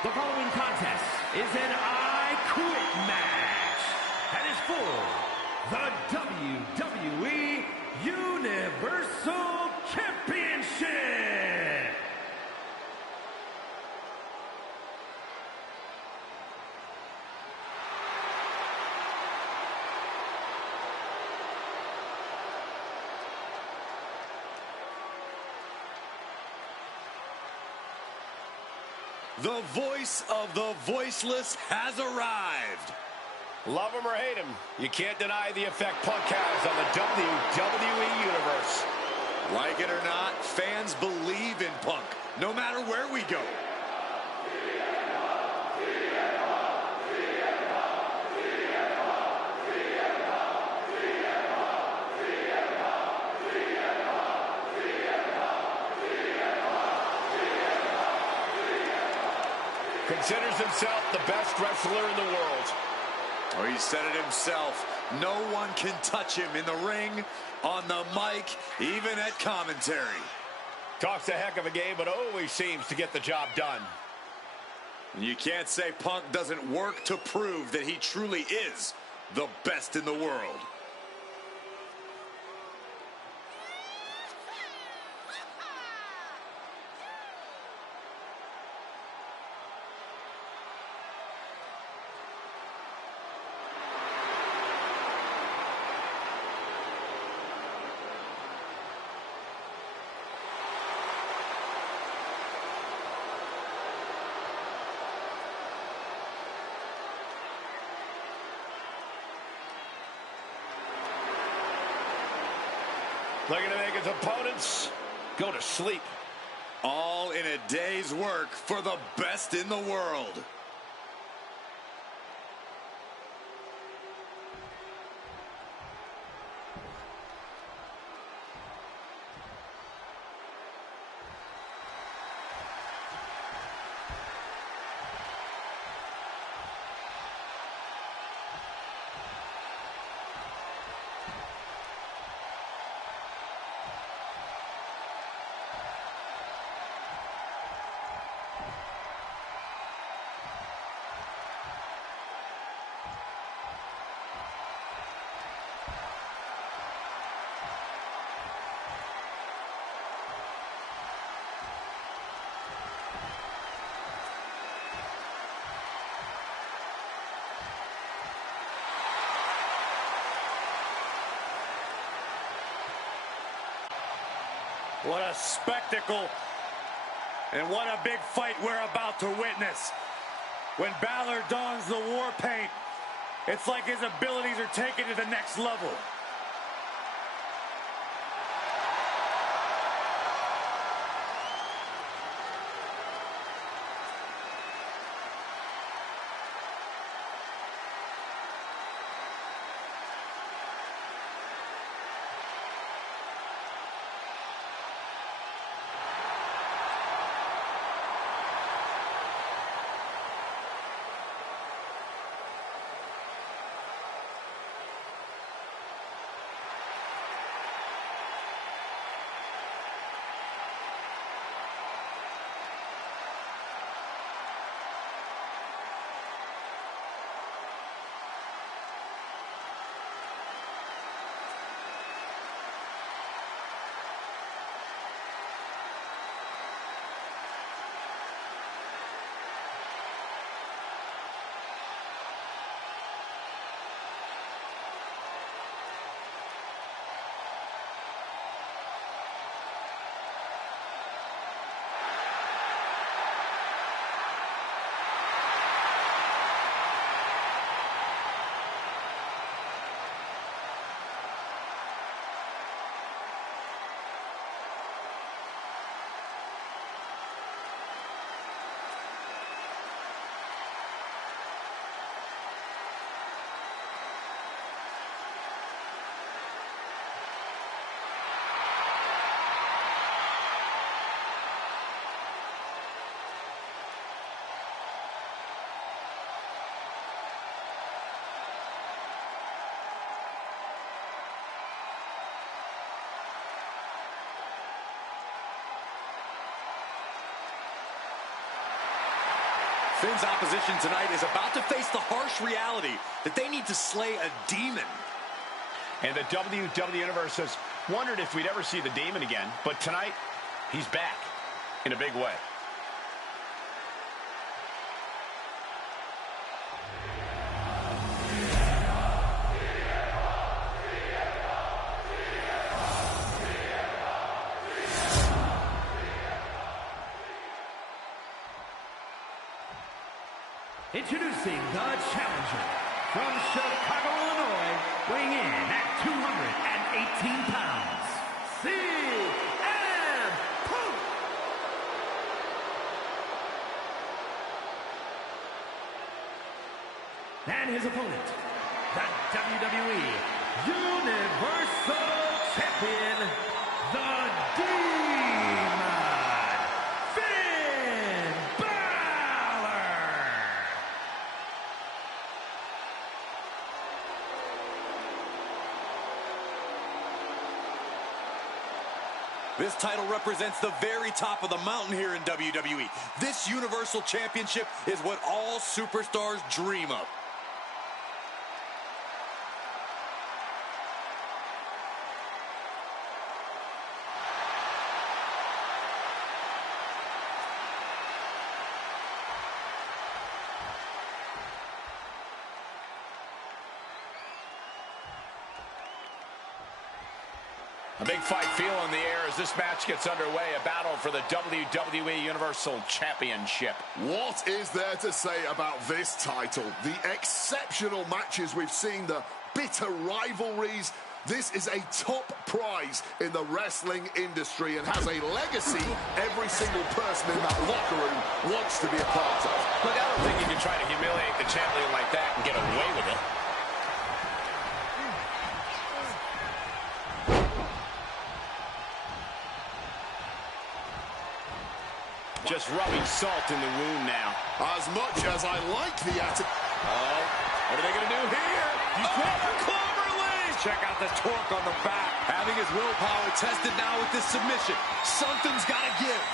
The following contest is an I Quit match and is for the WWE Universal Championship. The voice of the voiceless has arrived. Love him or hate him, you can't deny the effect Punk has on the WWE Universe. Like it or not, fans believe in Punk, no matter where we go. Considers himself the best wrestler in the world. Oh, he said it himself. No one can touch him in the ring, on the mic, even at commentary. Talks a heck of a game, but always seems to get the job done. You can't say Punk doesn't work to prove that he truly is the best in the world. Looking to make his opponents go to sleep. All in a day's work for the best in the world. What a spectacle, and what a big fight we're about to witness. When Balor dons the war paint, it's like his abilities are taken to the next level. Finn's opposition tonight is about to face the harsh reality that they need to slay a demon. And the WWE Universe has wondered if we'd ever see the demon again, but tonight, he's back in a big way. Introducing the challenger from Chicago, Illinois, weighing in at 218 pounds, CM Punk. And his opponent, the WWE Universal Champion, the Demon, Finn Balor. This title represents the very top of the mountain here in WWE. This Universal Championship is what all superstars dream of. A big fight feel in the air as this match gets underway. A battle for the WWE Universal Championship. What is there to say about this title? The exceptional matches we've seen, the bitter rivalries. This is a top prize days in the wrestling industry and has a legacy every single person in that locker room wants to be a part of. Look, I don't think you can try to humiliate the champion like that and get away with it. Just rubbing salt in the wound now. As much as I like the attitude. Oh, what are they going to do here? The clover leaf! Check out the torque on the back. Having his willpower tested now with this submission. Something's got to give.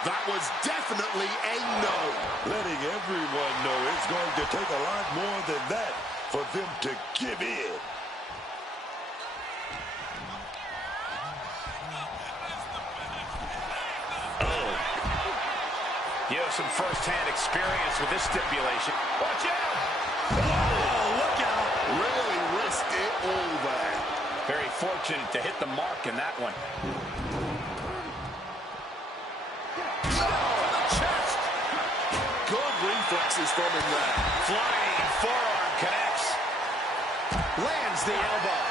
That was definitely a no. Letting everyone know it's going to take a lot more than that for them to give in. Oh. You have some first-hand experience with this stipulation. Watch out! Oh, look out. Really risked it all there. Very fortunate to hit the mark in that one. Reflexes from him there. Flying forearm connects. Lands the elbow.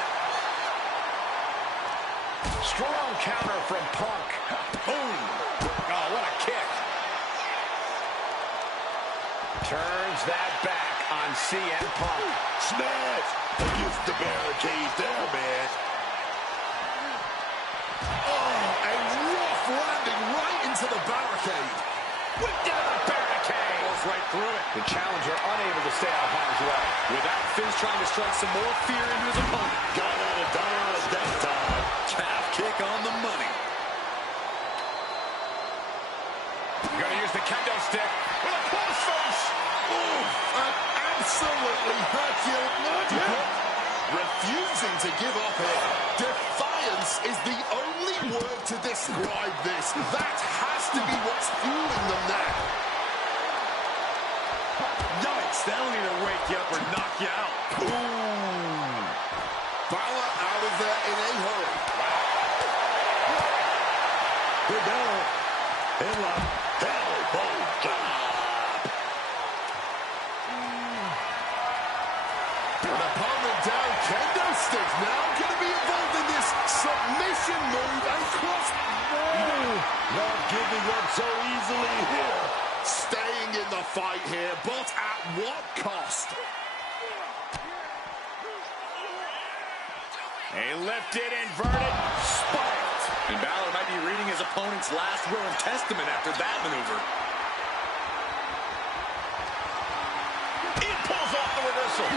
Strong counter from Punk. Boom. Oh, what a kick. Turns that back on CM Punk. Smash against the barricade there, man. Oh, a rough landing right into the barricade. Whip down the barricade. Goes right through it. The challenger unable to stay out of harm's way. Without Finn's trying to strike some more fear into his opponent. Got out of dodge that time. Calf kick on the money. Gonna use the kendo stick with a close face. Ooh, an absolutely Herculean. Refusing to give up here. Defiance is the only word to describe this. That has to be what's fueling them now. Yikes, that'll either wake you up or knock you out. Ooh. Balor out of there in a hurry. Good Balor. Headlock. Elbow drop. An opponent down. Kendo stick now going to be involved in this submission move and cross. Not giving up so easily here. Staying in the fight here, but at what cost? A lifted, inverted, spiked. And Balor might be reading his opponent's last will and testament after that maneuver. He pulls off the reversal.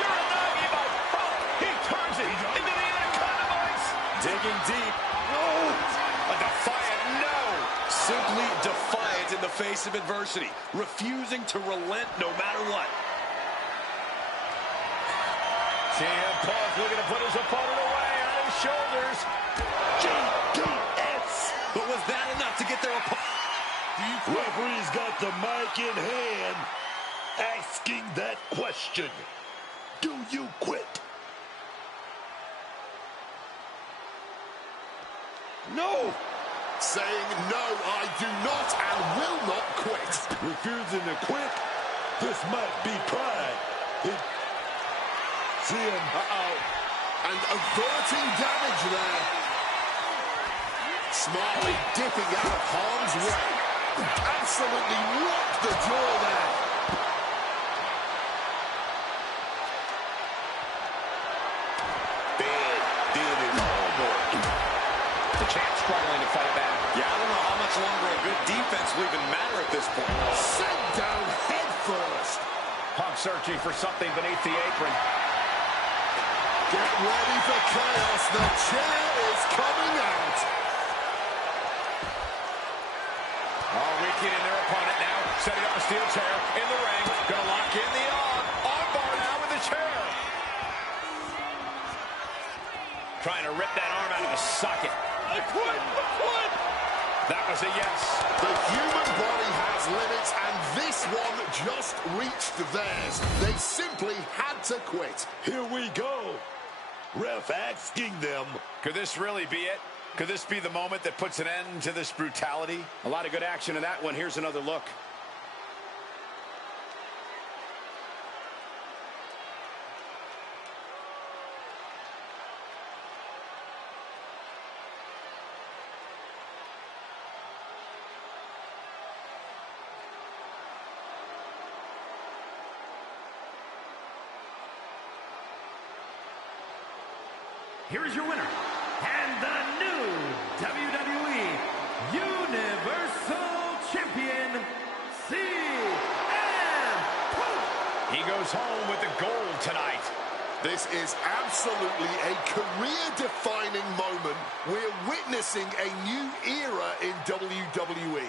Uranagi by Punk. He turns it into the Anaconda Vice. Digging deep. A defiant no. Simply defiant in the face of adversity. Refusing to relent no matter what. CM Punk looking to put his opponent away on his shoulders. GTS. But was that enough to get their opponent? Referee's got the mic in hand, asking that question. Do you quit? No. Saying no, I do not and will not quit. Refusing to quit? This might be pride. See him. And averting damage there. Smiley dipping out of harm's way. Absolutely rocked the jaw there. Bad did it almost. The champ struggling to fight back. Yeah, I don't know how much longer a good defense will even matter at this point. Sent down head first. Punk searching for something beneath the apron. Get ready for chaos. The chair is coming out. Oh, weakening their opponent now. Setting up a steel chair in the ring. Gonna lock in the arm bar now with the chair. Trying to rip that arm out of the socket. I quit. That was a yes. The human body has limits, and this one just reached theirs. They simply had to quit. Here we go. Ref asking them. Could this really be it? Could this be the moment that puts an end to this brutality? A lot of good action in that one. Here's another look. Here is your winner, and the new WWE Universal Champion, CM Punk. He goes home with the gold tonight. This is absolutely a career-defining moment. We're witnessing a new era in WWE.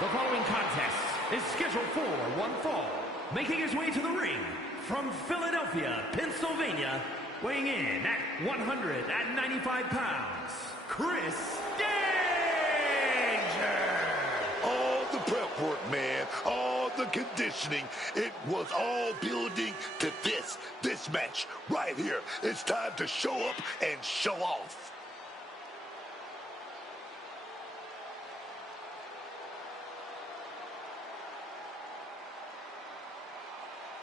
The following contest is scheduled for one fall. Making his way to the ring from Philadelphia, Pennsylvania, weighing in at 195 pounds, Chris Danger! All the prep work, man. All the conditioning. It was all building to this match right here. It's time to show up and show off.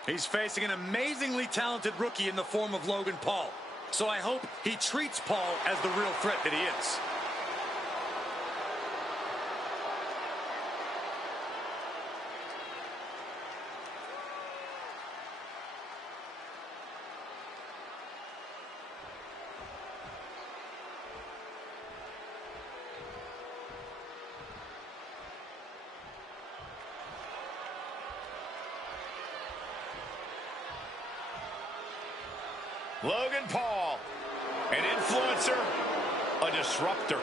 He's facing an amazingly talented rookie in the form of Logan Paul. So I hope he treats Paul as the real threat that he is. Logan Paul, an influencer, a disruptor.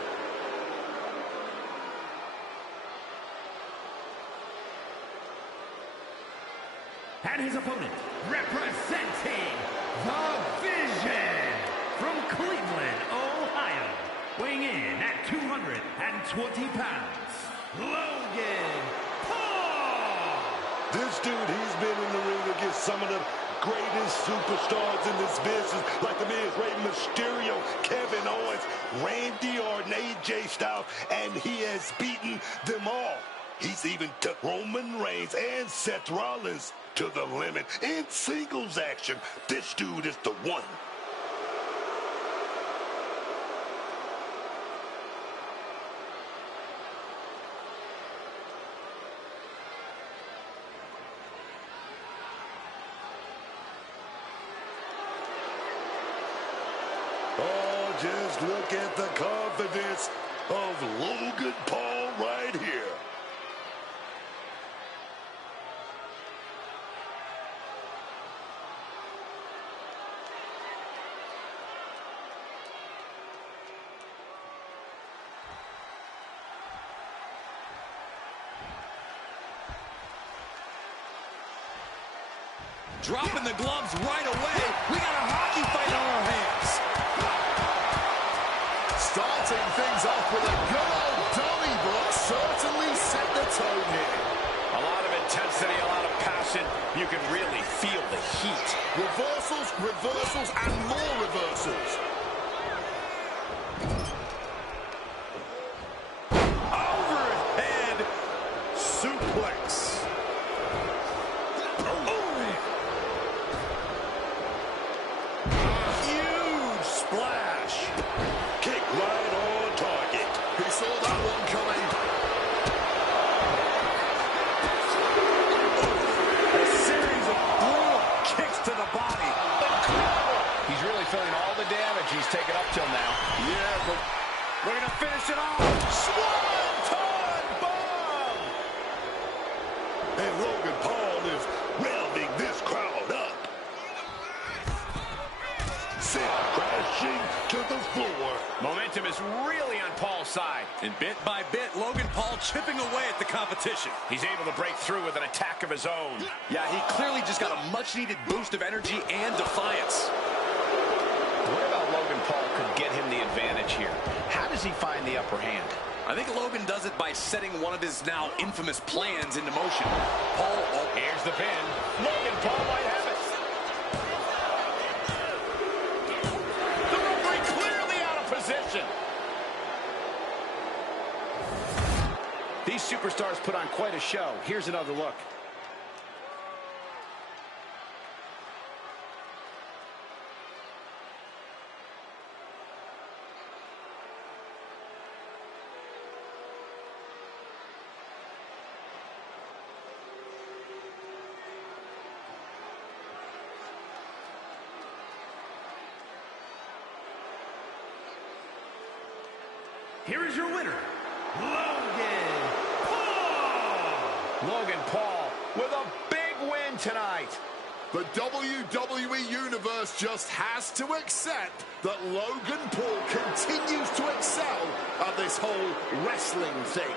And his opponent, representing the Vision from Cleveland, Ohio, weighing in at 220 pounds, Logan Paul. This dude, he's been in the ring against some of the greatest superstars in this business, like the Miz, Rey Mysterio, Kevin Owens, Randy Orton, AJ Styles, and he has beaten them all. He's even took Roman Reigns and Seth Rollins to the limit in singles action. This dude is the one. Oh, just look at the confidence of Logan Paul right here. Dropping the gloves right away. We got a hockey fight on our hands. Starting things off with a good old Donnybrook certainly set the tone here. A lot of intensity, a lot of passion. You can really feel the heat. Reversals, reversals, and more reversals. Overhead suplex. Huge splash. Kick right on target. He saw that one coming. A series of brutal kicks to the body. Incredible. He's really feeling all the damage he's taken up till now. Yeah, but we're going to finish it off. Swanton bomb. And Logan Paul is rounding this crowd up. Sent crashing to the floor. Momentum is really on Paul's side. And bit by bit, Logan Paul chipping away at the competition. He's able to break through with an attack of his own. Yeah, he clearly just got a much-needed boost of energy and defiance. What about Logan Paul could get him the advantage here? How does he find the upper hand? I think Logan does it by setting one of his now infamous plans into motion. Paul, Here's the pin. Logan Paul might have it. The referee clearly out of position. These superstars put on quite a show. Here's another look. Here is your winner, Logan Paul. Logan Paul with a big win tonight. The WWE Universe just has to accept that Logan Paul continues to excel at this whole wrestling thing.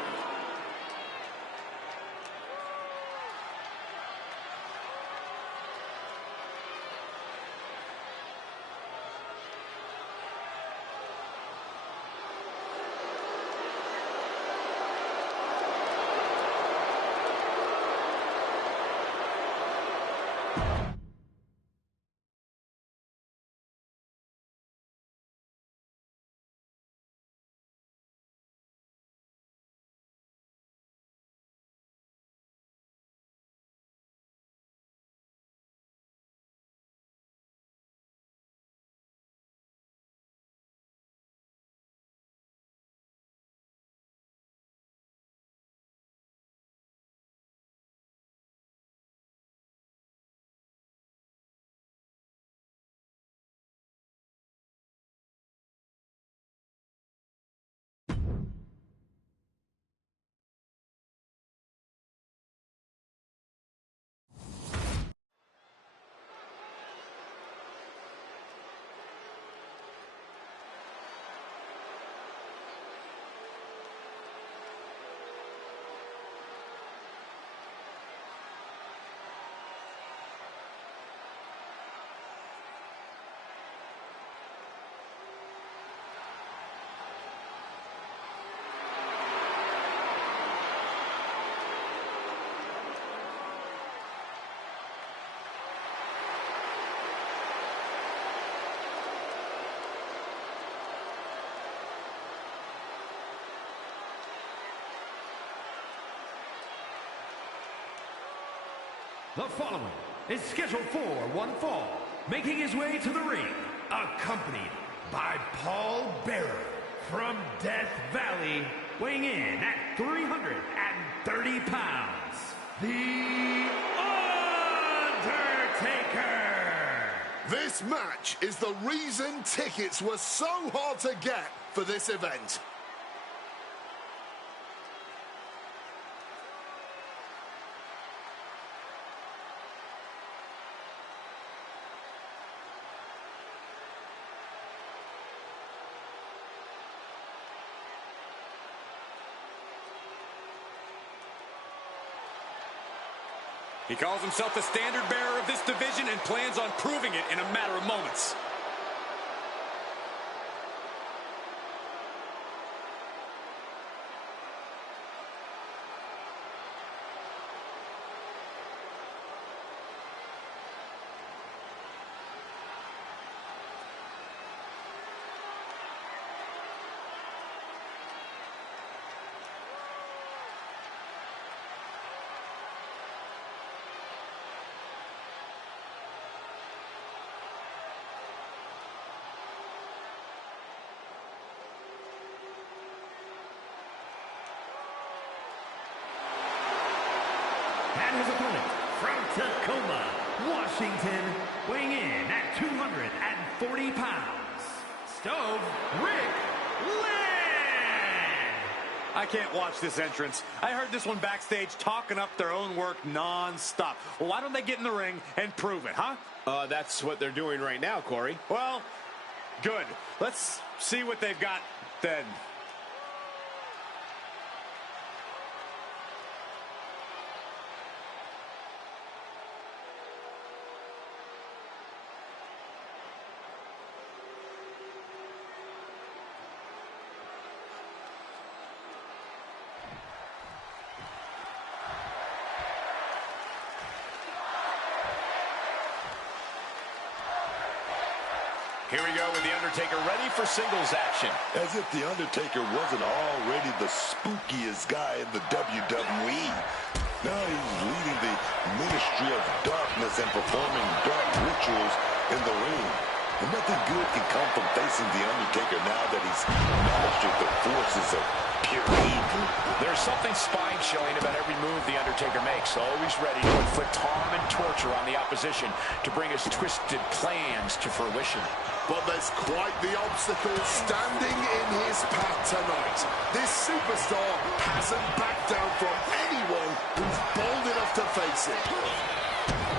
The following is scheduled for one fall, making his way to the ring, accompanied by Paul Bearer from Death Valley, weighing in at 330 pounds, The Undertaker! This match is the reason tickets were so hard to get for this event. He calls himself the standard bearer of this division and plans on proving it in a matter of moments. And his opponent, from Tacoma, Washington, weighing in at 240 pounds, Stove Rick Land! I can't watch this entrance. I heard this one backstage talking up their own work non-stop. Well, why don't they get in the ring and prove it, huh? That's what they're doing right now, Corey. Well, good. Let's see what they've got then. Here we go with The Undertaker ready for singles action. As if The Undertaker wasn't already the spookiest guy in the WWE. Now he's leading the Ministry of Darkness and performing dark rituals in the ring. And nothing good can come from facing The Undertaker now that he's mastered the forces of pure evil. There's something spine-chilling about every move The Undertaker makes, always ready to inflict harm and torture on the opposition to bring his twisted plans to fruition. But there's quite the obstacle standing in his path tonight. This superstar hasn't backed down from anyone who's bold enough to face it.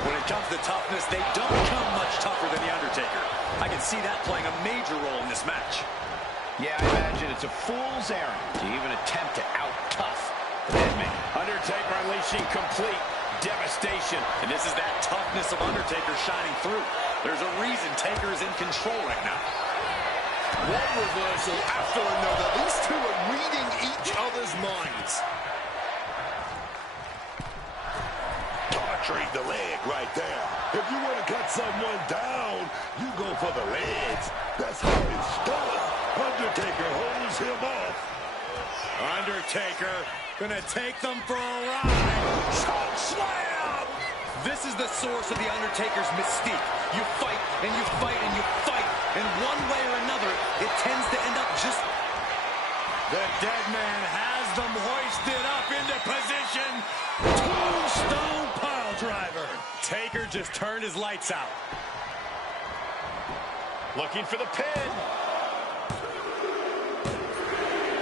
When it comes to toughness, they don't come much tougher than The Undertaker. I can see that playing a major role in this match. Yeah, I imagine it's a fool's errand to even attempt to out-tough the dead man. Undertaker unleashing complete devastation. And this is that toughness of Undertaker shining through. There's a reason Taker is in control right now. One reversal after another. These two are reading each other's minds. Torturing the leg right there. If you want to cut someone down, you go for the legs. That's how it's done. Undertaker holds him off. Undertaker gonna take them for a ride. Choke slam! This is the source of The Undertaker's mystique. You fight, and you fight, and you fight. And one way or another, it tends to end up just... The dead man has them hoisted up into position. Tombstone pile driver. Taker just turned his lights out. Looking for the pin.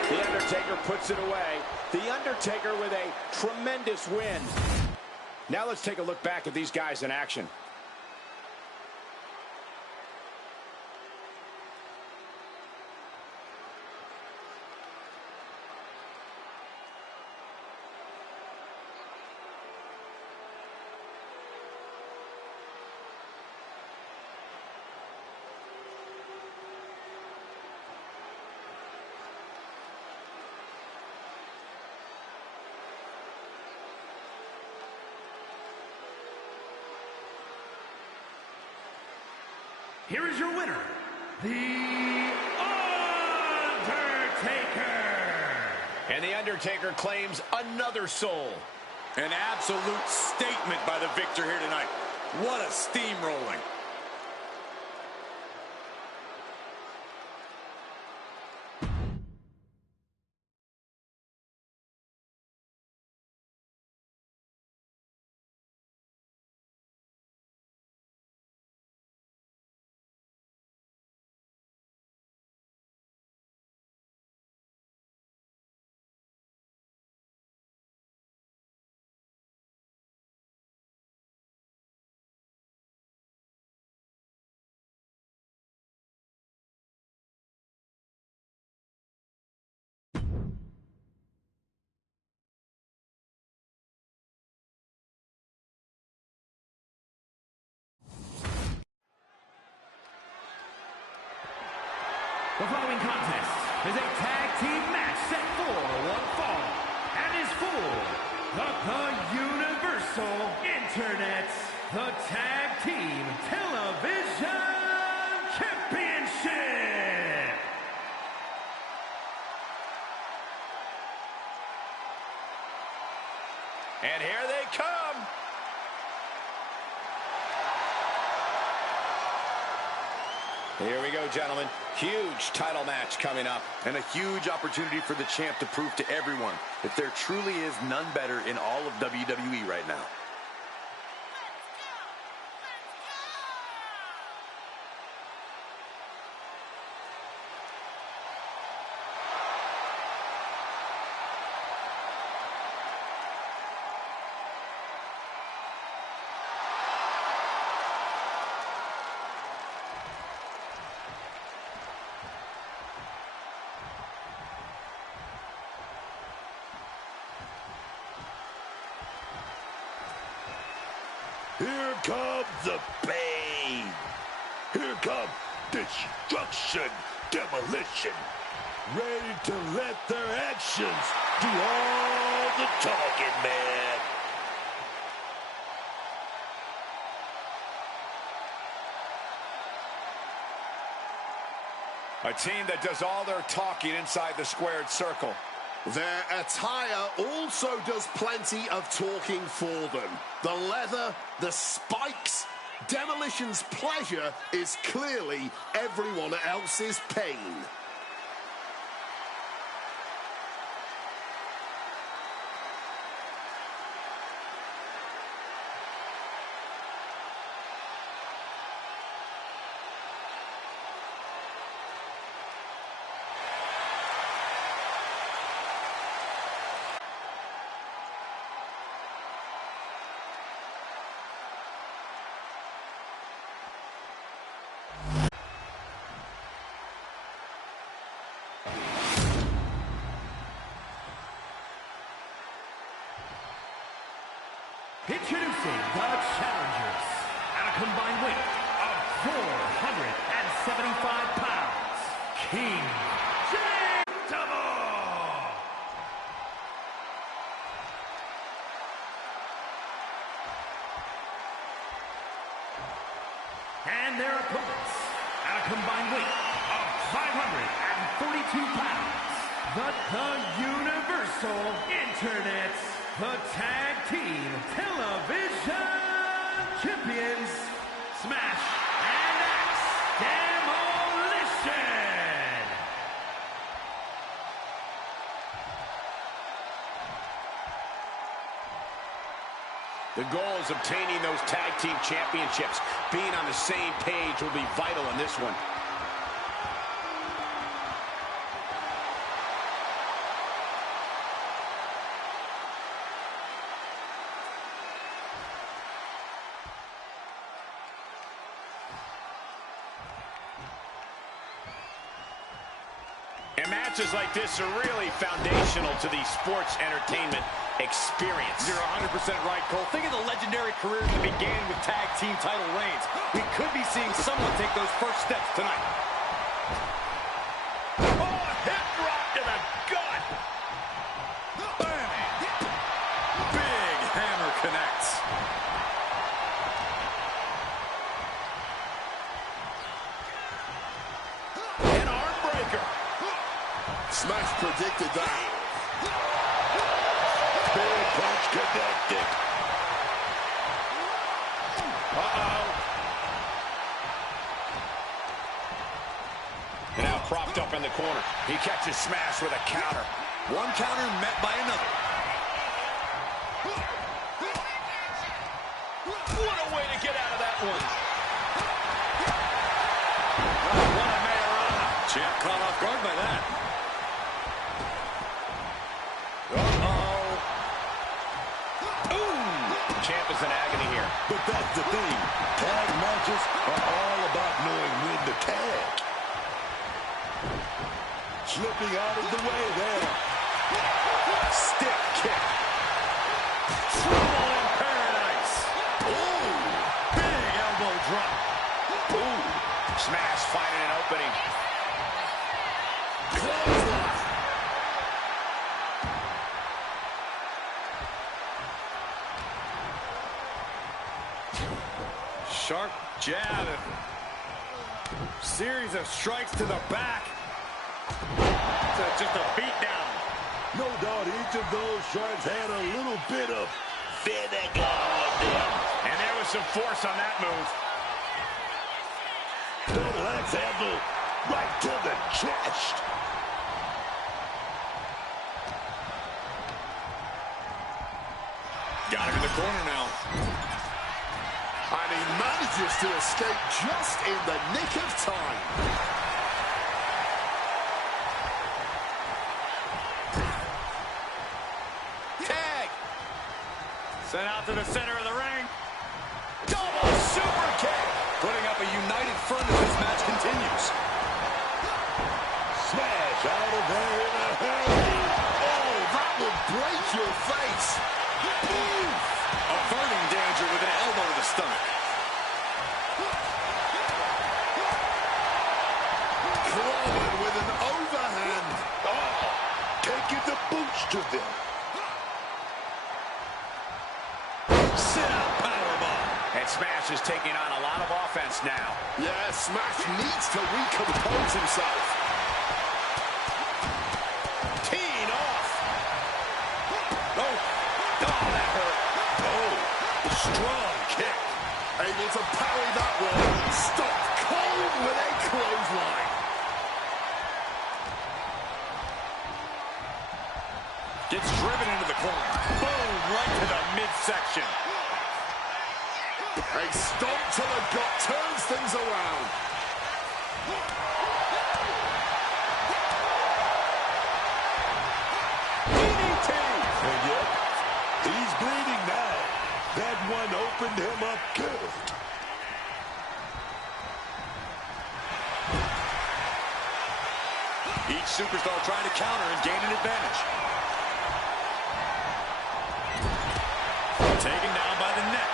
The Undertaker puts it away. The Undertaker with a tremendous win. Now let's take a look back at these guys in action. Here is your winner, The Undertaker! And The Undertaker claims another soul. An absolute statement by the victor here tonight. What a steamrolling. The following contest is a tag team match set for one fall and is for the Universal Internet, the Tag Team Television Championship. And here they come. Here we go, gentlemen. Huge title match coming up. And a huge opportunity for the champ to prove to everyone that there truly is none better in all of WWE right now. Here comes the pain. Here comes destruction, demolition. Ready to let their actions do all the talking, man. A team that does all their talking inside the squared circle. Their attire also does plenty of talking for them. The leather, the spikes. Demolition's pleasure is clearly everyone else's pain. Introducing the challengers at a combined weight of 475 pounds, King James Double. And their opponents at a combined weight of 542 pounds, the Universal Internet, the Tag Team Television Champions, Smash and Axe Demolition. The goal is obtaining those tag team championships. Being on the same page will be vital in this one. And matches like this are really foundational to the sports entertainment experience. You're 100% right, Cole. Think of the legendary careers that began with tag team title reigns. We could be seeing someone take those first steps tonight. Oh, hip drop to the gut. Bam! Big hammer connects. An arm breaker. Smash predicted that. Big punch connected. Uh-oh. Now propped up in the corner. He catches Smash with a counter. One counter met by another. What a way to get out of that one. Oh, what a Mayorana. Champ caught off guard by that. Champ is in agony here. But that's the thing. Tag matches are all about knowing when to tag. Slipping out of the way there. Stick kick. Trouble in paradise. Ooh. Big elbow drop. Ooh. Smash finding an opening. Clothesline. Sharp jab. Series of strikes to the back. Just a beat down. No doubt each of those sharks had a little bit of vinegar on them. And there was some force on that move. Double axe handle right to the chest. Got him in the corner now. And he manages to escape just in the nick of time. Tag. Sent out to the center of the ring. Double super kick. Putting up a united front as this match continues. Smash out of there in a hurry. Oh, that would break your face. Averting danger with an elbow to the stomach. Clobbered with an overhand. Oh, taking the boots to them. Sit-out powerbomb. And Smash is taking on a lot of offense now. Yeah, Smash needs to recompose himself. Teeing off. Oh, that hurt. Oh, strong kick. Able to parry that one. Stop cold with a clothesline. Gets driven into the corner. Boom, right to the midsection. A stomp to the gut turns things around. DDT. And yet, he's bleeding now. That one opened him up good. Each superstar trying to counter and gain an advantage. Taken down by the neck.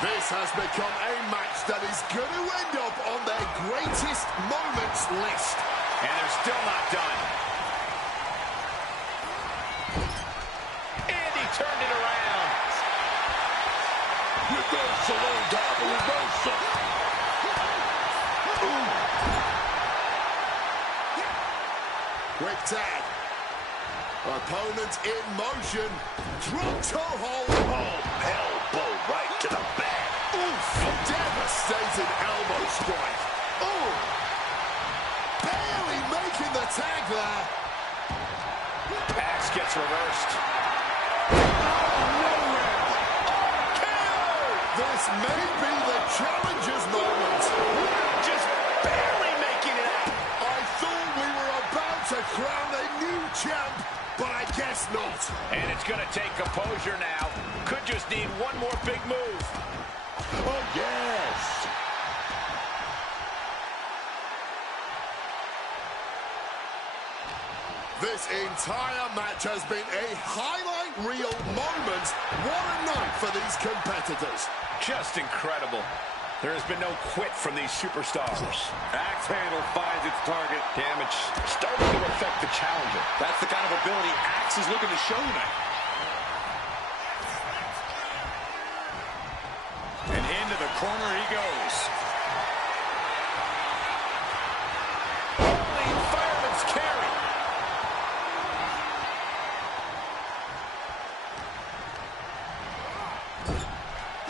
This has become a match that is going to end up on their greatest moments list. And they're still not done. And he turned it around. Reversal on top of reversal. Ooh. Quick tag. Opponent in motion. Drop toe hold. Oh, elbow right to the back. Oof. Devastating elbow strike. Ooh. Barely making the tag there. Axe gets reversed. This may be the challenger's moment. Just barely making it out. I thought we were about to crown a new champ, but I guess not. And it's going to take composure now. Could just need one more big move. Oh, yes. This entire match has been a highlight reel moment. What a night for these competitors. Just incredible. There has been no quit from these superstars. Axe handle finds its target. Damage starting to affect the challenger. That's the kind of ability Axe is looking to show tonight. And into the corner he goes. Holy fireman's carry.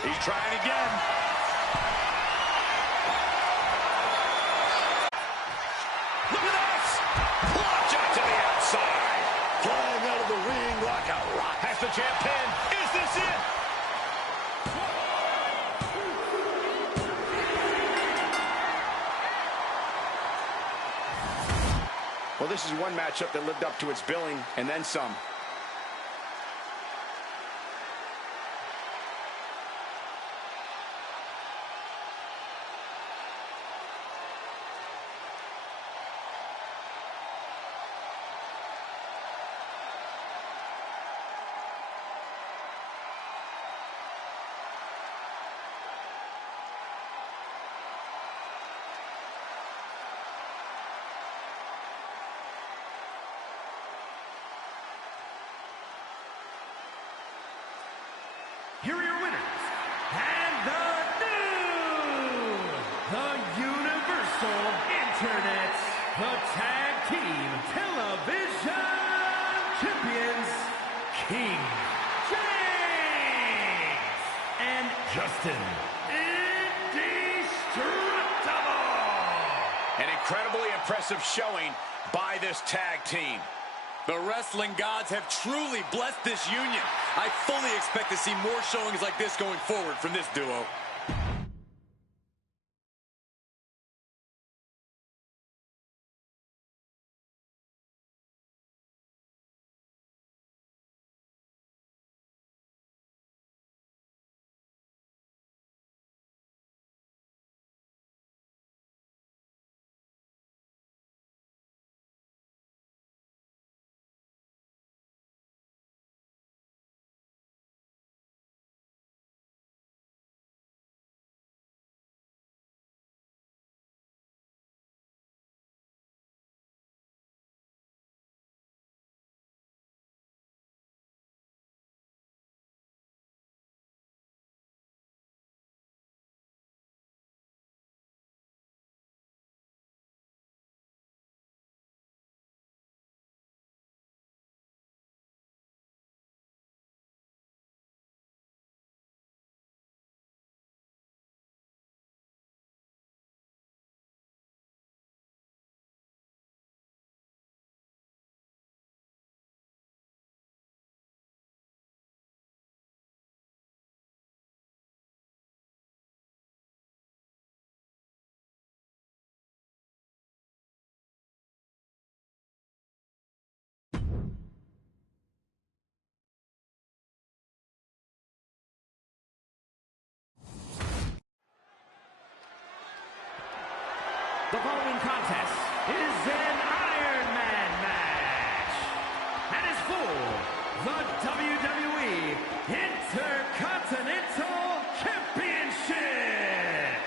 He's trying again. Look at this! Plunge out to the outside. Flying out of the ring like a rock. Has the champ pinned. Is this it? Well, this is one matchup that lived up to its billing, and then some. Here are your winners, and the Universal Internet, the Tag Team Television Champions, King James and Justin Indestructible. An incredibly impressive showing by this tag team. The wrestling gods have truly blessed this union. I fully expect to see more showings like this going forward from this duo. The following contest is an Iron Man match and is for the WWE Intercontinental Championship.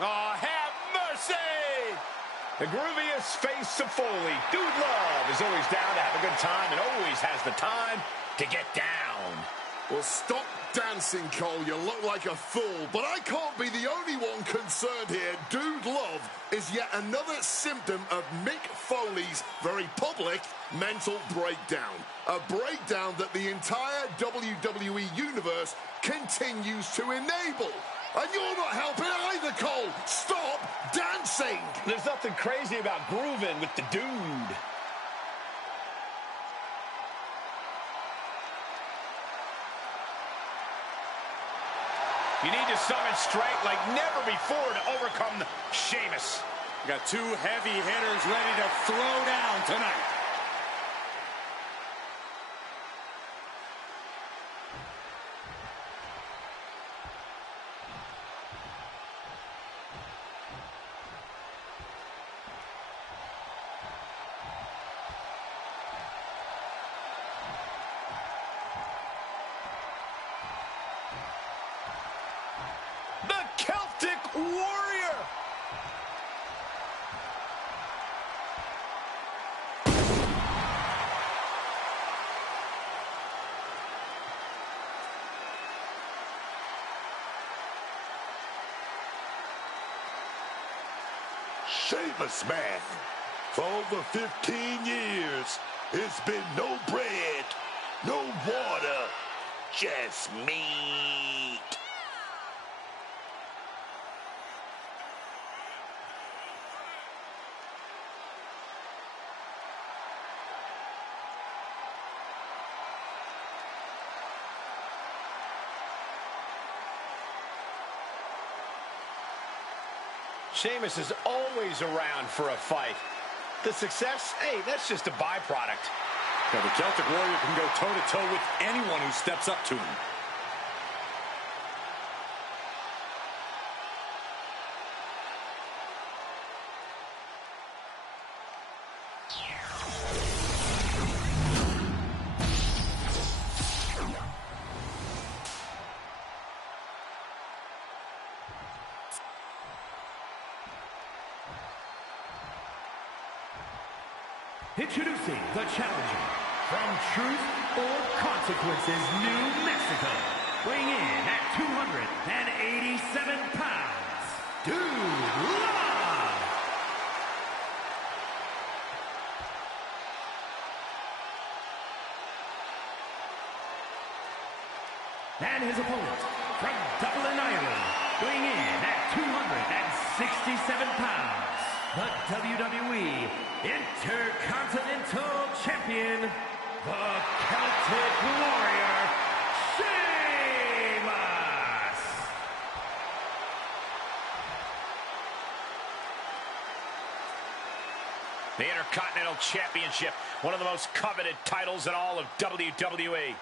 Oh, have mercy! The grooviest face of Foley. Dude Love is always down to have a good time and always has the time to get down. Well, stop dancing, Cole. You look like a fool. But I can't be the only one concerned here. Dude Love is yet another symptom of Mick Foley's very public mental breakdown. A breakdown that the entire WWE Universe continues to enable. And you're not helping either, Cole. Stop dancing. There's nothing crazy about grooving with the dude. You need to summon strength like never before to overcome Sheamus. You got two heavy hitters ready to throw down tonight. Warrior! Sheamus, man. For over 15 years, it's been no bread, no water, just meat. Sheamus is always around for a fight. The success, hey, that's just a byproduct. Now, the Celtic Warrior can go toe-to-toe with anyone who steps up to him. Introducing the challenger from Truth or Consequences, New Mexico, weighing in at 287 pounds, Dude Love. And his opponent from Dublin, Ireland, weighing in at 267 pounds, the WWE Intercontinental Champion, the Celtic Warrior, Sheamus! The Intercontinental Championship, one of the most coveted titles in all of WWE.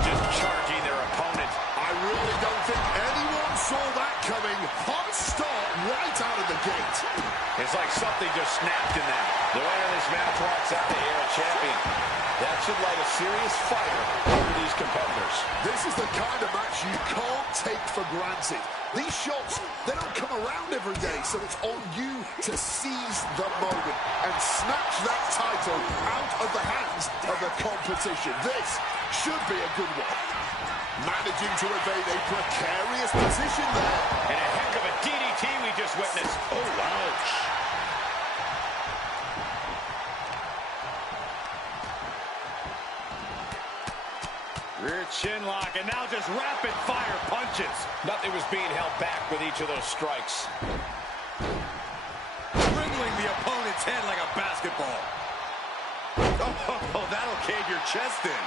Just charging their opponent. I really don't think anyone saw that coming. Hot start right out of the gate. It's like something just snapped in them. The winner of this match walks out the era champion. That should light a serious fire under these competitors. This is the kind of match you can't take for granted. These shots, they don't come around every day, so it's on you to seize the moment and snatch that title out of the hands of the competition. This should be a good one. Managing to evade a precarious position there. And a heck of a DDT we just witnessed. Oh, ouch. Rear chin lock, and now just rapid fire punches. Nothing was being held back with each of those strikes. Dribbling the opponent's head like a basketball. Oh, that'll cave your chest in.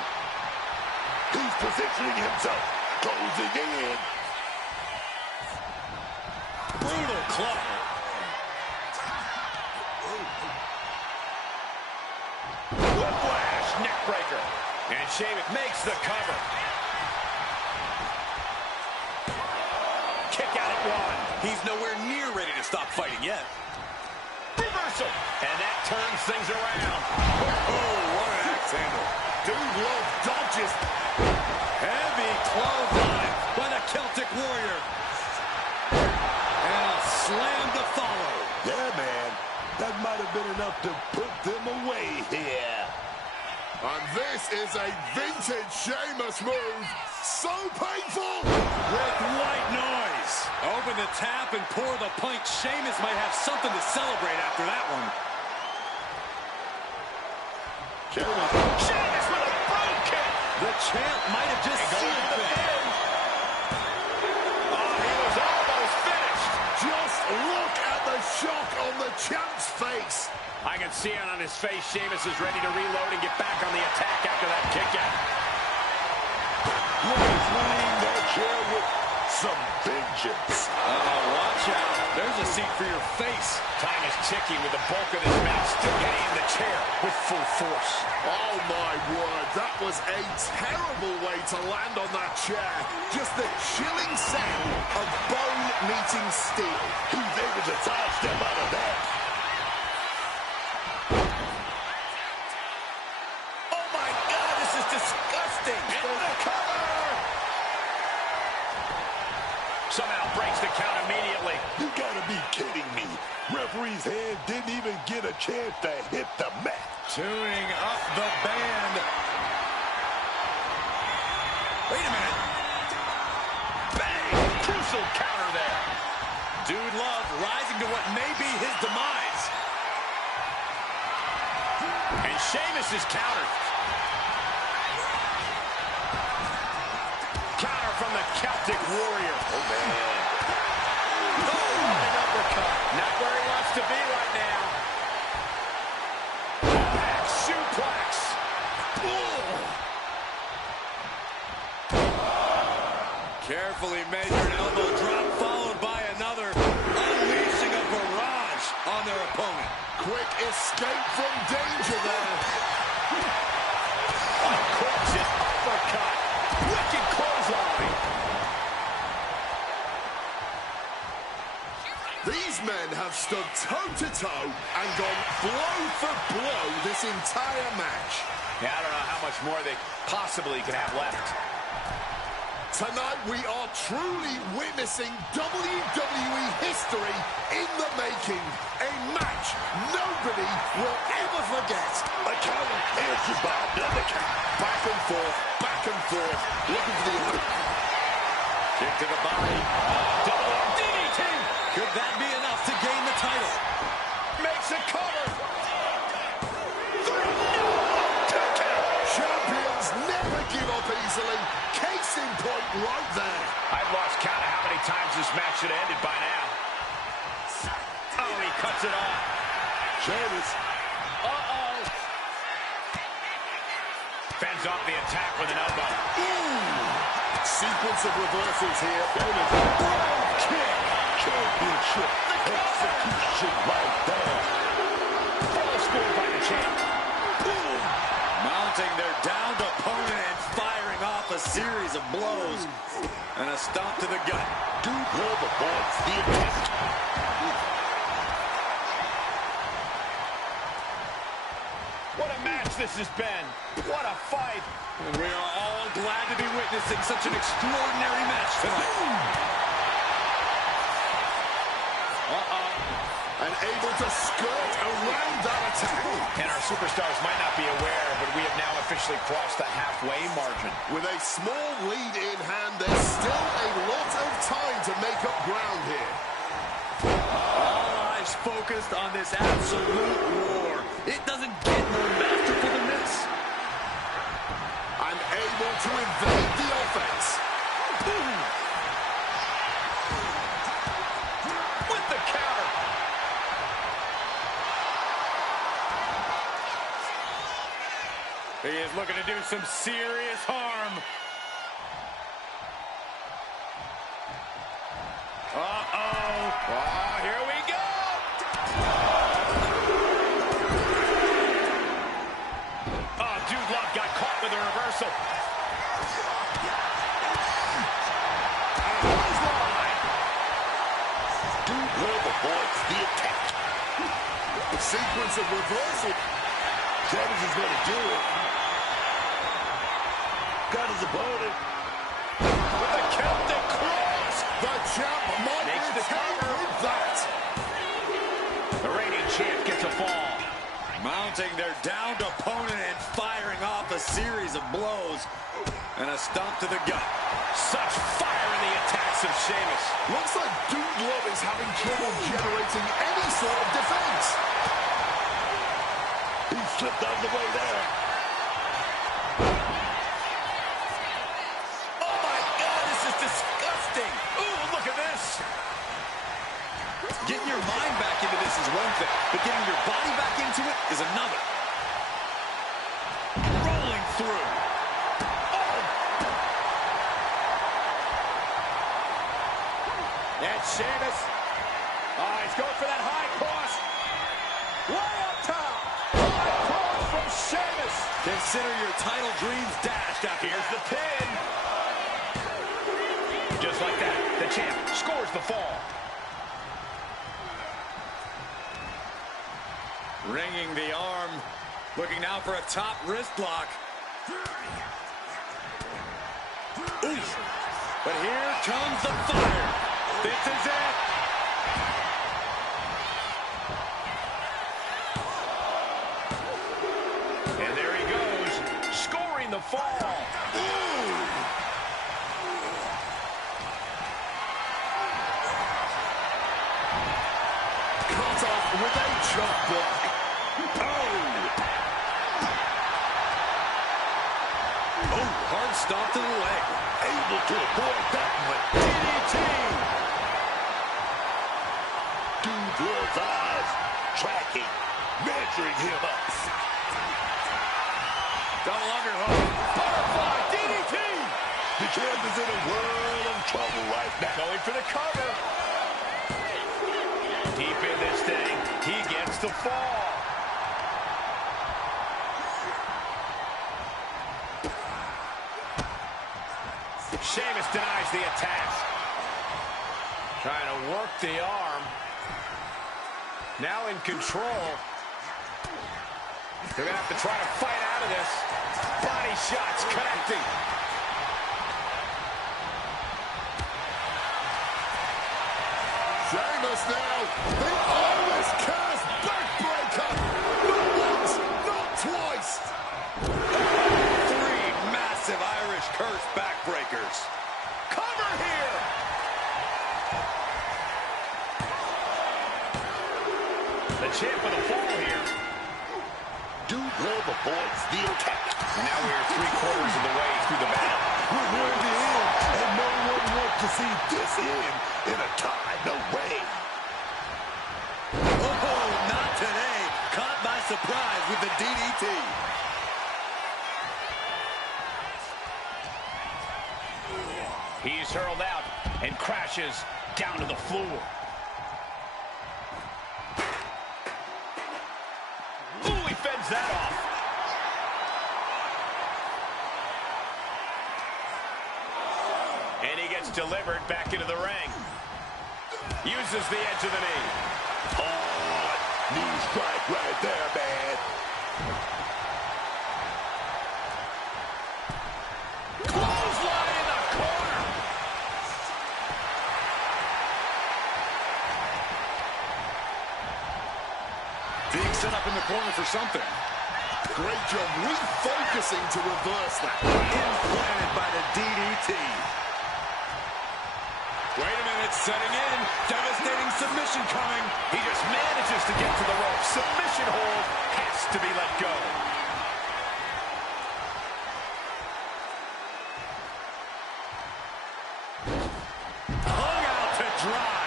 He's positioning himself, closing in. Brutal club. Whiplash, neck breaker. And Sheamus makes the cover. Kick out at one. He's nowhere near ready to stop fighting yet. Reversal. And that turns things around. Oh, what an axe handle. Dude Love dodges. Heavy clothesline by the Celtic Warrior. And a slam to follow. Yeah, man. That might have been enough to put them away here. And this is a vintage Sheamus move. So painful. With white noise. Open the tap and pour the pint. Sheamus might have something to celebrate after that one. Sheamus with a brogue kick. The champ might have just sealed the pin. Oh, he was almost finished. Just look at the shock on the champ's face. I can see it on his face. Sheamus is ready to reload and get back on the attack after that kick out. Swinging that chair with some vengeance. Watch out. There's a seat for your face. Time is ticking with the bulk of this match still hitting the chair with full force. Oh my word, that was a terrible way to land on that chair. Just the chilling sound of bone meeting steel. He's able to sidestep out of that. Oh my God, this is disgusting. In the cover. Somehow breaks the count immediately. You gotta be kidding me. Referee's hand didn't even get a chance to hit the mat. Tuning up the band. Wait a minute. Bang! Crucial counter there. Dude Love rising to what may be his demise. And Sheamus is countered. Counter from the Celtic Warrior. Oh, man. Oh, what an uppercut. Not where he wants to be right now. Back suplex. Carefully measured elbow drop followed by another, unleashing a barrage on their opponent. Quick escape from danger there. Crouching uppercut. Wicked clothesline. These men have stood toe-to-toe and gone blow for blow this entire match. Yeah, I don't know how much more they possibly could have left. Tonight we are truly witnessing WWE history in the making. A match nobody will ever forget. A counter answered by another count. Back and forth, looking for the... Kick to the body. Double DDT. Could that be enough to gain the title? Makes a cover. Champions never give up easily. Case in point right there. I've lost count of how many times this match should have ended by now. Oh, he cuts it off. Sheamus. Uh-oh. Fends off the attack with an elbow. Sequence of reversals here. Kick. Championship execution right there. Full spear by the champ. Mounting their downed opponent and firing off a series of blows. And a stomp to the gut. Dude Love avoids the attempt. What a match this has been. What a fight. And we are all glad to be witnessing such an extraordinary match tonight. And able to skirt around that attack. And our superstars might not be aware, but we have now officially crossed the halfway margin. With a small lead in hand, there's still a lot of time to make up ground here. All eyes focused on this absolute war. It doesn't get more masterful than this. And able to evade the offense. With the counter. He is looking to do some serious harm. Uh-oh. Oh, here we go. Oh, Dude Love got caught with a reversal. Dude Love avoids the attack. A sequence of reversal. Sheamus is going to do it. Got his opponent. With the Celtic cross. The champ might Makes the retain cover. with that. The reigning champ gets a fall. Mounting their downed opponent and firing off a series of blows. And a stomp to the gut. Such fire in the attacks of Sheamus. Looks like Dude Love is having trouble generating any sort of defense. He slipped out of the way there. Oh my God, this is disgusting. Ooh, look at this. Getting your mind back into this is one thing, but getting your body back into it is another. Rolling through. And Sheamus. Oh, he's going for that high cross. Way up top. High cross from Sheamus. Consider your title dreams dashed after Here's the pin. Just like that, the champ scores the fall. Ringing the arm. Looking now for a top wrist lock. Oof. But here comes the fire. This is it. And there he goes, scoring the fall. Cut off with a chop block. Oh, hard stomp to the leg. Able to avoid that one. DDT. Dude, Lord's eyes tracking, measuring him up. Double underhook. Butterfly DDT. The champ is in a world of trouble right now. Going for the cover. Deep in this thing, he gets the fall. Sheamus denies the attack. Trying to work the arm. Now in control. They're going to have to try to fight out of this. Body shots connecting. Sheamus now, the Irish Curse backbreaker. Not once, not twice. 3 massive Irish Curse backbreakers. Cover here. The champ with a fall here. Dude Love avoids the attack. And now we are 3/4 of the way through the battle. We're near the end, and no one wants to see this end in a tie. No way. Oh, not today. Caught by surprise with the DDT. He's hurled out and crashes down to the floor. Ooh, he fends that off. And he gets delivered back into the ring. Uses the edge of the knee. Hard knee strike right there, man. Clothesline in the corner. Being set up in the corner for something. Great job refocusing to reverse that. Implanted by the DDT. Wait a minute, setting in. Devastating submission coming. He just manages to get to the rope. Submission hold has to be let go. Hung out to dry.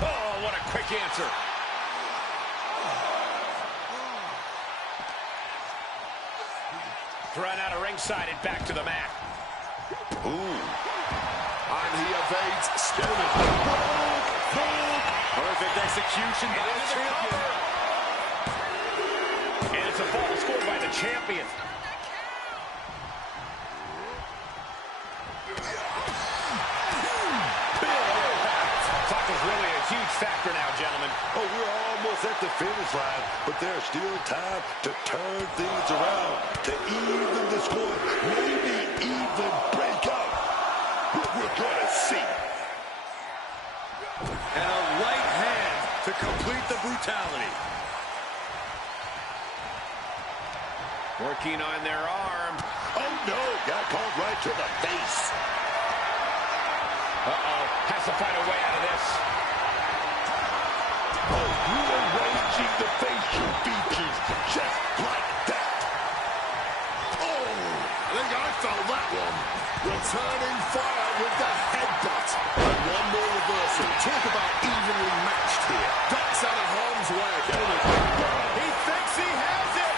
Oh, what a quick answer. Thrown out of ringside and back to the mat. Ooh. And he evades Stillman. Perfect execution by the champion. And it's a fall scored by the champion. Clock is really a huge factor now, gentlemen. Oh, we're almost at the finish line, but there's still time to turn things around, to even the score, maybe even break up. But we're going to see. And a right hand to complete the brutality. Working on their arm. Oh, no, got called right to the face. Uh-oh, has to find a way out of this. Oh, rearranging the facial features just like that. Oh, I think I felt that one. Returning fire with the headbutt. And one more reversal. Talk about evenly matched here. Ducks out of harm's way. He thinks he has it.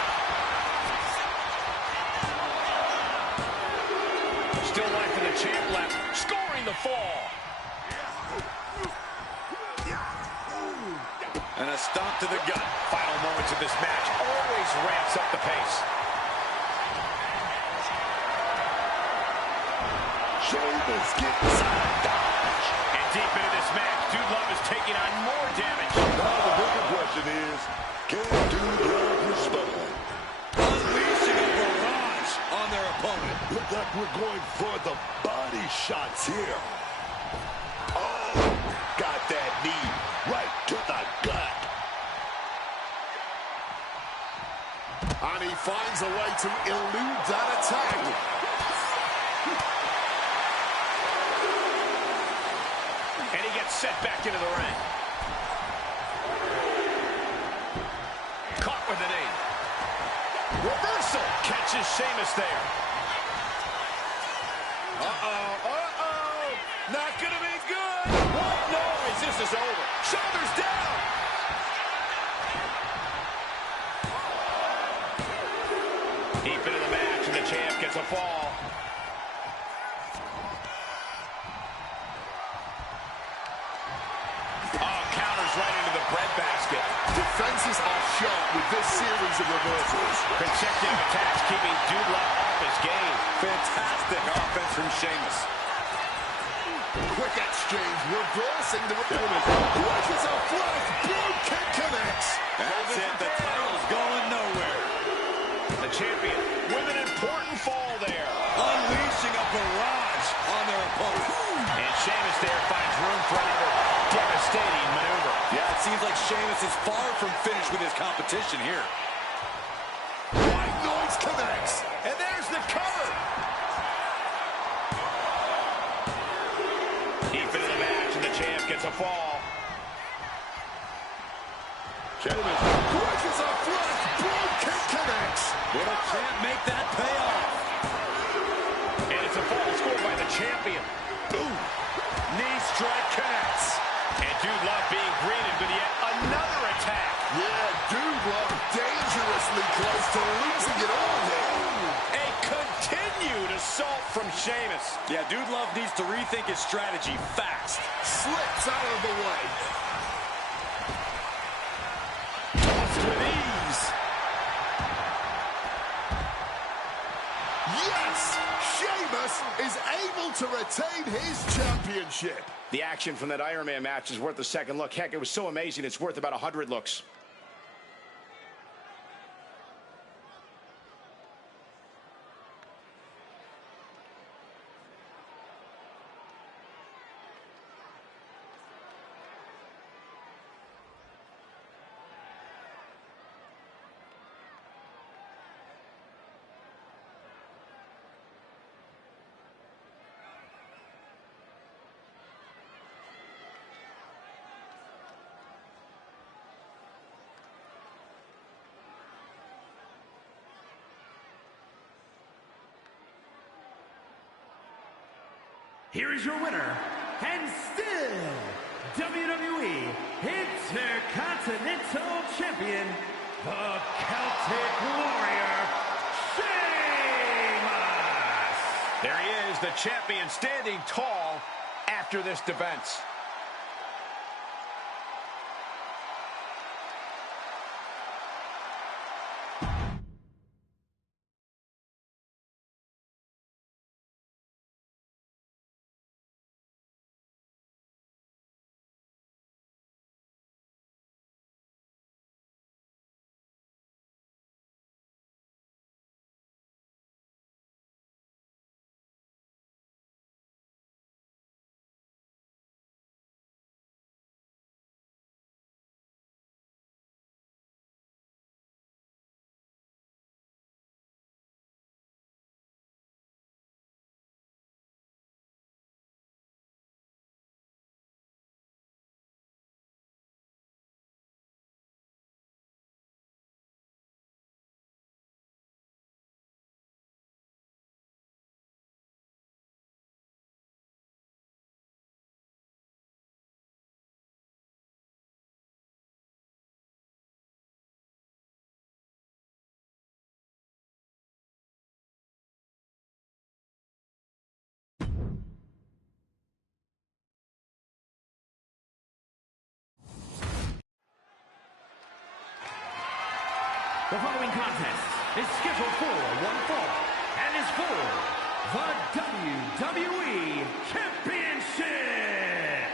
Still life in the champ left. Scoring the fall. And a stomp to the gut. Final moments of this match always ramps up the pace. Sheamus gets side dodge. And deep into this match, Dude Love is taking on more damage. Now the bigger question is, can Dude Love respond? Unleashing a we're going for the body shots here. Oh, got that knee right to the gut. And he finds a way to elude that attack. And he gets set back into the ring. Caught with a knee. Reversal. Catches Sheamus there. Not gonna be good. What noise? This is over. Shoulders down. Deep into the match, and the champ gets a fall. Oh, counters right into the breadbasket. Defenses are sharp with this series of reversals. Consecutive attacks keeping Doudrop off his game. Fantastic offense from Sheamus. Quick exchange, reversing the opponent. Crushes a flag, blue kick connects. That's it, the title's going nowhere. The champion with an important fall there. Unleashing a barrage on their opponent. And Sheamus there finds room for another devastating maneuver. Yeah, it seems like Sheamus is far from finished with his competition here. White noise connects. And there's the cover. Deep into the match, and the champ gets a fall. Sheamus crushes a flag, blue kick connects. Will the champ make that pay off? And it's a fall scored by the champion. Boom. Knee strike connects. And Doudrop being greeted with yet another attack. Yeah, Doudrop dangerously close to losing it all here. A continued assault from Sheamus. Yeah, Doudrop needs to rethink his strategy fast. Slips out of the way. Tossed with ease. Yes! Sheamus is able to retain his championship. The action from that Iron Man match is worth a second look. Heck, it was so amazing, it's worth about 100 looks. Here is your winner, and still WWE Intercontinental Champion, the Celtic Warrior, Sheamus! There he is, the champion standing tall after this defense. The following contest is scheduled for one fall and is for the WWE Championship.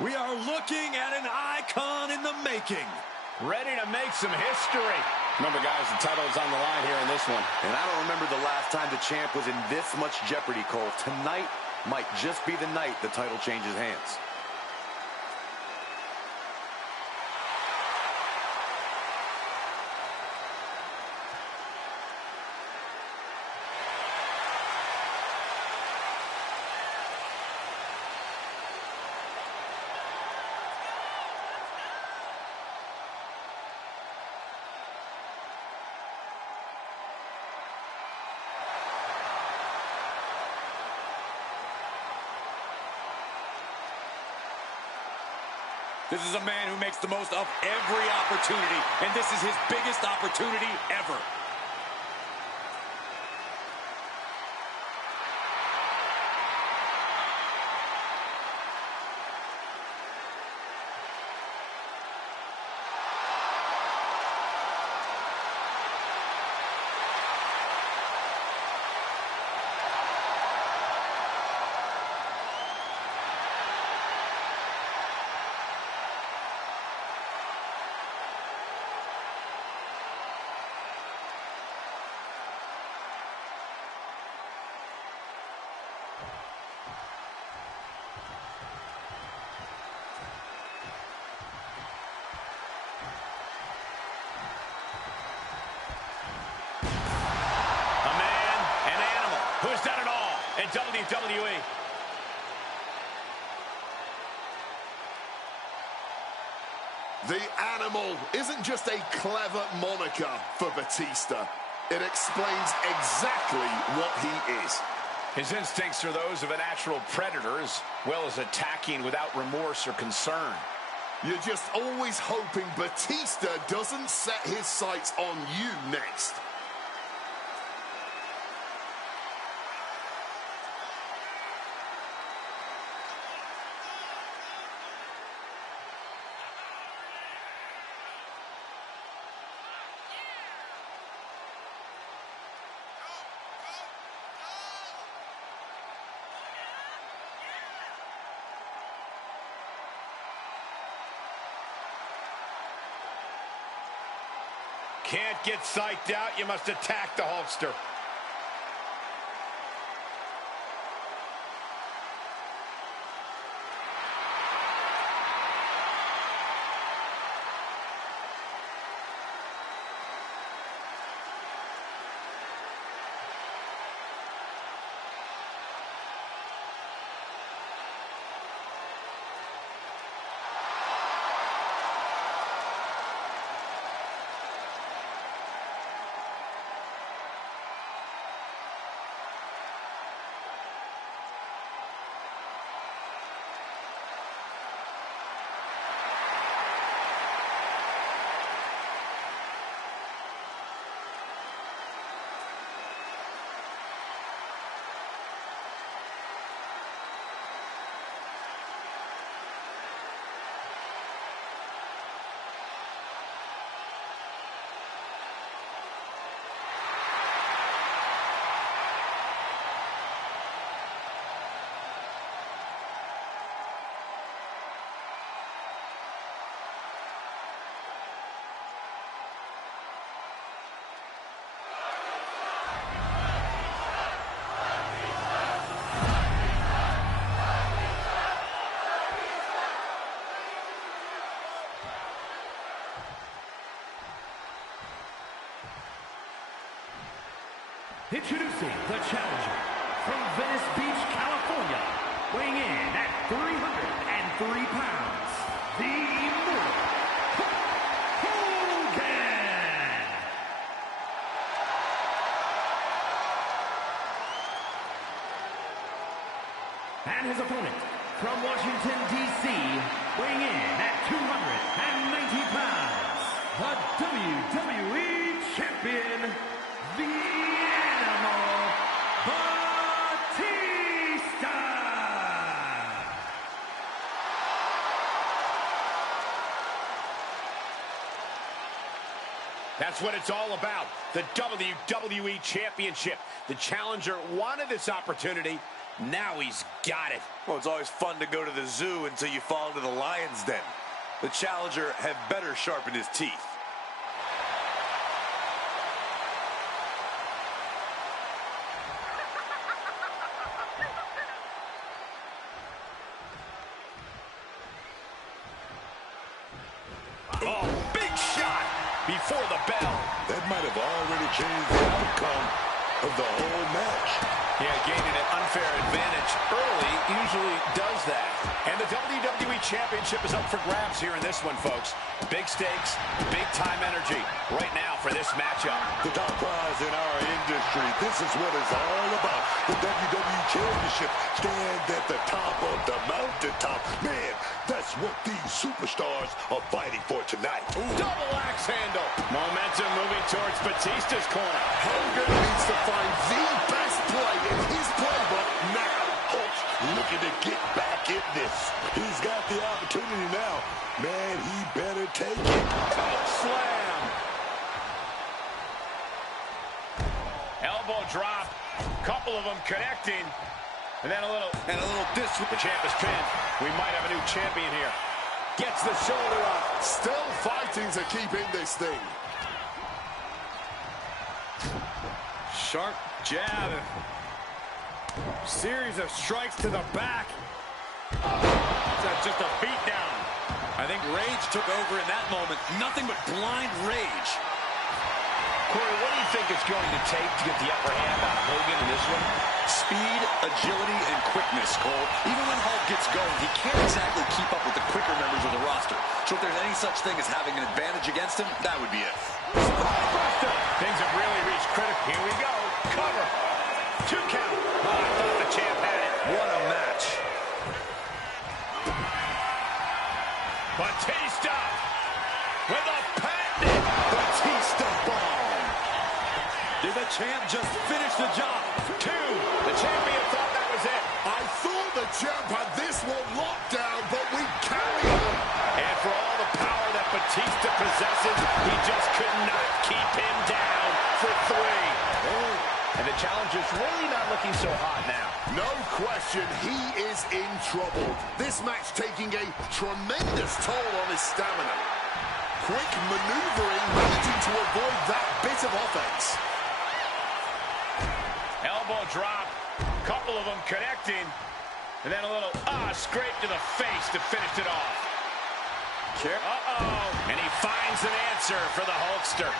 We are looking at an icon in the making. Ready to make some history. Remember, guys, the title is on the line here in this one. And I don't remember the last time the champ was in this much jeopardy, Cole. Tonight might just be the night the title changes hands. This is a man who makes the most of every opportunity, and this is his biggest opportunity ever. Who's done it all in WWE? The Animal isn't just a clever moniker for Batista. It explains exactly what he is. His instincts are those of a natural predator, as well as attacking without remorse or concern. You're just always hoping Batista doesn't set his sights on you next. Can't get psyched out. You must attack the Hulkster. Introducing the challenger from Venice Beach, California, weighing in at 303 pounds, the Immortal Hulk Hogan! And his opponent from Washington, D.C., weighing in at 290 pounds, the WWE Champion, the Animal Batista! That's what it's all about. The WWE Championship. The challenger wanted this opportunity. Now he's got it. Well, it's always fun to go to the zoo until you fall into the lion's den. The challenger had better sharpen his teeth. Oh, big shot before the bell. That might have already changed the outcome of the whole match. Yeah, gaining an unfair advantage early usually does that. And the WWE Championship is up for grabs here in this one, folks. Big stakes, big-time energy right now for this matchup. The top prize in our industry. This is what it's all about. The WWE Championship stands at the top of the mountaintop. Man, that's what these superstars are fighting for tonight. Ooh. Double axe handle. Momentum moving towards Batista's corner. Hogan needs to find the best play in his playbook now. Hulk's looking to get back in this. He's got the opportunity now. Man, he better take it. Choke slam. Elbow drop. Couple of them connecting. And then a little diss. The champ is pinned. We might have a new champion here. Gets the shoulder up. Still fighting to keep in this thing. Sharp jab. Series of strikes to the back. That's just a beatdown. I think rage took over in that moment. Nothing but blind rage. Corey, what do you think it's going to take to get the upper hand on Hogan in this one? Speed, agility, and quickness, Cole. Even when Hulk gets going, he can't exactly keep up with the quicker members of the roster. So if there's any such thing as having an advantage against him, that would be it. Things have really reached critical. Here we go. Cover. 2 count. Oh, I thought the champ had it. What a match. Batista with a patented Batista bomb. Did the champ just finish the job? 2. The champion thought that was it. I thought the champ had this one locked down, but we carry on. And for all the power that Batista possesses, he just could not keep him down for 3. And the challenger's really not looking so hot now. No question, he is in trouble. This match taking a tremendous toll on his stamina. Quick maneuvering, managing to avoid that bit of offense. Elbow drop. Couple of them connecting. And then a little scrape to the face to finish it off. Uh-oh. And he finds an answer for the Hulkster.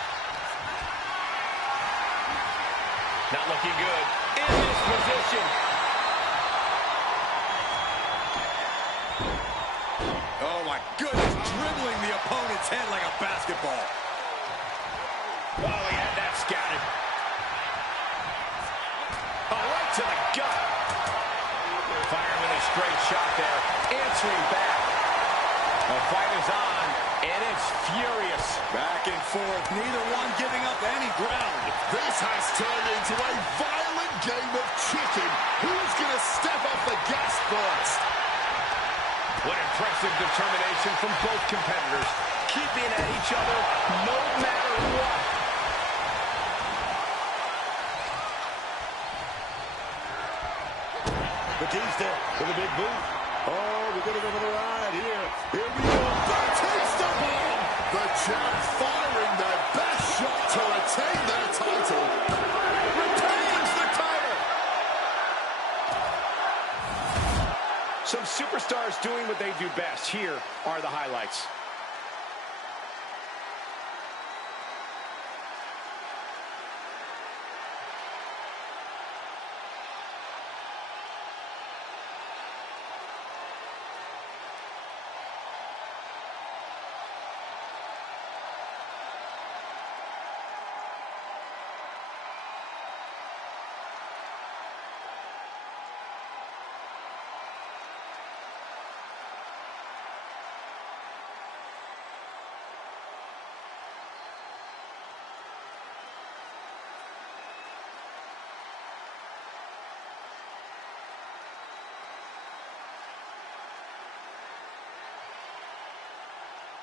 Not looking good in this position. Oh my goodness, dribbling the opponent's head like a basketball. Oh, he had that scouted. Oh, right to the gut. Firing with a straight shot there. Answering back. The fight is on, and it's furious. Back and forth, neither one giving up any ground. This has turned into a violent game of chicken. Who's going to step off the gas first? What impressive determination from both competitors, keeping at each other no matter what. Batista with a big boot. Oh, we're going to go for the ride here. Here we go. Batista bomb! The champ firing their best shot to retain their title. Retains the title! Some superstars doing what they do best. Here are the highlights.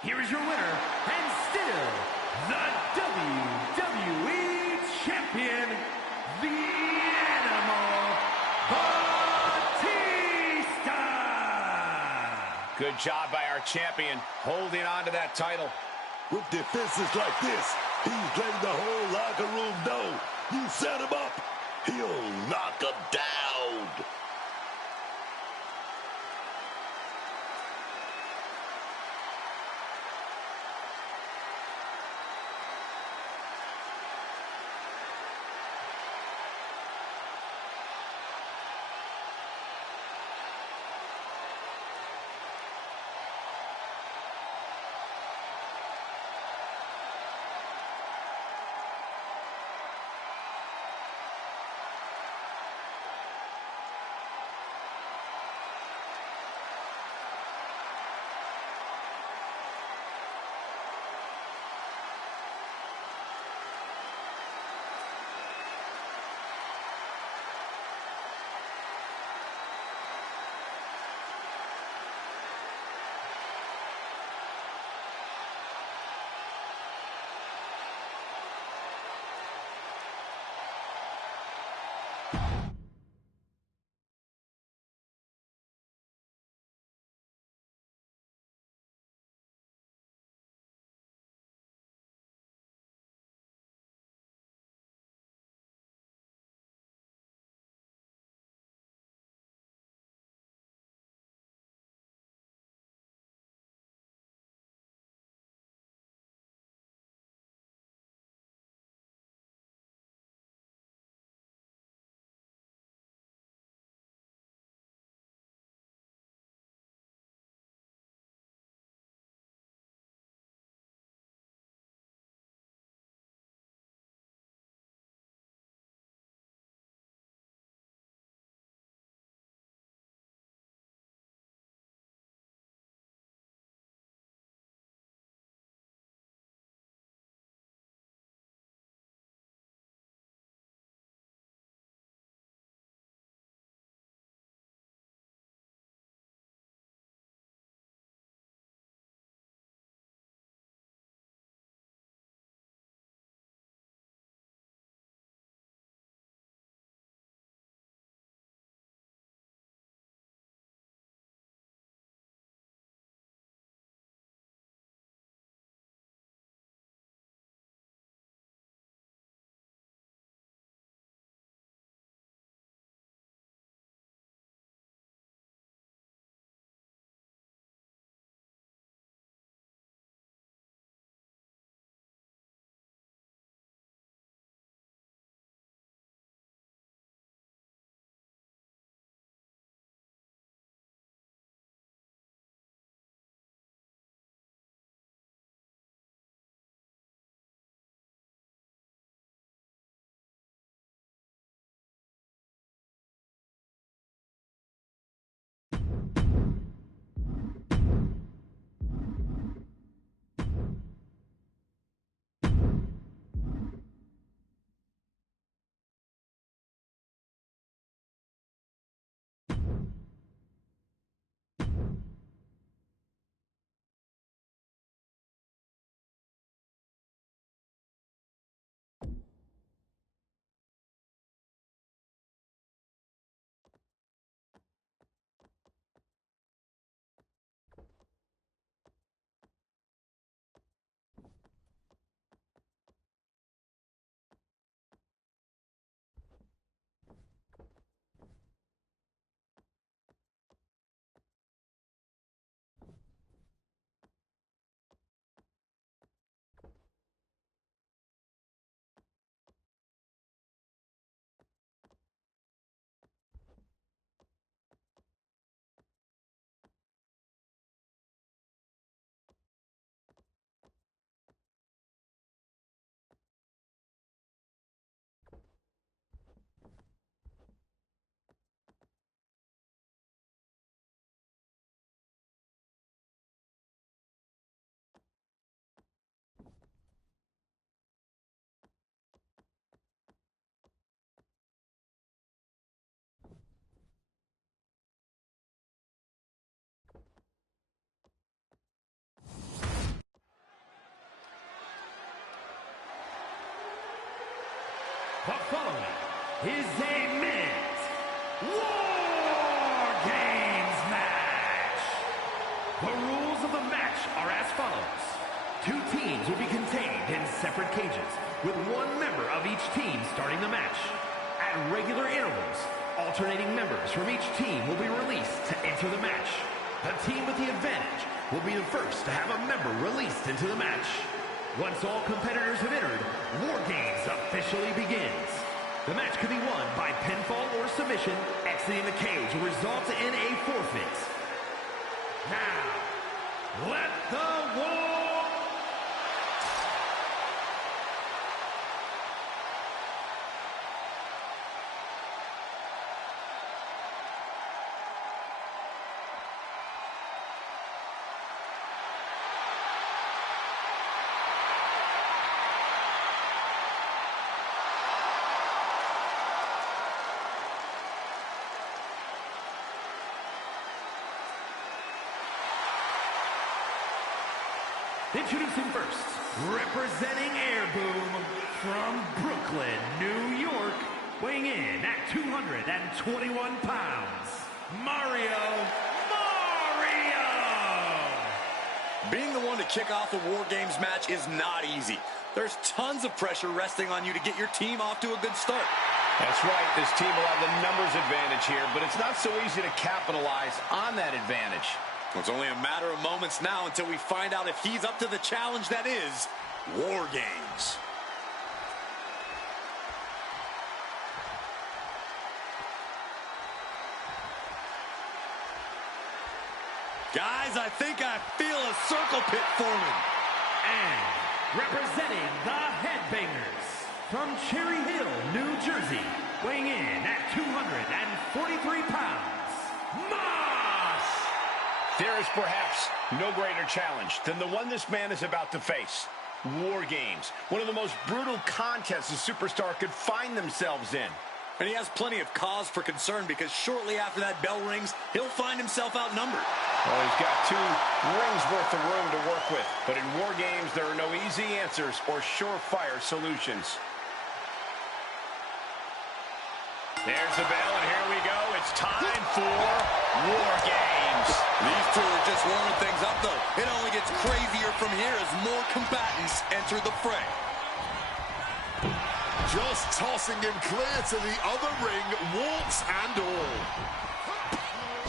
Here is your winner, and still the WWE Champion, the Animal, Batista! Good job by our champion, holding on to that title. With defenses like this, he's letting the whole locker room know. You set him up, he'll knock him down. The following is a men's War Games match 2 teams will be contained in separate cages, with 1 member of each team starting the match. At regular intervals, alternating members from each team will be released to enter the match. The team with the advantage will be the first to have a member released into the match. Once all competitors have entered, War Games officially begins. The match could be won by pinfall or submission. Exiting the cage will result in a forfeit. Now, let the war... Introducing first, representing Air Boom from Brooklyn, New York, weighing in at 221 pounds, Mario. Being the one to kick off a War Games match is not easy. There's tons of pressure resting on you to get your team off to a good start. That's right. This team will have the numbers advantage here, but it's not so easy to capitalize on that advantage. It's only a matter of moments now until we find out if he's up to the challenge that is War Games. Guys, I think I feel a circle pit forming. And representing the Headbangers from Cherry Hill, New Jersey, weighing in at 243 pounds, Moss! There is perhaps no greater challenge than the one this man is about to face. War Games, one of the most brutal contests a superstar could find themselves in. And he has plenty of cause for concern because shortly after that bell rings, he'll find himself outnumbered. Well, he's got 2 rings worth of room to work with. But in War Games, there are no easy answers or surefire solutions. There's the bell, and here we go. It's time for War Games. These 2 are just warming things up, though. It only gets crazier from here as more combatants enter the fray. Just tossing him clear to the other ring, warts and all.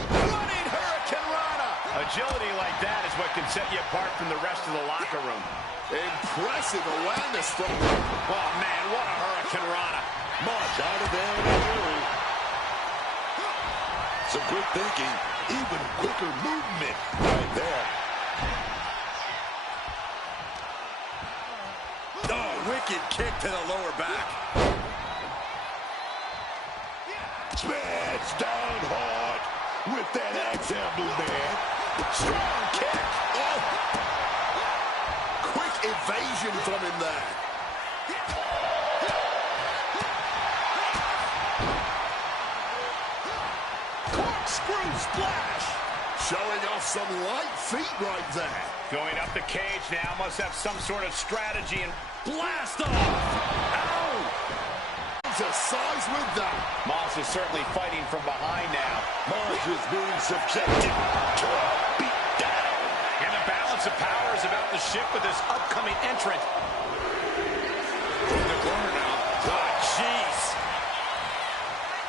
Running Hurricane Rana. Agility like that is what can set you apart from the rest of the locker room. Impressive awareness from... Oh, man, what a Hurricane Rana. March out of there in a hurry. Some good thinking, even quicker movement right there. Oh, wicked kick to the lower back. Smash down hard with that axe handle, man. Strong kick. Oh! Quick evasion from him there. Corkscrew splash. Showing off some light feet right there. Going up the cage now, must have some sort of strategy and blast off. Ow! To size with that. Moss is certainly fighting from behind now. Moss is being subjected to a beatdown. And the balance of power is about to shift with this upcoming entrant. In the corner now. Oh, jeez.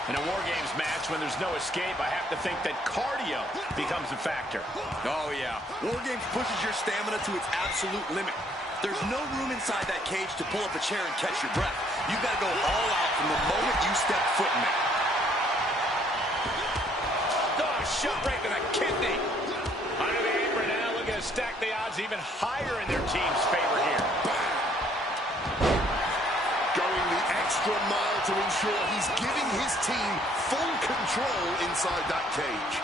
In a War Games match, when there's no escape, I have to think that cardio becomes a factor. Oh, yeah. War Games pushes your stamina to its absolute limit. There's no room inside that cage to pull up a chair and catch your breath. You've got to go all out from the moment you step foot in there. Oh, shot right to the kidney. Under the apron now, looking to stack the odds even higher in their team's favor here. Going the extra mile to ensure he's giving his team full control inside that cage.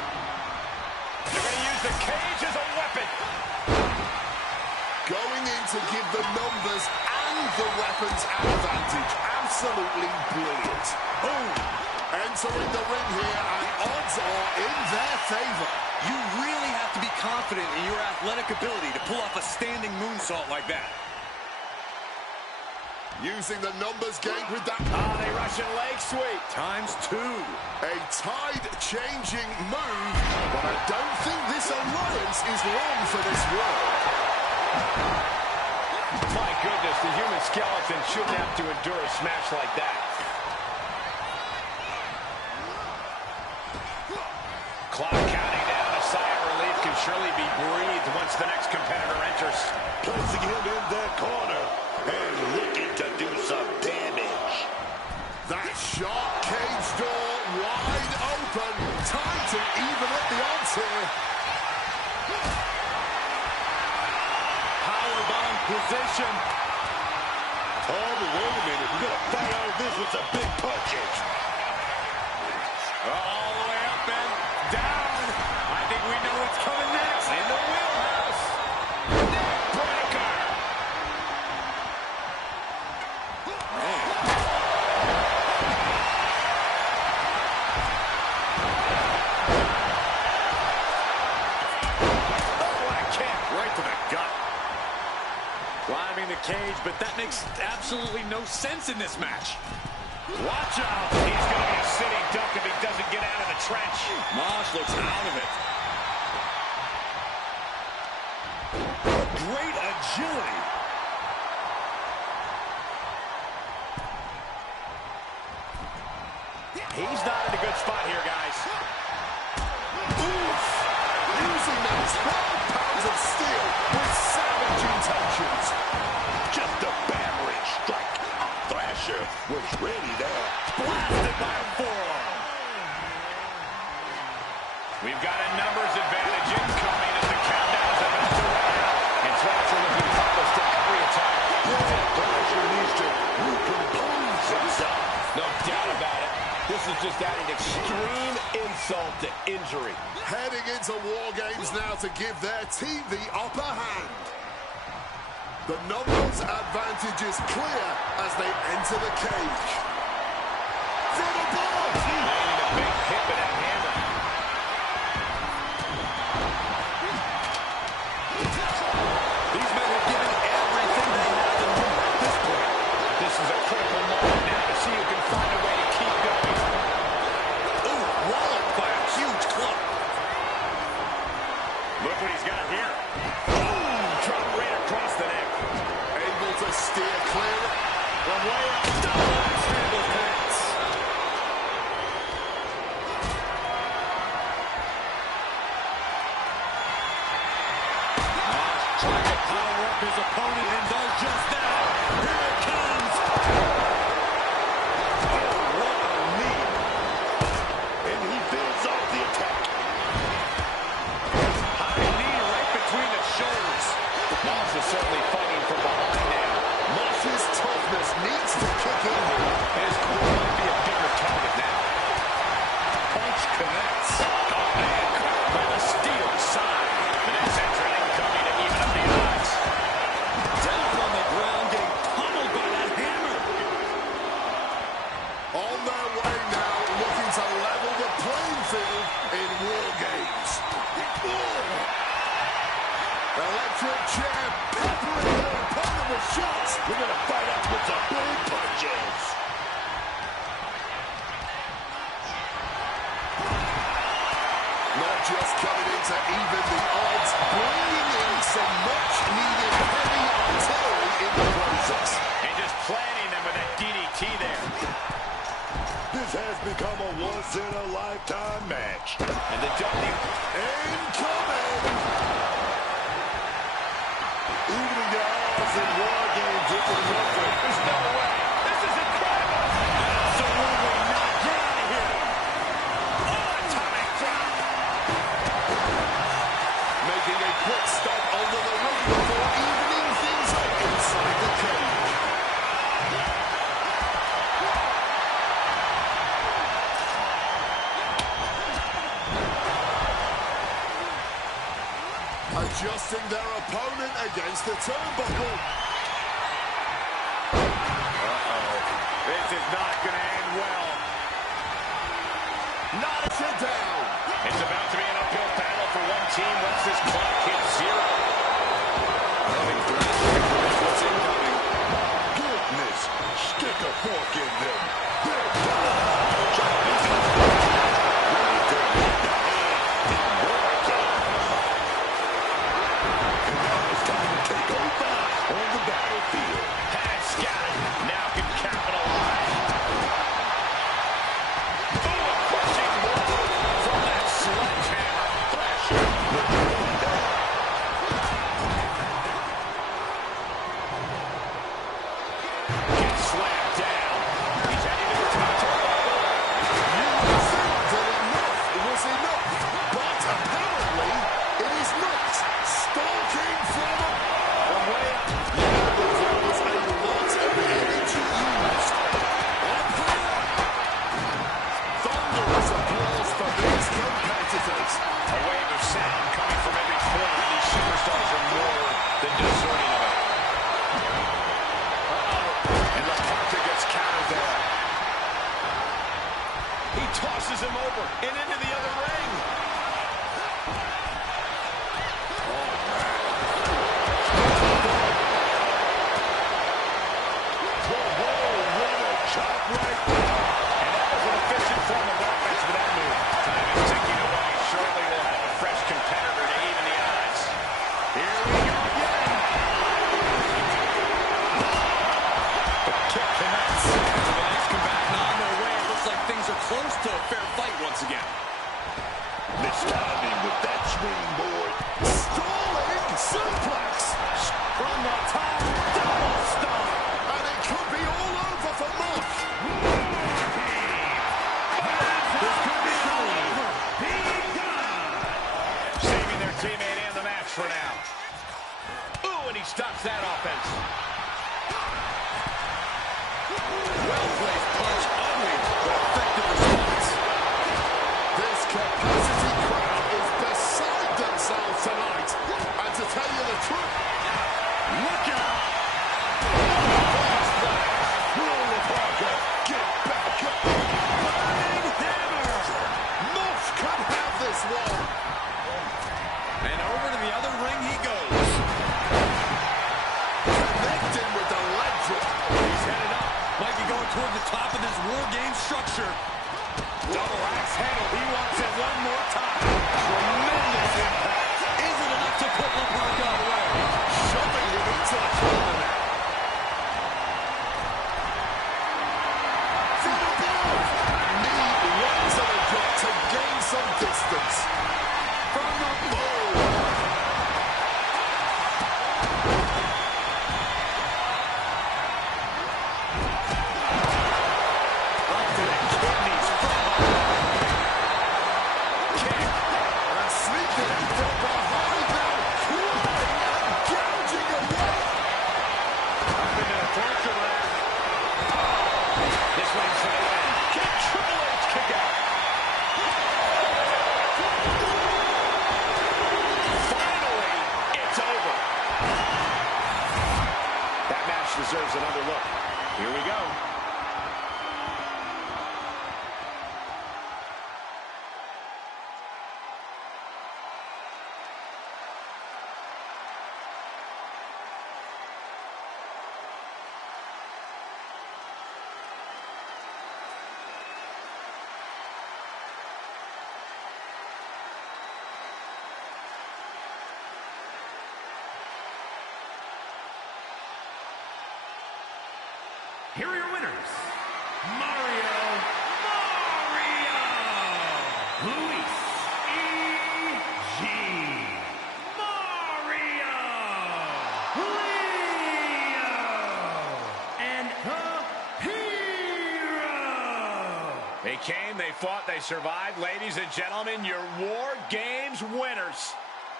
They're going to use the cage as a weapon. Going in to give the numbers and the weapons advantage. Absolutely brilliant. Boom. Entering the ring here, and odds are in their favor. You really have to be confident in your athletic ability to pull off a standing moonsault like that. Using the numbers game with that. Oh, they Russian leg sweep. ×2. A tide-changing move, but I don't think this alliance is long for this world. My goodness, the human skeleton shouldn't have to endure a smash like that. Clock counting down. A sigh of relief can surely be breathed once the next competitor enters. Placing him in their corner and looking to do some damage. That sharp cage door wide open. Time to even up the odds here. Powerbomb position. Oh, but wait a minute. We're going to fight out of this with some big punches. All the way up and down. I think we know what's coming next. In the wheelhouse. Breaker. What a kick. Right to the gut. Climbing the cage, but that makes absolutely no sense in this match. Watch out. He's going to be a sitting duck if he doesn't get out of the trench. Mosh looks out of it. Great agility. He's not in a good spot here, guys. Oof. Using that 12 pounds of steel with savage intentions. Just a battering strike. Thrasher was ready there. Blasted by a forearm. We've got a numbers advantage incoming as the countdown is about to run out. And Thrasher looking helpless to every attack. Thrasher needs to recompose himself. No doubt about it. This is just adding extreme insult to injury. Heading into War Games now to give their team the upper hand. The numbers advantage is clear as they enter the cage. For the ball! Landing a big hit with that hammer. These men have given everything they have in them at this point. This is a critical moment now to see who can find a way to keep going. Ooh, walloped by a huge club. Look what he's got here. Boom! Drop right across the neck. Able to steer clear From way up. Scramble connects. Mosh trying to power up his opponent and does just that. Here it comes. Oh, what a knee. And he builds off the attack. High knee right between the shoulders. Mosh is certainly fighting from behind now. Mosh's toughness needs to kick in here. His core might be a bigger target now. Punch connects. Oh, man, caught by the steel side. The next entrant incoming to even up the odds. Down on the ground, getting pummeled by that hammer. On their way now, looking to level the playing field in War Games. Electric chair peppering their opponent with shots. We're going to fight out with some big punches. Not just coming in to even the odds, bringing in some much-needed heavy artillery in the process. And just planting them with that DDT there. This has become a once-in-a-lifetime match. And the W. Incoming! Evening the odds in War Games into the roughly. There's no way. This is incredible. Absolutely not. Get out of here. Oh, atomic drop. Making a quick stop under the ring before evening things up inside the cage. Adjusting their opponent against the turnbuckle. This is not going to end well. Knocks it down. It's about to be an uphill battle for one team once this clock hits zero. I think Thrasher can predict what's incoming. Goodness, stick a fork in them. Take over on the battlefield. over and into the other ring. And that was an efficient form of offense for that move. Time is ticking away. Shortly we'll have a fresh competitor to even the odds. Here we go again. The kick connects. The next come back, no way. It looks like things are close to a fair fight once again. Mistiming with that swing, boy. Stalling suplex From the top, double stomp. and it could be all over for Mosh. Saving their teammate and the match for now. Ooh, and he stops that offense. Well-placed punch, ugly, but effective response. This capacity crowd is beside themselves tonight. And to tell you the truth, Look out! Roller Parker, get back up! Burning Hammer. Mosh could have this one. And over to the other ring he goes. Connecting with the leg drop. He's headed up. Might be going toward the top of this War Games structure. Double axe handle. He wants it one more time. Tremendous impact. Isn't enough to put LaParca away. Shoving him into the corner now. From above. Knee right to the gut to gain some distance. From the and sneaking in from behind now. Clawing and gouging away. Up into the torture rack. This one's for the win. Kick, Triple H kick out. Finally, it's over. That match deserves another look. Here we go. Here are your winners. Mario Luis E.G. Mario Leo and the Hero. They came, they fought, they survived. Ladies and gentlemen, your War Games winners.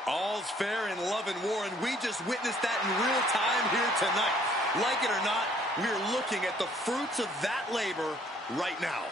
All's fair in love and war, and we just witnessed that in real time here tonight. Like it or not, we're looking at the fruits of that labor right now.